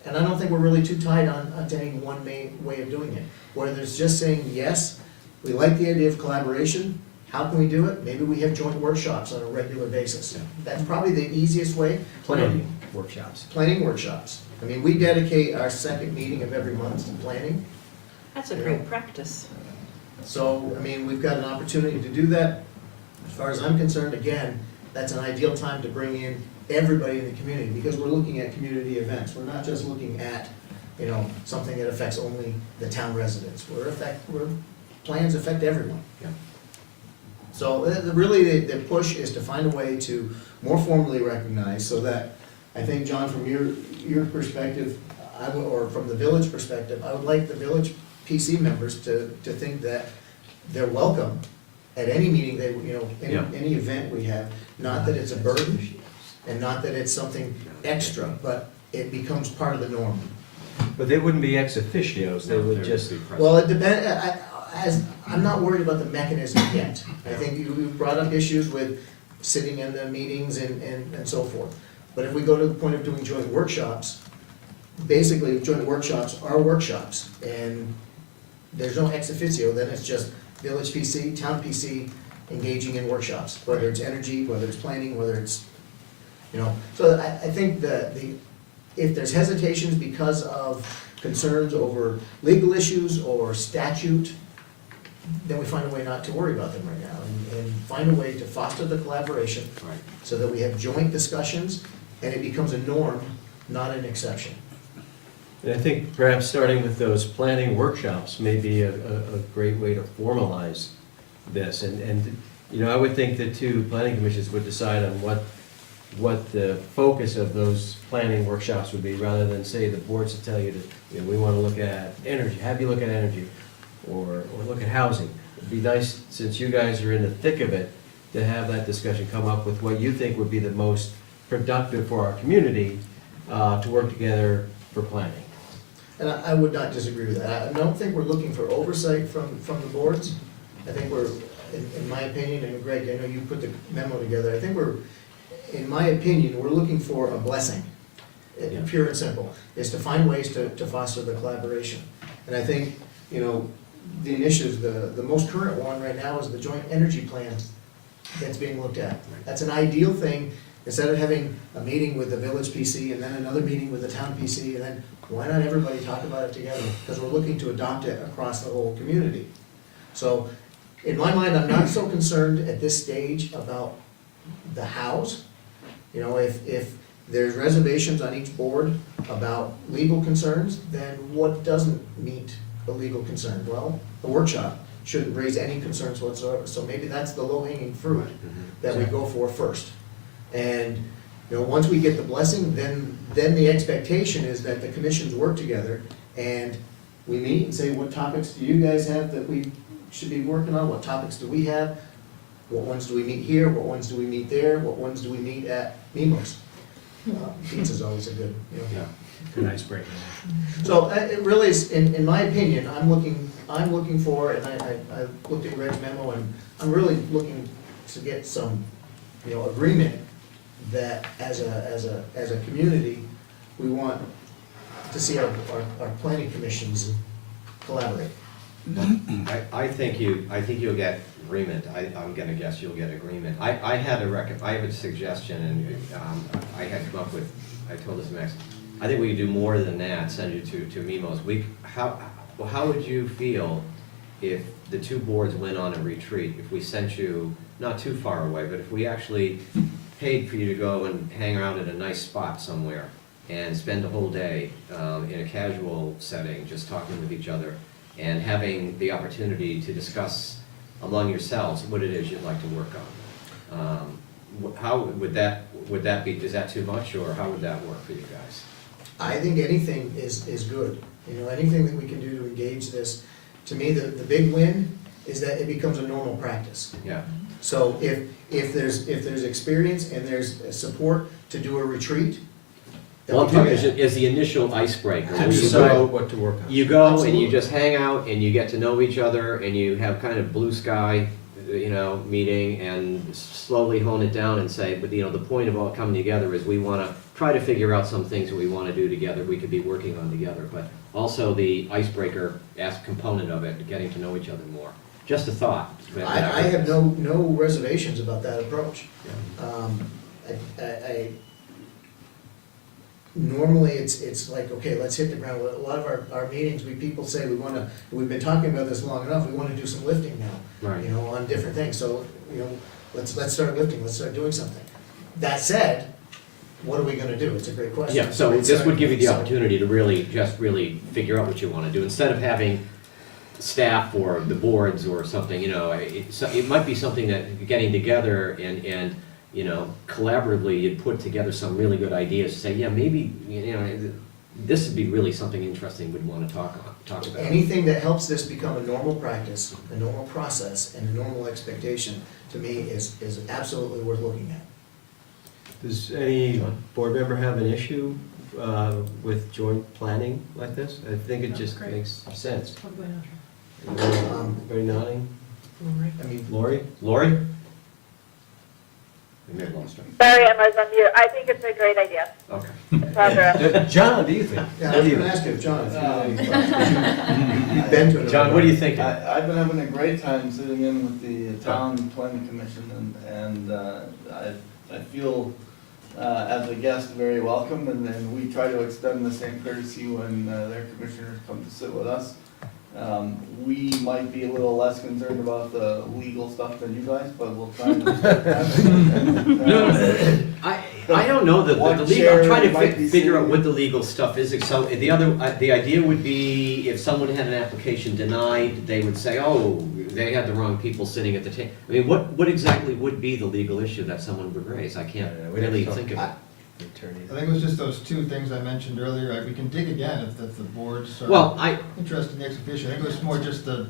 And I don't think we're really too tied to any one main way of doing it. Whether it's just saying, yes, we like the idea of collaboration, how can we do it? Maybe we have joint workshops on a regular basis. That's probably the easiest way. Planning workshops. Planning workshops. I mean, we dedicate our second meeting of every month to planning. That's a great practice. So, I mean, we've got an opportunity to do that. As far as I'm concerned, again, that's an ideal time to bring in everybody in the community, because we're looking at community events. We're not just looking at, something that affects only the town residents. Plans affect everyone. Yeah. So really, the push is to find a way to more formally recognize, so that, I think, John, from your perspective, or from the village perspective, I would like the village PC members to think that they're welcome at any meeting, any event we have. Not that it's a burden, and not that it's something extra, but it becomes part of the norm. But they wouldn't be ex officios, they would just. Well, it depends, I'm not worried about the mechanism yet. I think you brought up issues with sitting in the meetings and so forth. But if we go to the point of doing joint workshops, basically joint workshops are workshops, and there's no ex officio, then it's just village PC, town PC engaging in workshops, whether it's energy, whether it's planning, whether it's, so I think the if there's hesitations because of concerns over legal issues or statute, then we find a way not to worry about them right now, and find a way to foster the collaboration Right. so that we have joint discussions, and it becomes a norm, not an exception. And I think perhaps starting with those planning workshops may be a great way to formalize this. And, you know, I would think the two planning commissions would decide on what the focus of those planning workshops would be, rather than say the boards to tell you that, you know, we want to look at energy, have you look at energy, or look at housing. It'd be nice, since you guys are in the thick of it, to have that discussion, come up with what you think would be the most productive for our community, to work together for planning. And I would not disagree with that. I don't think we're looking for oversight from the boards. I think we're, in my opinion, and Greg, I know you put the memo together, I think we're, in my opinion, we're looking for a blessing, Yeah. pure and simple, is to find ways to foster the collaboration. And I think, you know, the initiatives, the most current one right now is the joint energy plan that's being looked at. That's an ideal thing, instead of having a meeting with the village PC and then another meeting with the town PC, and then why not everybody talk about it together? Because we're looking to adopt it across the whole community. So, in my mind, I'm not so concerned at this stage about the hows. You know, if there's reservations on each board about legal concerns, then what doesn't meet the legal concern? Well, the workshop shouldn't raise any concerns whatsoever, so maybe that's the low-hanging fruit that we go for first. And, you know, once we get the blessing, then the expectation is that the commissions work together, and we meet and say, what topics do you guys have that we should be working on? What topics do we have? What ones do we meet here? What ones do we meet there? What ones do we meet at Mimo's? Pizza's always a good, you know. Yeah. Good icebreaker. So it really is, in my opinion, I'm looking for, and I looked at Greg's memo, and I'm really looking to get some, you know, agreement that as a community, we want to see our planning commissions collaborate. I think you'll get agreement. I'm gonna guess you'll get agreement. I have a suggestion, and I had come up with, I told this Max, I think we could do more than that, send you to Mimo's. How would you feel if the two boards went on a retreat, if we sent you, not too far away, but if we actually paid for you to go and hang around at a nice spot somewhere and spend a whole day in a casual setting, just talking with each other, and having the opportunity to discuss among yourselves what it is you'd like to work on. How would that be, is that too much, or how would that work for you guys? I think anything is good, you know, anything that we can do to engage this. To me, the big win is that it becomes a normal practice. Yeah. So if there's experience and there's support to do a retreat, then Well, we I'm do talking that. is the initial icebreaker. Where you Decide go- what to work on. You go and Absolutely. you just hang out and you get to know each other and you have kind of blue sky, you know, meeting, and slowly hone it down and say, but you know, the point of all coming together is we want to try to figure out some things that we want to do together, we could be working on together, but also the icebreaker component of it, getting to know each other more. Just a thought. I have no reservations about that approach. Normally, it's like, okay, let's hit the ground. A lot of our meetings, people say we've been talking about this long enough, we wanna do some lifting now. Right. You know, on different things, so, you know, let's start lifting, let's start doing something. That said, what are we gonna do? It's a great question. Yeah, so this would give you the So- opportunity to really figure out what you want to do, instead of having staff or the boards or something, you know, it might be something that getting together and, you know, collaboratively, you'd put together some really good ideas to say, yeah, maybe, you know, this would be really something interesting we'd want to talk about. Anything that helps this become a normal practice, a normal process, and a normal expectation, to me, is absolutely worth looking at. Does any board member have an issue with joint planning like this? I think it just makes sense. Probably not. Everybody nodding? I mean, Lori? We may have lost her. Sorry, I was on mute. I think it's a great idea. Okay. John, do you think? Yeah, I was gonna ask you, John, if you've been to it. John, what do you think? I've been having a great time sitting in with the town planning commission, and I feel as a guest, very welcome, and then we try to extend the same courtesy when their commissioners come to sit with us. We might be a little less concerned about the legal stuff than you guys, but we'll try and respect that. I don't know the One legal, I'm trying chair might to be figure out sitting- what the legal stuff is. So the other, the idea would be if someone had an application denied, they would say, oh, they had the wrong people sitting at the table. I mean, what exactly would be the legal issue that someone would raise? I can't really think of it. I think it was just those two things I mentioned earlier. We can dig again if the board's Well, interested in the ex officio. I think it was more just the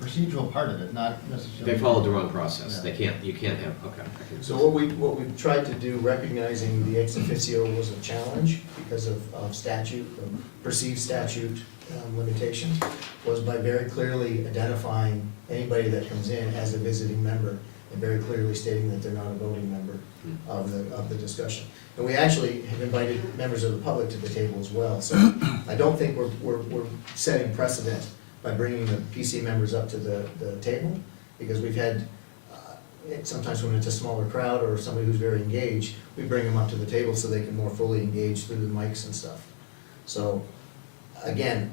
procedural part of it, not necessarily. They followed the wrong process. They can't, you can't have, okay. So what we've tried to do, recognizing the ex officio was a challenge because of statute, perceived statute limitations, was by very clearly identifying anybody that comes in as a visiting member and very clearly stating that they're not a voting member of the discussion. And we actually have invited members of the public to the table as well. So I don't think we're setting precedent by bringing the PC members up to the table, because we've had, sometimes when it's a smaller crowd or somebody who's very engaged, we bring them up to the table so they can more fully engage through the mics and stuff. So, again,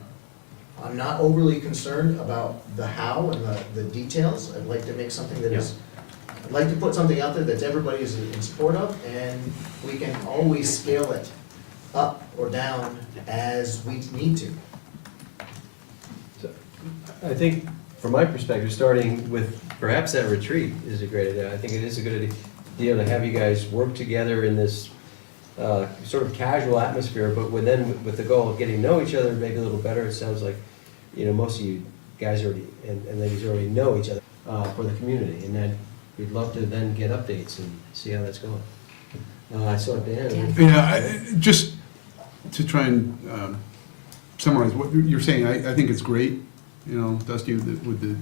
I'm not overly concerned about the how and the details. I'd like to make something that is, I'd like to put something out there that everybody is in support of, and we can always scale it up or down as we need to. I think, from my perspective, starting with perhaps that retreat is a great idea. I think it is a good idea to have you guys work together in this sort of casual atmosphere, but with the goal of getting to know each other maybe a little better. It sounds like, most of you guys already, and ladies already know each other for the community, and then we'd love to then get updates and see how that's going. I saw Dan. Yeah, just to try and summarize what you're saying, I think it's great, Dusty, with the,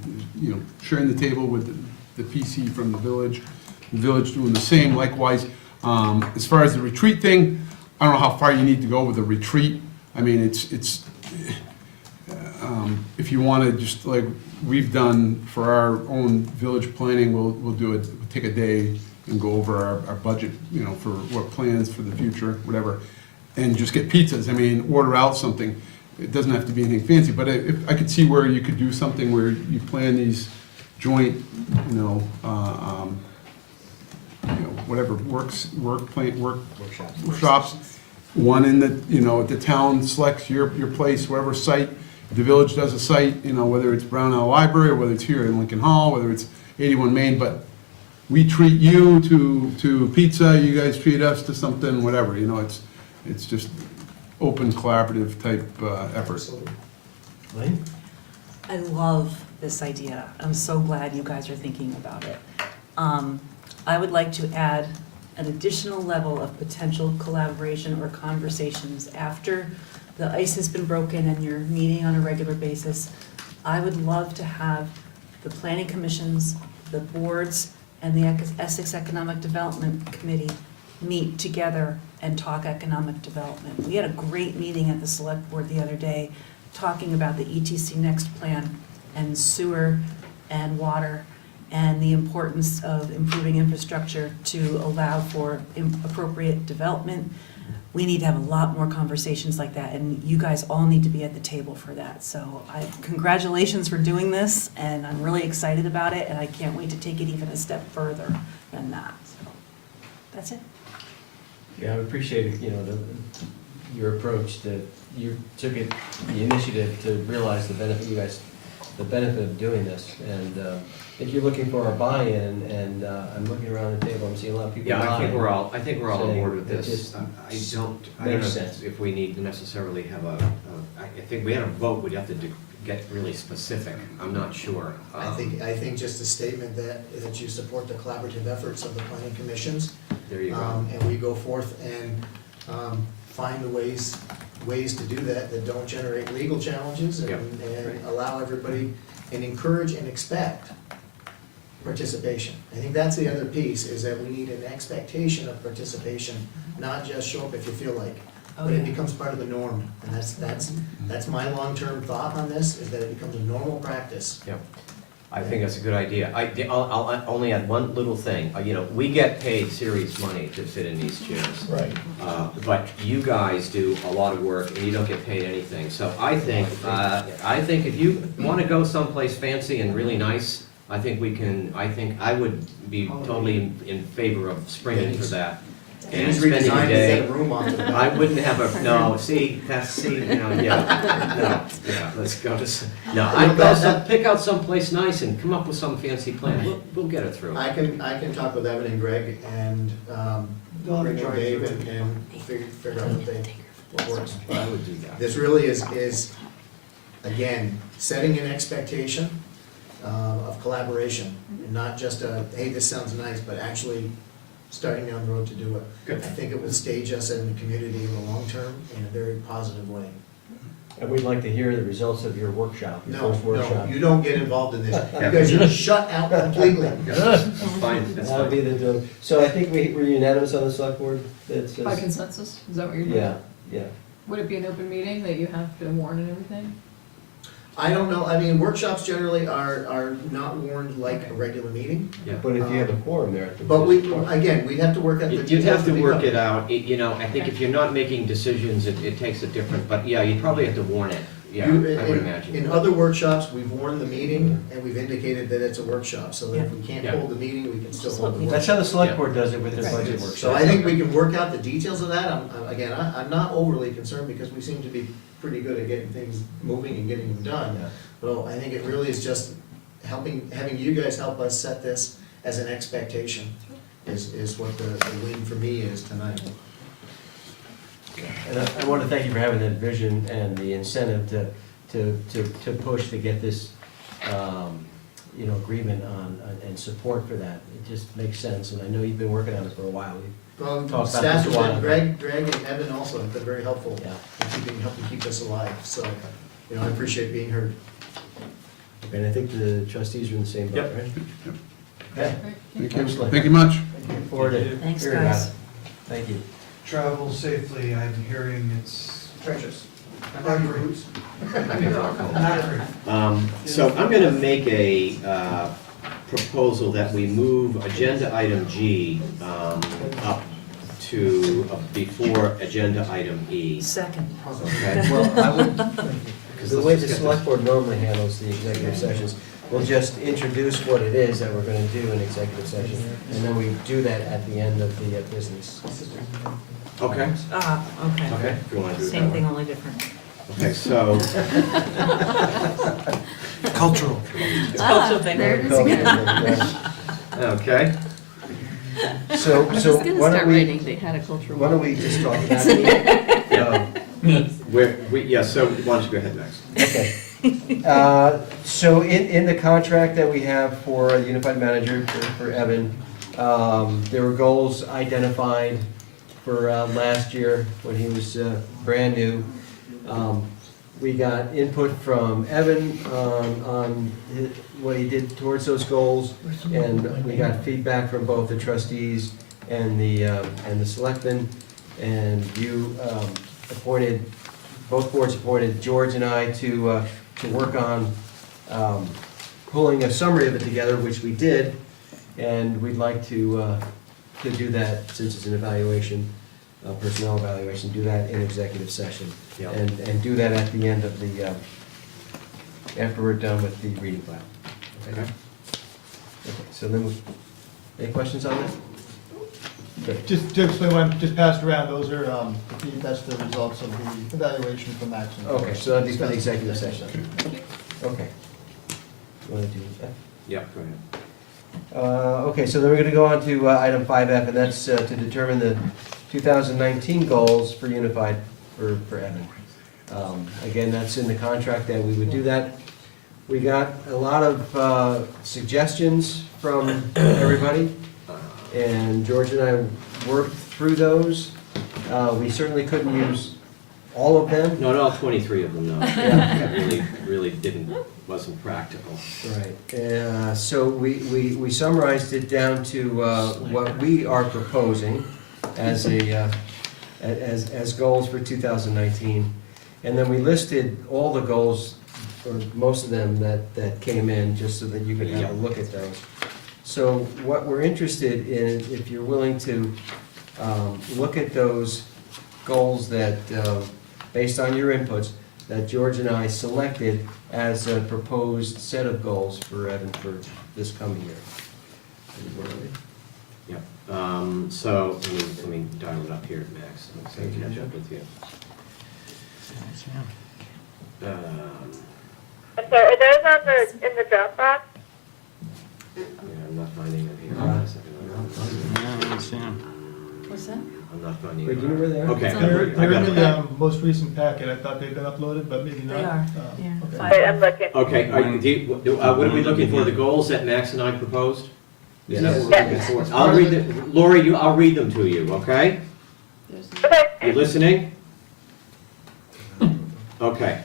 sharing the table with the PC from the village doing the same, likewise. As far as the retreat thing, I don't know how far you need to go with a retreat. I mean, it's if you want to, just like we've done for our own village planning, we'll do it, we'll take a day and go over our budget, for what plans for the future, whatever, and just get pizzas. I mean, order out something. It doesn't have to be anything fancy, but I could see where you could do something where you plan these joint, whatever workshops. One in the, the town selects your place, whatever site, the village does a site, whether it's Brownell Library, or whether it's here in Lincoln Hall, whether it's 81 Main, but we treat you to pizza, you guys treat us to something, whatever, it's just open collaborative type effort. Lane? I love this idea. I'm so glad you guys are thinking about it. I would like to add an additional level of potential collaboration or conversations after the ice has been broken and you're meeting on a regular basis. I would love to have the planning commissions, the boards, and the Essex Economic Development Committee meet together and talk economic development. We had a great meeting at the Selectboard the other day talking about the ETC Next plan and sewer and water and the importance of improving infrastructure to allow for appropriate development. We need to have a lot more conversations like that, and you guys all need to be at the table for that. So congratulations for doing this, and I'm really excited about it, and I can't wait to take it even a step further than that. So that's it. Yeah, I appreciate, your approach that you took the initiative to realize the benefit of doing this. And I think you're looking for our buy-in, and I'm looking around the table, I'm seeing a lot of people Yeah, I nodding, think we're all on board with saying it this. just I don't makes know sense. if we need to necessarily have I think we had a vote, we'd have to get really specific. I'm not sure. I think just a statement that you support the collaborative efforts of the planning commissions. There you go. And we go forth and find the ways to do that don't generate legal challenges and, Yep. and allow everybody and encourage and expect participation. I think that's the other piece, is that we need an expectation of participation, not just show up if you feel like. But it becomes part of the norm, and that's my long-term thought on this, is that it becomes a normal practice. Yep. I think that's a good idea. I'll only add one little thing. You know, we get paid serious money to sit in these chairs. Right. But you guys do a lot of work and you don't get paid anything. So I think if you want to go someplace fancy and really nice, I think I would be totally in favor of springing for that. And He's spending a redesigned to day. get a room onto the back. I wouldn't have let's go to, I'd go pick out someplace nice and come up with some fancy plan. We'll get it through. I can talk with Evan and Greg and, bring in Dave and figure out what works. I would do that. This really is, again, setting an expectation, of collaboration, and not just hey, this sounds nice, but actually starting down the road to do it. Good. I think it would stage us in the community in the long term in a very positive way. And we'd like to hear the results of your workshop, your No, first workshop. no, you don't get involved in this. You guys are shut out completely. That's fine, that's That would fine. be the, so I think we're unanimous on the select board? That says- By consensus, is that what you're doing? Yeah, yeah. Would it be an open meeting that you have to warn and everything? I don't know, I mean, workshops generally are not warned like a regular meeting. Yeah. But if you have a quorum there. But again, we'd have to work at the. You'd have to work it out. You know, I think if you're not making decisions, it takes a different, but yeah, you'd probably have to warn it. Yeah, I would imagine. In other workshops, we've warned the meeting and we've indicated that it's a workshop, so that if we can't Yeah. hold the meeting, we can still hold the workshop. That's how the select board does it with their budget workshop. So I think we can work out the details of that. I'm not overly concerned because we seem to be pretty good at getting things moving and getting them done. Yeah. But I think it really is just having you guys help us set this as an expectation is what the win for me is tonight. And I want to thank you for having that vision and the incentive to push to get this, agreement on, and support for that. It just makes sense, and I know you've been working on it for a while. Well, Talk about staff, this a while ago. Greg and Evan also have been very helpful Yeah. in helping keep us alive. So, I appreciate being heard. And I think the trustees are in the same boat, right? Okay. Thank you. Excellent. Thank you much. Look forward to Thanks, hearing about guys. it. Thank you. Travel safely, I'm hearing it's Treasures. not great. Not great. So I'm gonna make a proposal that we move agenda item G up to before agenda item E. Second. Okay? Well, I would, because the way the select board normally handles the executive sessions, we'll just introduce what it is that we're gonna do in executive session, and then we do that at the end of the business. Okay, Okay. okay, if you wanna do it that Same way. thing, only different. Okay, so, Cultural. Cultural thing. There it is again. okay, So why don't we, They had a cultural. why don't we just talk about it? so why don't you go ahead next? Okay. So in the contract that we have for a unified manager for Evan, there were goals identified for last year when he was brand new. We got input from Evan on what he did towards those goals, and we got feedback from both the trustees and the selectmen. And you appointed, both boards appointed George and I to work on pulling a summary of it together, which we did. And we'd like to do that, since it's an evaluation, personnel evaluation, do that in executive session. Yeah. And do that at the end of the, after we're done with the reading file. Okay. Okay, so then, any questions on that? Good. Just to explain what I just passed around, those are, that's the results of the evaluation from Max. and Okay, George. so that'd be for the executive session. Okay. You wanna do that? Yeah, go ahead. Okay, so then we're gonna go on to item 5F, and that's to determine the 2019 goals for Unified for Evan. Again, that's in the contract that we would do that. We got a lot of suggestions from everybody, and George and I worked through those. We certainly couldn't use all of them. Not all 23 of them, no. Yeah. Really wasn't practical. Right, so we summarized it down to what we are proposing as as goals for 2019. And then we listed all the goals or most of them that came in, just so that you could have a look at those. So what we're interested in, if you're willing to look at those goals that, based on your inputs, that George and I selected as a proposed set of goals for Evan for this coming year. Yep, so, let me dial it up here, Max, so I can catch up with you. I'm sorry, are those in the Dropbox? Yeah, I'm not finding them here. Yeah, I don't see 'em. What's that? I'm not finding them. Wait, do you know where they are? Okay. They're in the most recent packet. I thought they'd been uploaded, but maybe not. They are, Okay. yeah. All right, I'm looking. Okay, what are we looking for, the goals that Max and I proposed? Is that what we're looking for? I'll read them, Lori, I'll read them to you, okay? Okay. You listening? Okay.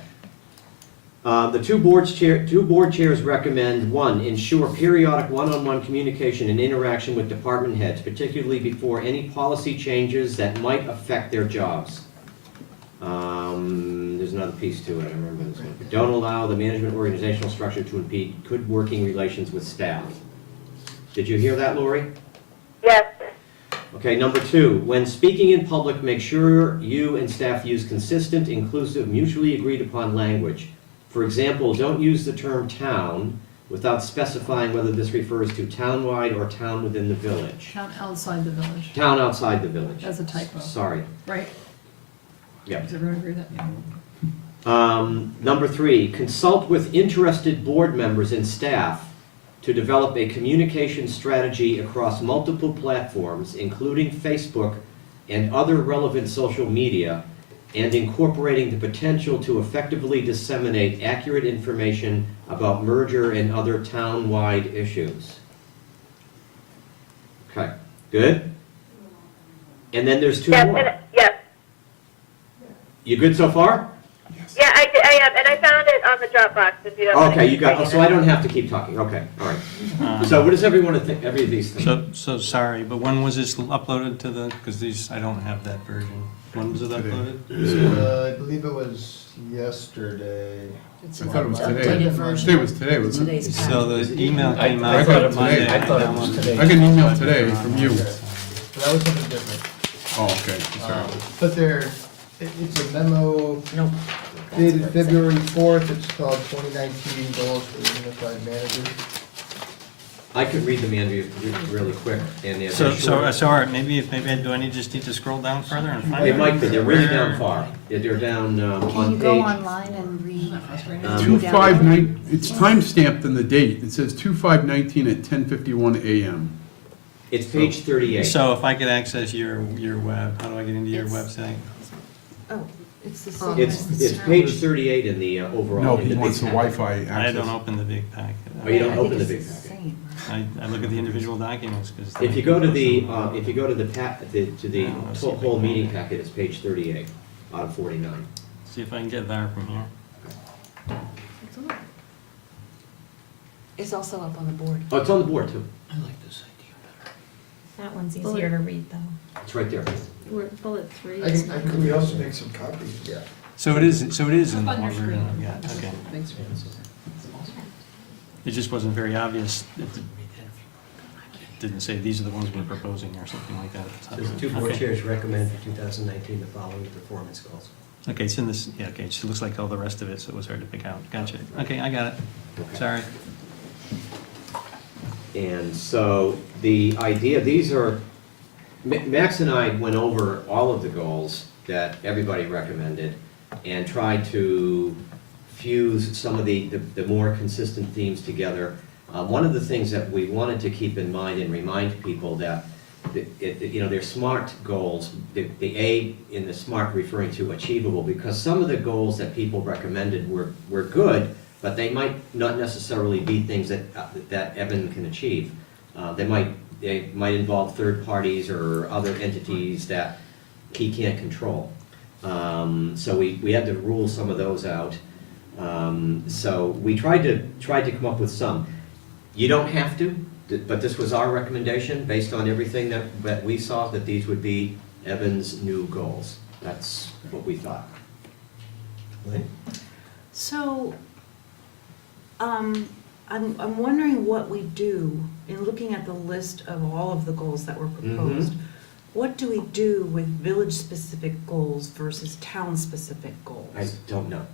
The two board chairs recommend, one, ensure periodic one-on-one communication and interaction with department heads, particularly before any policy changes that might affect their jobs. There's another piece to it, I remember this one. Don't allow the management organizational structure to impede good working relations with staff. Did you hear that, Lori? Yes. Okay, number two, when speaking in public, make sure you and staff use consistent, inclusive, mutually agreed upon language. For example, don't use the term town without specifying whether this refers to townwide or town within the village. Town outside the village. Town outside the village. That's a typo. Sorry. Right? Yep. Does everyone agree with that? Number three, consult with interested board members and staff to develop a communication strategy across multiple platforms, including Facebook and other relevant social media, and incorporating the potential to effectively disseminate accurate information about merger and other town-wide issues. Okay, good? And then there's two Yes, more. and, yes. You good so far? Yeah, I am, and I found it on the Dropbox, if you don't mind. Okay, you got, oh, so I don't have to keep talking, okay, all right. So what does everyone think, every of these things? So sorry, but when was this uploaded to the, because these, I don't have that version. When was it uploaded? I believe it was yesterday. I thought it was today. Updated version. Today was today, wasn't it? Today's So the email I came got out it Monday. today. I downloaded it. I got an email today from you. So that was something different. Oh, okay, sorry. But it's a memo Nope. dated February 4th. It's called 2019 Goals for the Unified Manager. I could read them, Andrew, really quick, and they're So short. sorry, maybe do I just need to scroll down further and find They it? might be, they're really down far. They're down Can on you go page. online and read? 2/5/19, it's time-stamped in the date. It says 2/5/19 at 10:51 a.m. It's page 38. So if I could access your web, how do I get into your website? Oh, it's the same. It's page 38 in the overall. No, in he the wants the big packet. Wi-Fi access. I don't open the big packet. Oh, you don't I think open the it's big the packet? same. I look at the individual documents because. If you go to the, let's see if I whole can- meeting packet, it's page 38 out of 49. See if I can get there from here. It's also up on the board. Oh, it's on the board too. I like this idea better. That one's easier to read, though. It's right there. We're at bullet 3. I can Could we also make some copies? Yeah. So it is in the Up on your version screen. I've got, okay. Thanks. It just wasn't very obvious. It didn't say these are the ones we're proposing or something like that. There's two board Okay. chairs recommend for 2019 the following performance goals. Okay, it's in this, yeah, okay, it looks like all the rest of it, so it was hard to pick out. Gotcha. Okay, I got it. Okay. Sorry. And so the idea, these are, Max and I went over all of the goals that everybody recommended and tried to fuse some of the more consistent themes together. One of the things that we wanted to keep in mind and remind people that, they're SMART goals, the A in the SMART referring to achievable, because some of the goals that people recommended were good, but they might not necessarily be things that Evan can achieve. They might involve third parties or other entities that he can't control. So we had to rule some of those out. So we tried to come up with some. You don't have to, but this was our recommendation based on everything that we saw, that these would be Evan's new goals. That's what we thought. Lynn? So, I'm wondering what we do, in looking at the list of all of the goals that were proposed, what do we do with village-specific goals versus town-specific goals? I don't know.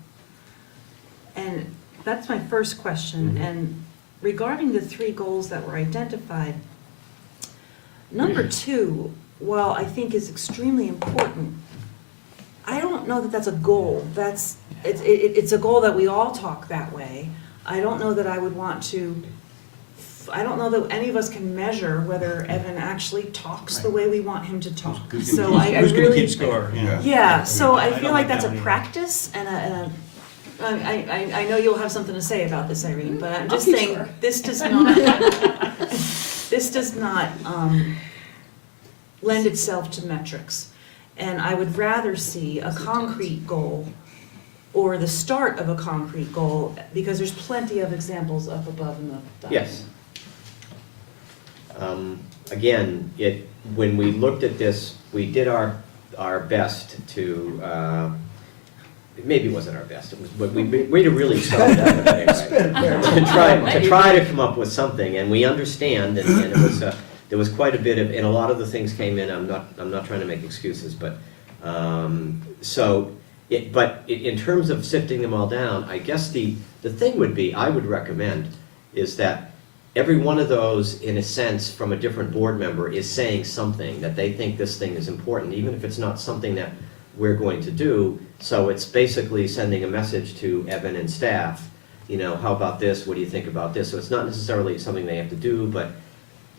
And that's my first question, Mhm. and regarding the 3 goals that were identified, number 2, while I think is extremely important, I don't know that that's a goal. It's a goal that we all talk that way. I don't know that I would want to, I don't know that any of us can measure whether Evan actually talks the way we want him to talk. So I Who's gonna really, keep score? Yeah. yeah, so I don't feel like like that's that a one either. practice, and I know you'll have something to say about this, Irene, but I'm I'll just keep saying, score. this does not, this does not lend itself to metrics. And I would rather see a concrete goal or the start of a concrete goal, because there's plenty of examples up above in the document. Yes. Again, when we looked at this, we did our best to, maybe it wasn't our best, it was, but we really started out anyway. To try to come up with something, and we understand, and it was, there was quite a bit of, and a lot of the things came in, I'm not trying to make excuses, but, but in terms of sifting them all down, I guess the thing would be, I would recommend, is that every one of those, in a sense, from a different board member, is saying something, that they think this thing is important, even if it's not something that we're going to do. So it's basically sending a message to Evan and staff, how about this, what do you think about this? So it's not necessarily something they have to do, but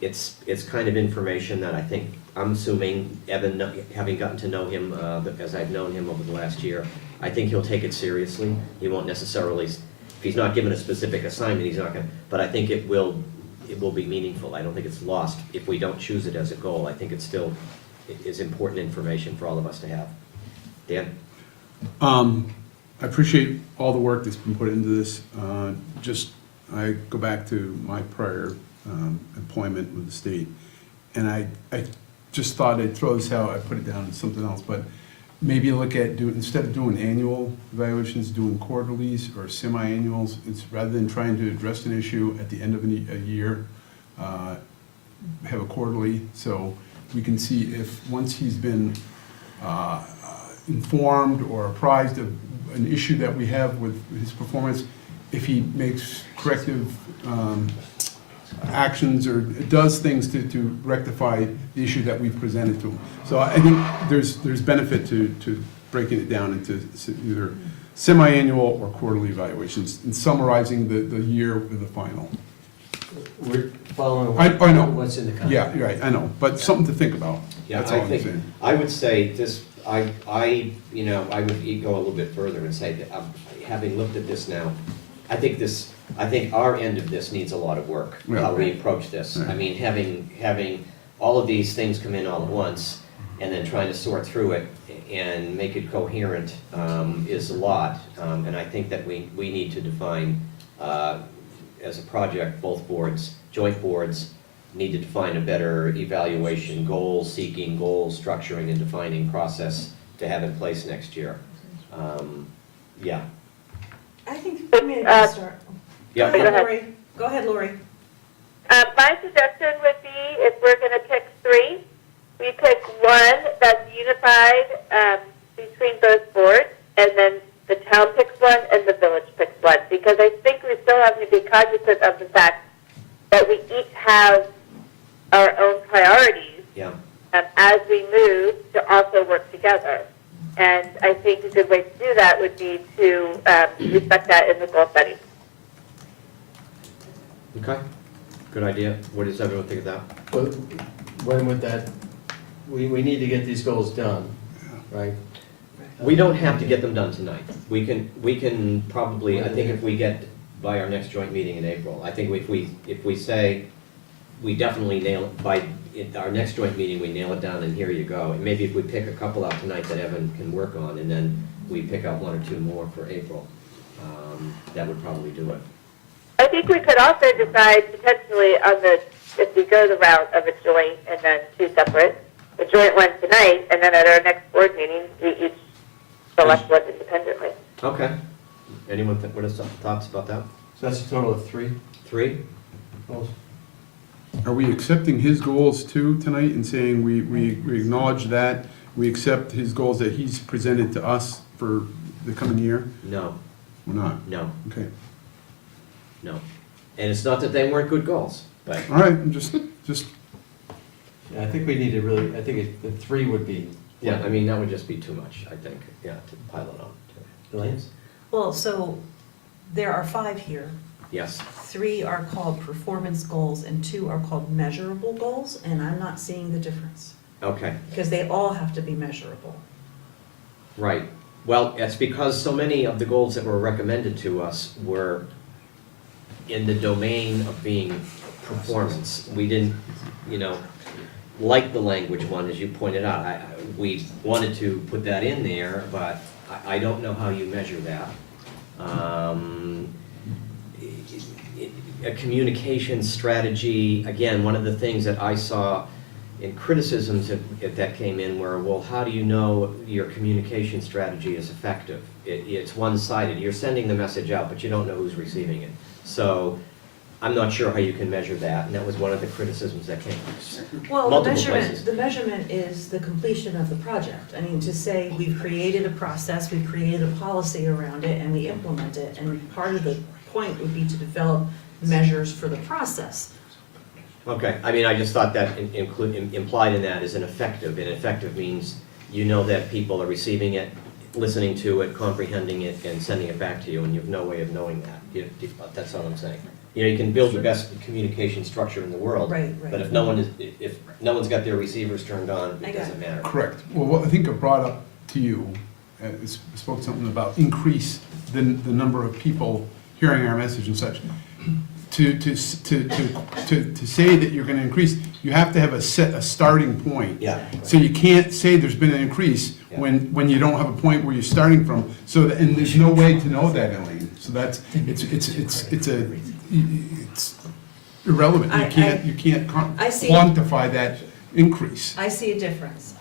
it's kind of information that I think, I'm assuming, Evan, having gotten to know him as I've known him over the last year, I think he'll take it seriously. He won't necessarily, if he's not given a specific assignment, he's not going to, but I think it will be meaningful. I don't think it's lost if we don't choose it as a goal. I think it still is important information for all of us to have. Dan? I appreciate all the work that's been put into this. I go back to my prior employment with the state, and I just thought I'd throw this out, I put it down as something else, but maybe look at instead of doing annual evaluations, doing quarterlies or semi-annuals. It's rather than trying to address an issue at the end of a year, have a quarterly, so we can see if, once he's been informed or apprised of an issue that we have with his performance, if he makes corrective actions or does things to rectify the issue that we've presented to him. So I think there's benefit to breaking it down into either semi-annual or quarterly evaluations and summarizing the year with the final. We're following I know. what's in the contract. Yeah, you're right, I know, but something to think about. Yeah, That's all I I'm think, saying. I would say this, I would go a little bit further and say that, having looked at this now, I think our end of this needs a lot of work, how we approach this. Right. I mean, having all of these things come in all at once, and then trying to sort through it and make it coherent is a lot. And I think that we need to define, as a project, both boards, joint boards, need to define a better evaluation, goal-seeking, goal-structuring and defining process to have in place next year. Yeah. I think we made a good start. Yeah. Go ahead, Lori. Go ahead, Lori. My suggestion would be, if we're going to pick 3, we pick one that's unified between both boards, and then the town picks one and the village picks one, because I think we still have to be cognizant of the fact that we each have our own priorities as we move to also work together. And I think a good way to do that would be to reflect that in the goal study. Okay, good idea. What does everyone think of that? But when would that, we need to get these goals done, right? We don't have to get them done tonight. We can probably, I think if we get by our next joint meeting in April, I think if we say, we definitely nail it, by our next joint meeting, we nail it down and here you go. And maybe if we pick a couple out tonight that Evan can work on, and then we pick out 1 or 2 more for April, that would probably do it. I think we could also decide potentially on if we go the route of a joint and then 2 separate, a joint one tonight, and then at our next board meeting, we each select one independently. Okay. Anyone, what are some thoughts about that? So that's a total of three? Three? Are we accepting his goals too tonight and saying we acknowledge that, we accept his goals that he's presented to us for the coming year? No, We're not? no, Okay. no. And it's not that they weren't good goals, but. All right, I'm just, Yeah, I think we need to really, I think the three would be. Yeah, I mean, that would just be too much, I think, yeah, to pile it on. Elaine? Well, so there are 5 here. Yes, 3 are called performance goals and 2 are called measurable goals, and I'm not seeing the difference. okay, Because they all have to be measurable. right. Well, it's because so many of the goals that were recommended to us were in the domain of being performance. We didn't, like the language one, as you pointed out. We wanted to put that in there, but I don't know how you measure that. A communication strategy, again, one of the things that I saw in criticisms that came in were, well, how do you know your communication strategy is effective? It's one-sided. You're sending the message out, but you don't know who's receiving it. So I'm not sure how you can measure that, and that was one of the criticisms that came. Well, Multiple places. the measurement is the completion of the project. I mean, to say we've created a process, we've created a policy around it, and we implement it, and part of the point would be to develop measures for the process. Okay, I mean, I just thought that implied in that is an effective, and effective means you know that people are receiving it, listening to it, comprehending it, and sending it back to you, and you have no way of knowing that. That's all I'm saying. You can build the best communication structure in the world, Right. but if no one's got their receivers turned on, I it got doesn't matter. correct. Well, what I think I brought up to you, spoke something about increase the number of people hearing our message and such. To say that you're gonna increase, you have to have a starting point. Yeah. So you can't say there's been an increase when you don't have a point where you're starting from, and there's no way to know that, Elaine. So that's, it's irrelevant. You can't I see. quantify that increase. I see a difference.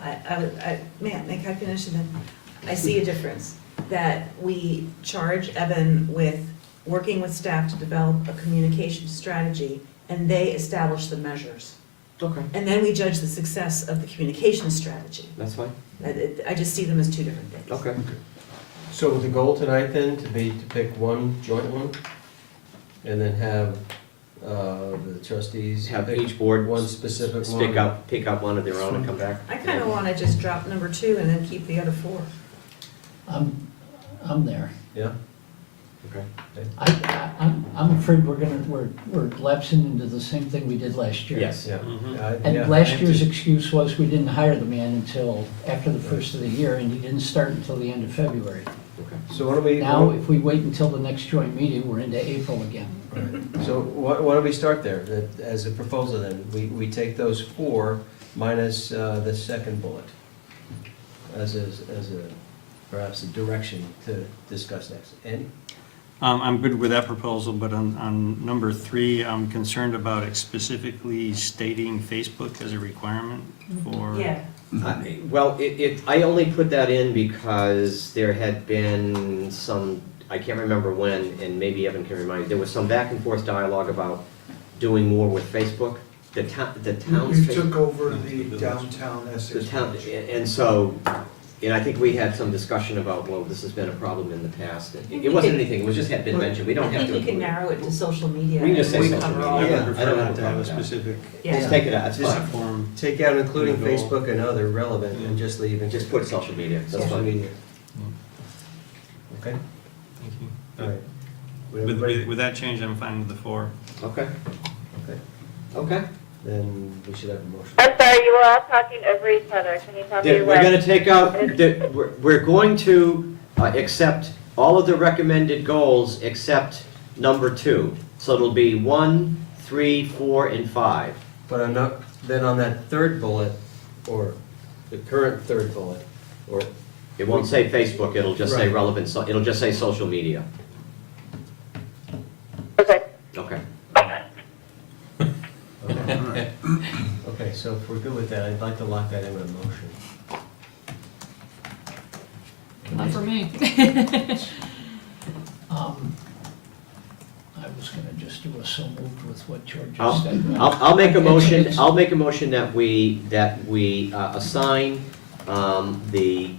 May I finish and then? I see a difference, that we charge Evan with working with staff to develop a communication strategy, and they establish the measures. Okay, And then we judge the success of the communication strategy. that's fine. I just see them as 2 different things. Okay. So the goal tonight then, to pick one joint one, and then have the trustees Have pick each board one specific one? pick up one of their own and come back. I kind of want to just drop number 2 and then keep the other 4. I'm there. Yeah? Okay. I'm afraid we're lapsing into the same thing we did last year. Yes. Yeah. Yeah, And last I year's just- excuse was we didn't hire the man until after the first of the year, and he didn't start until the end of February. Okay. So what do we? Now, if we wait until the next joint meeting, we're into April again. So why don't we start there, that, as a proposal then, we take those 4 minus the second bullet, as a, perhaps a direction to discuss next. Andy? I'm good with that proposal, but on number 3, I'm concerned about it specifically stating Facebook as a requirement for. Yeah. Well, I only put that in because there had been some, I can't remember when, and maybe Evan can remind me, there was some back and forth dialogue about doing more with Facebook, the town's You Facebook. took over the downtown The Essex. town, and so, and I think we had some discussion about, well, this has been a problem in the past. It wasn't anything, it was just had been mentioned, we don't I have to. think we can include it. narrow it to social media. We can just say and social cover media. all of Yeah. it. I would I don't prefer have not a to have problem a with that. specific Yeah. Just take it out, it's Just fine. form. Take out including The goal. Facebook and other relevant, and just leave and Just put social media, that's social fine. media. Okay? Thank you. All right. Would With, everybody- with that change, I'm fine with the 4. Okay, Okay, okay. then we should have a motion. I'm sorry, you were all talking over each other. Can you tell me We're what? gonna take out, we're going to accept all of the recommended goals except number 2. So it'll be 1, 3, 4, and 5. But then on that third bullet, or the current third bullet, or, It won't say Facebook, it'll just say Right. relevant, it'll just say social media. Okay. Okay. okay, so if we're good with that, I'd like to lock that in with a motion. Not for me. I was gonna just do a so moved with what George I'll, just said. I'll make a motion, It's- I'll make a motion that we assign the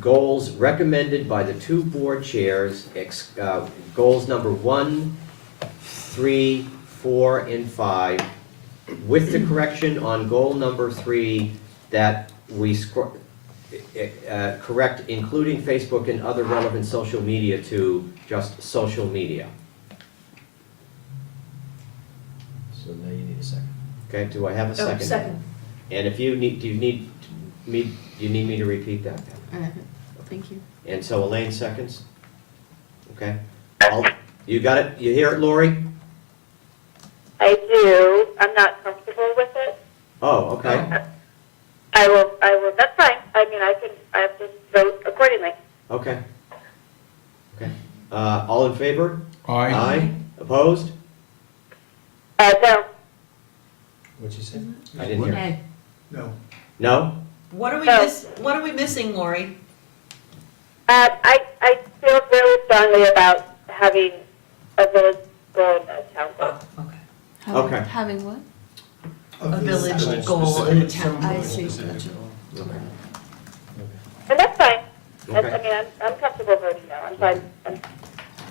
goals recommended by the two board chairs, goals number 1, 3, 4, and 5, with the correction on goal number 3 that we correct including Facebook and other relevant social media to just social media. So now you need a second. Okay, do I have a second? Second. And if you need, do you need me to repeat that? Thank you. And so Elaine seconds? Okay. You got it? You hear it, Lori? I do. I'm not comfortable with it. Oh, okay. I will, that's fine. I mean, I have to vote accordingly. Okay. Okay. All in favor? Aye. Aye. Opposed? No. What'd you say? I didn't hear. Nay. No. No? What are what are we missing, Lori? I feel really strongly about having a village goal and a town goal. Okay. Okay. Having what? A village goal and a town goal. I see, gotcha. And that's fine. Okay. I mean, I'm comfortable voting no. I'm fine.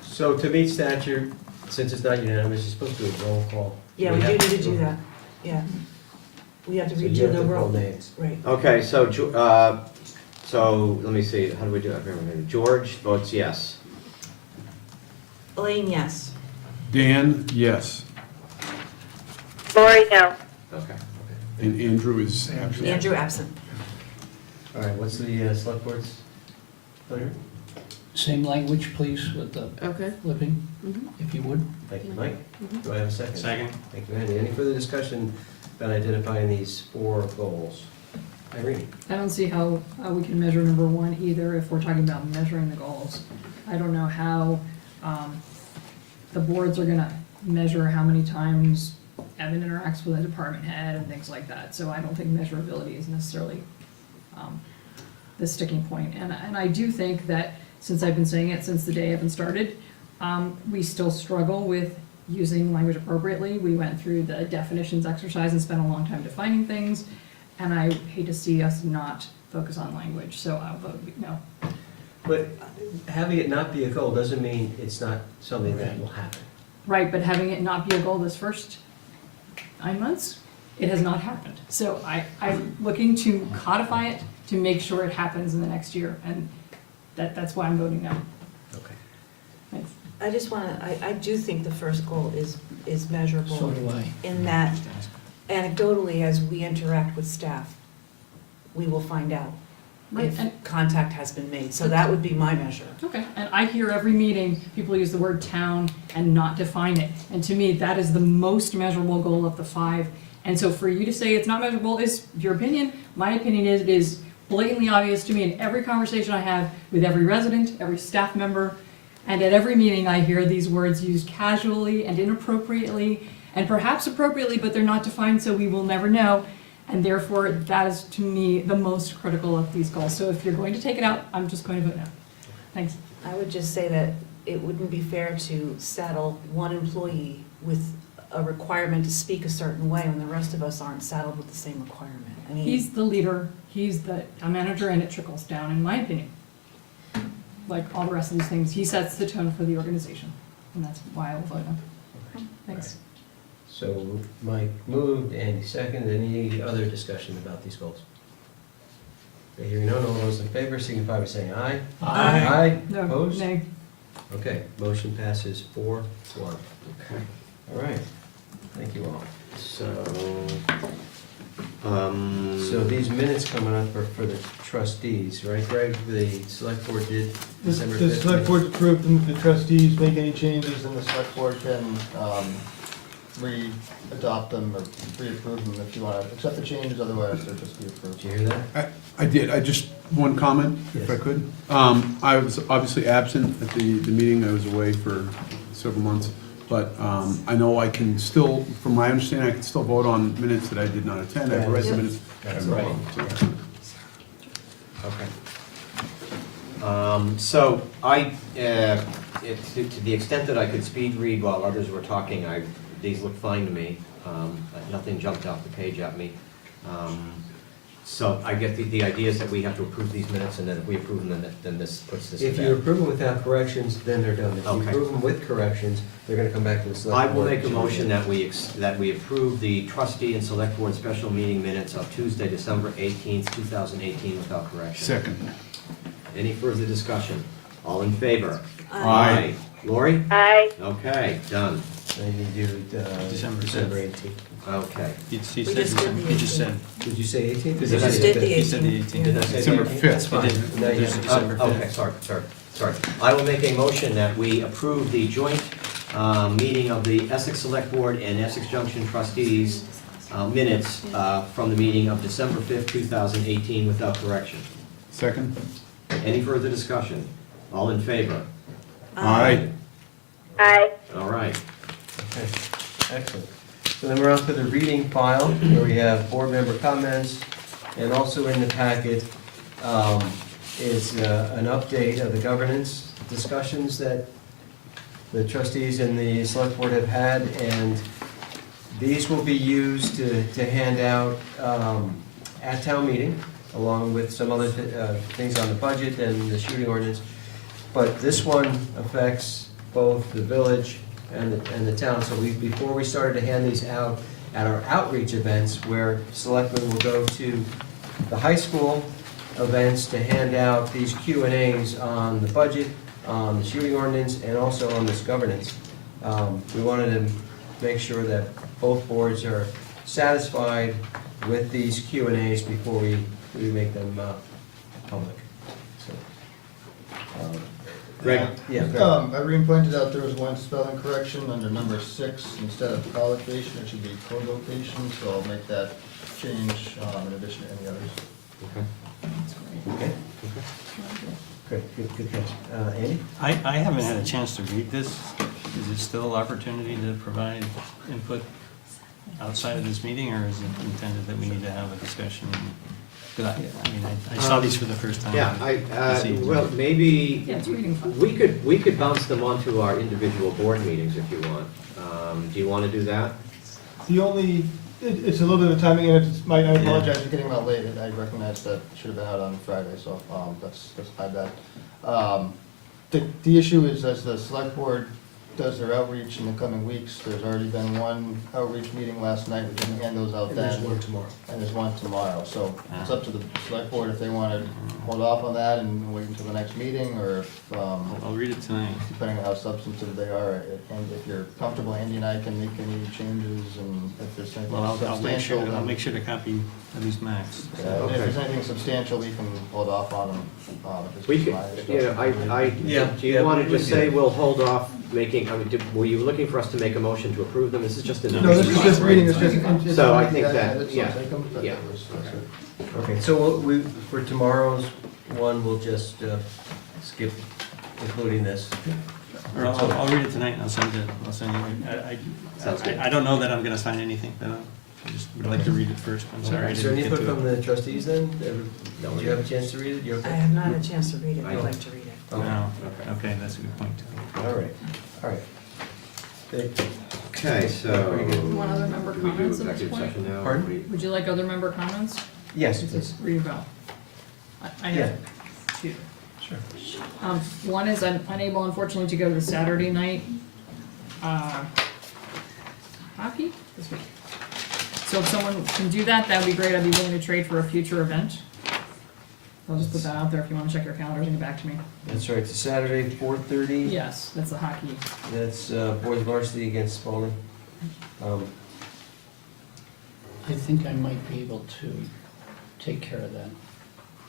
So to meet statute, since it's not unanimous, you're supposed to do a roll call. Yeah, we do need to do that, yeah. We have to So you redo have the to roll. call names. Right. Okay, so let me see, how do we do it? George votes yes. Elaine, yes. Dan, yes. Lori, no. Okay. And Andrew is absent. Andrew absent. All right, what's the select board's pleasure? Same language, please, with the Okay. flipping, Mhm. if you would. Thank you, Mike. Mhm. Do I have a second? Second. Thank you, Andy. Any further discussion about identifying these 4 goals? Irene? I don't see how we can measure number 1 either if we're talking about measuring the goals. I don't know how the boards are gonna measure how many times Evan interacts with a department head and things like that. So I don't think measurability is necessarily the sticking point. And I do think that, since I've been saying it since the day Evan started, we still struggle with using language appropriately. We went through the definitions exercise and spent a long time defining things, and I hate to see us not focus on language, so I'll vote no. But having it not be a goal doesn't mean it's not something that will happen. Right, but having it not be a goal this first 9 months, it has not happened. So I'm looking to codify it to make sure it happens in the next year, and that's why I'm voting no. Okay. Thanks. I just wanna, I do think the first goal is measurable. So do I. In that anecdotally, as we interact with staff, we will find out Right, if and- contact has been made. So that would be my measure. Okay, and I hear every meeting, people use the word town and not define it. And to me, that is the most measurable goal of the 5. And so for you to say it's not measurable is your opinion. My opinion is it is blatantly obvious to me in every conversation I have with every resident, every staff member, and at every meeting I hear these words used casually and inappropriately, and perhaps appropriately, but they're not defined, so we will never know. And therefore, that is to me the most critical of these goals. So if you're going to take it out, I'm just going to vote no. Thanks. I would just say that it wouldn't be fair to saddle one employee with a requirement to speak a certain way when the rest of us aren't saddled with the same requirement. I mean, He's the leader, he's a manager, and it trickles down, in my opinion. Like all the rest of these things, he sets the tone for the organization, and that's why I will vote no. Thanks. So Mike moved, Andy seconded. Any other discussion about these goals? Okay, hearing none, all those in favor signify by saying aye. Aye. Aye. No, Opposed? nay. Okay, motion passes 4-1. Okay, all right. Thank you all. So these minutes coming up are for the trustees, right, Greg? The select board did December 5th? The select board approved them, the trustees make any changes, and the select board can re-adopt them or re-approve them if you want to accept the changes, otherwise they'll just be approved. Did you hear that? I did, I just, one comment, if I Yes. could. I was obviously absent at the meeting, I was away for several months, but I know I can still, from my understanding, I can still vote on minutes that I did not attend, I've read the minutes. That's right. Okay. So I to the extent that I could speed read while others were talking, these looked fine to me. Nothing jumped off the page at me. So I get the idea is that we have to approve these minutes, and then if we approve them, then this puts this to If bed. you approve them without corrections, then they're done. If you Okay. approve them with corrections, they're gonna come back to the select I board. will make a motion that we approve the trustee and select board special meeting minutes of Tuesday, December 18th, 2018 without correction. Second. Any further discussion? All in favor? Aye. Lori? Aye. Okay, done. And you do, December December 18th. Okay. He We said just did December, the he just said, Did you say 18th? We just did the he said the 18th. 18th. Did I say December 18th? 5th. That's fine. He did. No, you There's didn't. December Okay, sorry. I will make a motion that we approve the joint meeting of the Essex Select Board and Essex Junction Trustees minutes from the meeting of December 5th, 2018 without correction. Second? Any further discussion? All in favor? Aye. Aye. All right. Okay, excellent. So then we're on to the reading file, where we have board member comments, and also in the packet is an update of the governance discussions that the trustees and the select board have had, and these will be used to hand out at town meeting, along with some other things on the budget and the shooting ordinance. But this one affects both the village and the town, so before we started to hand these out at our outreach events, where selectmen will go to the high school events to hand out these Q&As on the budget, on the shooting ordinance, and also on this governance. We wanted to make sure that both boards are satisfied with these Q&As before we make them public. So, Greg? Yeah. Irene pointed out there was one spelling correction under number 6, instead of collocation, it should be co-location, so I'll make that change in addition to any others. Okay. Good catch. Andy? I haven't had a chance to read this. Is it still opportunity to provide input outside of this meeting, or is it intended that we need to have a discussion? Because I saw these for the first time. Yeah, this evening. well, maybe, Yeah, it's reading fun. we could bounce them onto our individual board meetings if you want. Do you want to do that? The only, it's a little bit of timing, and I apologize for getting them out late, I recognize that should have been out on Friday, so that's my bad. The issue is, as the select board does their outreach in the coming weeks, there's already been one outreach meeting last night, we can hand those out And then. there's one tomorrow. And there's one tomorrow, so it's up to the select board if they want to hold off on that and wait until the next meeting, or if, I'll read it tonight. depending on how substantive they are, and if you're comfortable, Andy and I can make any changes, and if there's anything Well, I'll substantial, I'll then. make sure to copy at least Max. Yeah, if there's anything substantial, we can hold off on them. if We it's could, my yeah, do you yeah, want we to would just do say that. we'll hold off making, were you looking for us to make a motion to approve them? This is just an. No, this is just reading, it's just. So I think that, so yeah, take 'em, but yeah. that's it. Okay, so for tomorrow's one, we'll just skip including this. Or I'll read it tonight and I'll send you. Sounds good. I don't know that I'm gonna sign anything, but I just would like to read it first. I'm sorry. I Is there didn't any get input to from it. the trustees then? Did you have a chance to read it? You I okay? have not had a chance to read it, I'd like to read it. No, okay, that's a good point too. All right. Okay, so. Very good. You want other member Do we do comments at this executive point? session now? Pardon? Would you like other member comments? Yes, Just please. read about. I Yeah. have two. Sure. One is I'm unable unfortunately to go to the Saturday night hockey this week. So if someone can do that, that would be great. I'd be willing to trade for a future event. I'll just put that out there if you want to check your calendars and get back to me. That's right, it's a Saturday, 4:30. Yes, that's the hockey. That's boys varsity against Spalding. I think I might be able to take care of that.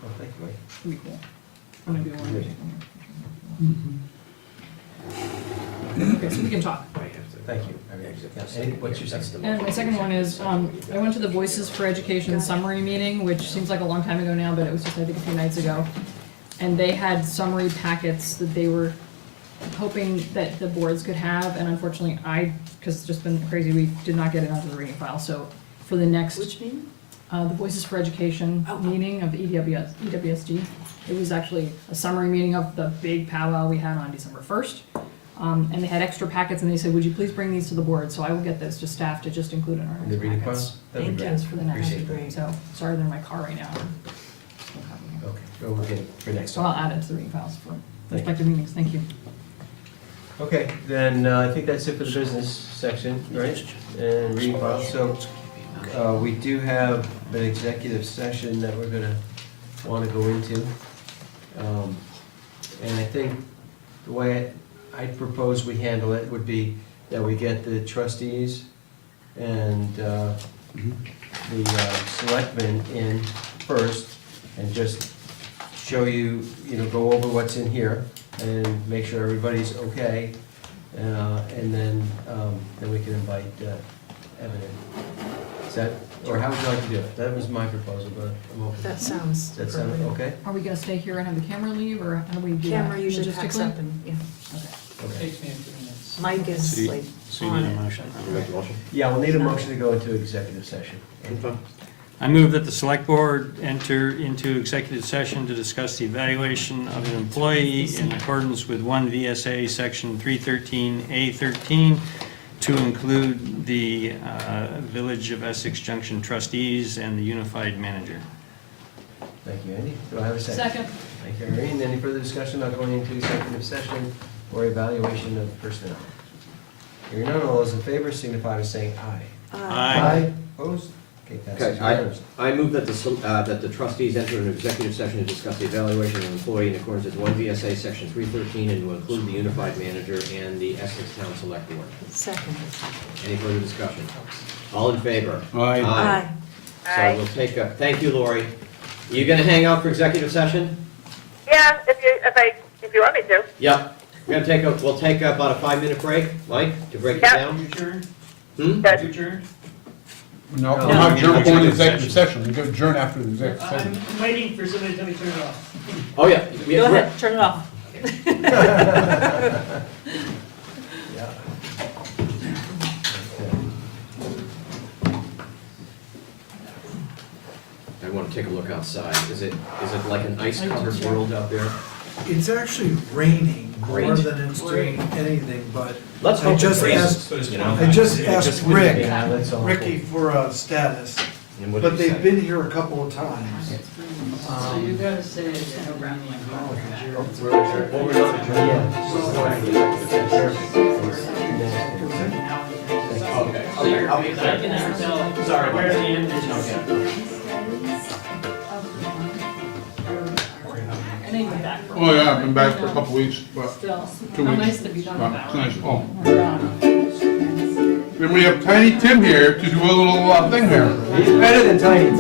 Oh, thank you, Mike. That'd be cool. I'm gonna be willing to take one. Okay, so we can talk. Thank you. What's your second? And my second one is, I went to the Voices for Education summary meeting, which seems like a long time ago now, but it was just, I think, a few nights ago. And they had summary packets that they were hoping that the boards could have, and unfortunately because it's just been a crazy week, did not get it onto the reading file, so for the next. Which meeting? the Voices for Education meeting of the EWSD. It was actually a summary meeting of the big powwow we had on December 1st. And they had extra packets, and they said, would you please bring these to the board? So I will get this to staff to just include in our The next reading packets. files? That'd be Thank great. you. For the next, Appreciate that. so, sorry, they're in my car right now. Okay, so we'll get it for next So time. I'll add it to the reading files for you. respective meetings, thank you. Okay, then I think that's it for the business section, right? And reading files, so we do have an executive session that we're gonna wanna go into. And I think the way I propose we handle it would be that we get the trustees and the selectmen in first and just show you, go over what's in here and make sure everybody's okay. And then we can invite Evan in. Is that, or how would you like to do it? That was my proposal, but I'm open. That sounds Does that sound appropriate. okay? Are we gonna stay here and have the camera leave, or how do we do that? Camera usually packs logistically? up and, yeah. Okay. Takes me a few minutes. Mike is like So you on need a it. motion. Yeah, we'll need a motion to go into executive session. I move that the select board enter into executive session to discuss the evaluation of an employee in accordance with 1 VSA Section 313A13 to include the Village of Essex Junction trustees and the unified manager. Thank you, Andy. Do I have a second? Second. Thank you, Irene. Any further discussion on going into executive session or evaluation of personnel? Hearing none, all those in favor signify by saying aye. Aye. Opposed? Okay, passes Okay, unanimously. I move that the trustees enter an executive session to discuss the evaluation of an employee in accordance with 1 VSA Section 313 and to include the unified manager and the Essex Town Select Board. Second. Any further discussion? All in favor? Aye. Aye. So we'll take a, thank you, Lori. You gonna hang out for executive session? Yeah, if you want me to. Yep. We'll take about a 5-minute break, Mike, to break it Yep. down. Hmm? Good. No, No, we're not no, adjourn, we're going to executive executive session, we go adjourn after the executive session. I'm waiting for somebody to tell me to turn it off. Oh, yeah. Go ahead, turn it off. Yeah. I want to take a look outside. Is it like an ice-covered world out there? It's actually raining more Great. than it's doing anything, but Let's I hope it just freezes, asked, you know? I just asked Rick, Yeah, that's all. Ricky for a status, And what but did he they've say? been here a couple of times. So you gotta say it's around like. Well, we're not adjourned yet. This is going to the executive session. Okay, I'll be I can never tell. Sorry. Where the end is. And then you're back for. Oh, yeah, I've been back for a couple weeks, but Still, 2 how weeks. nice to be done with that, It's nice. right? Oh. We're done. Then we have Tiny Tim here to do a little thing here. He's better than Tiny Tim.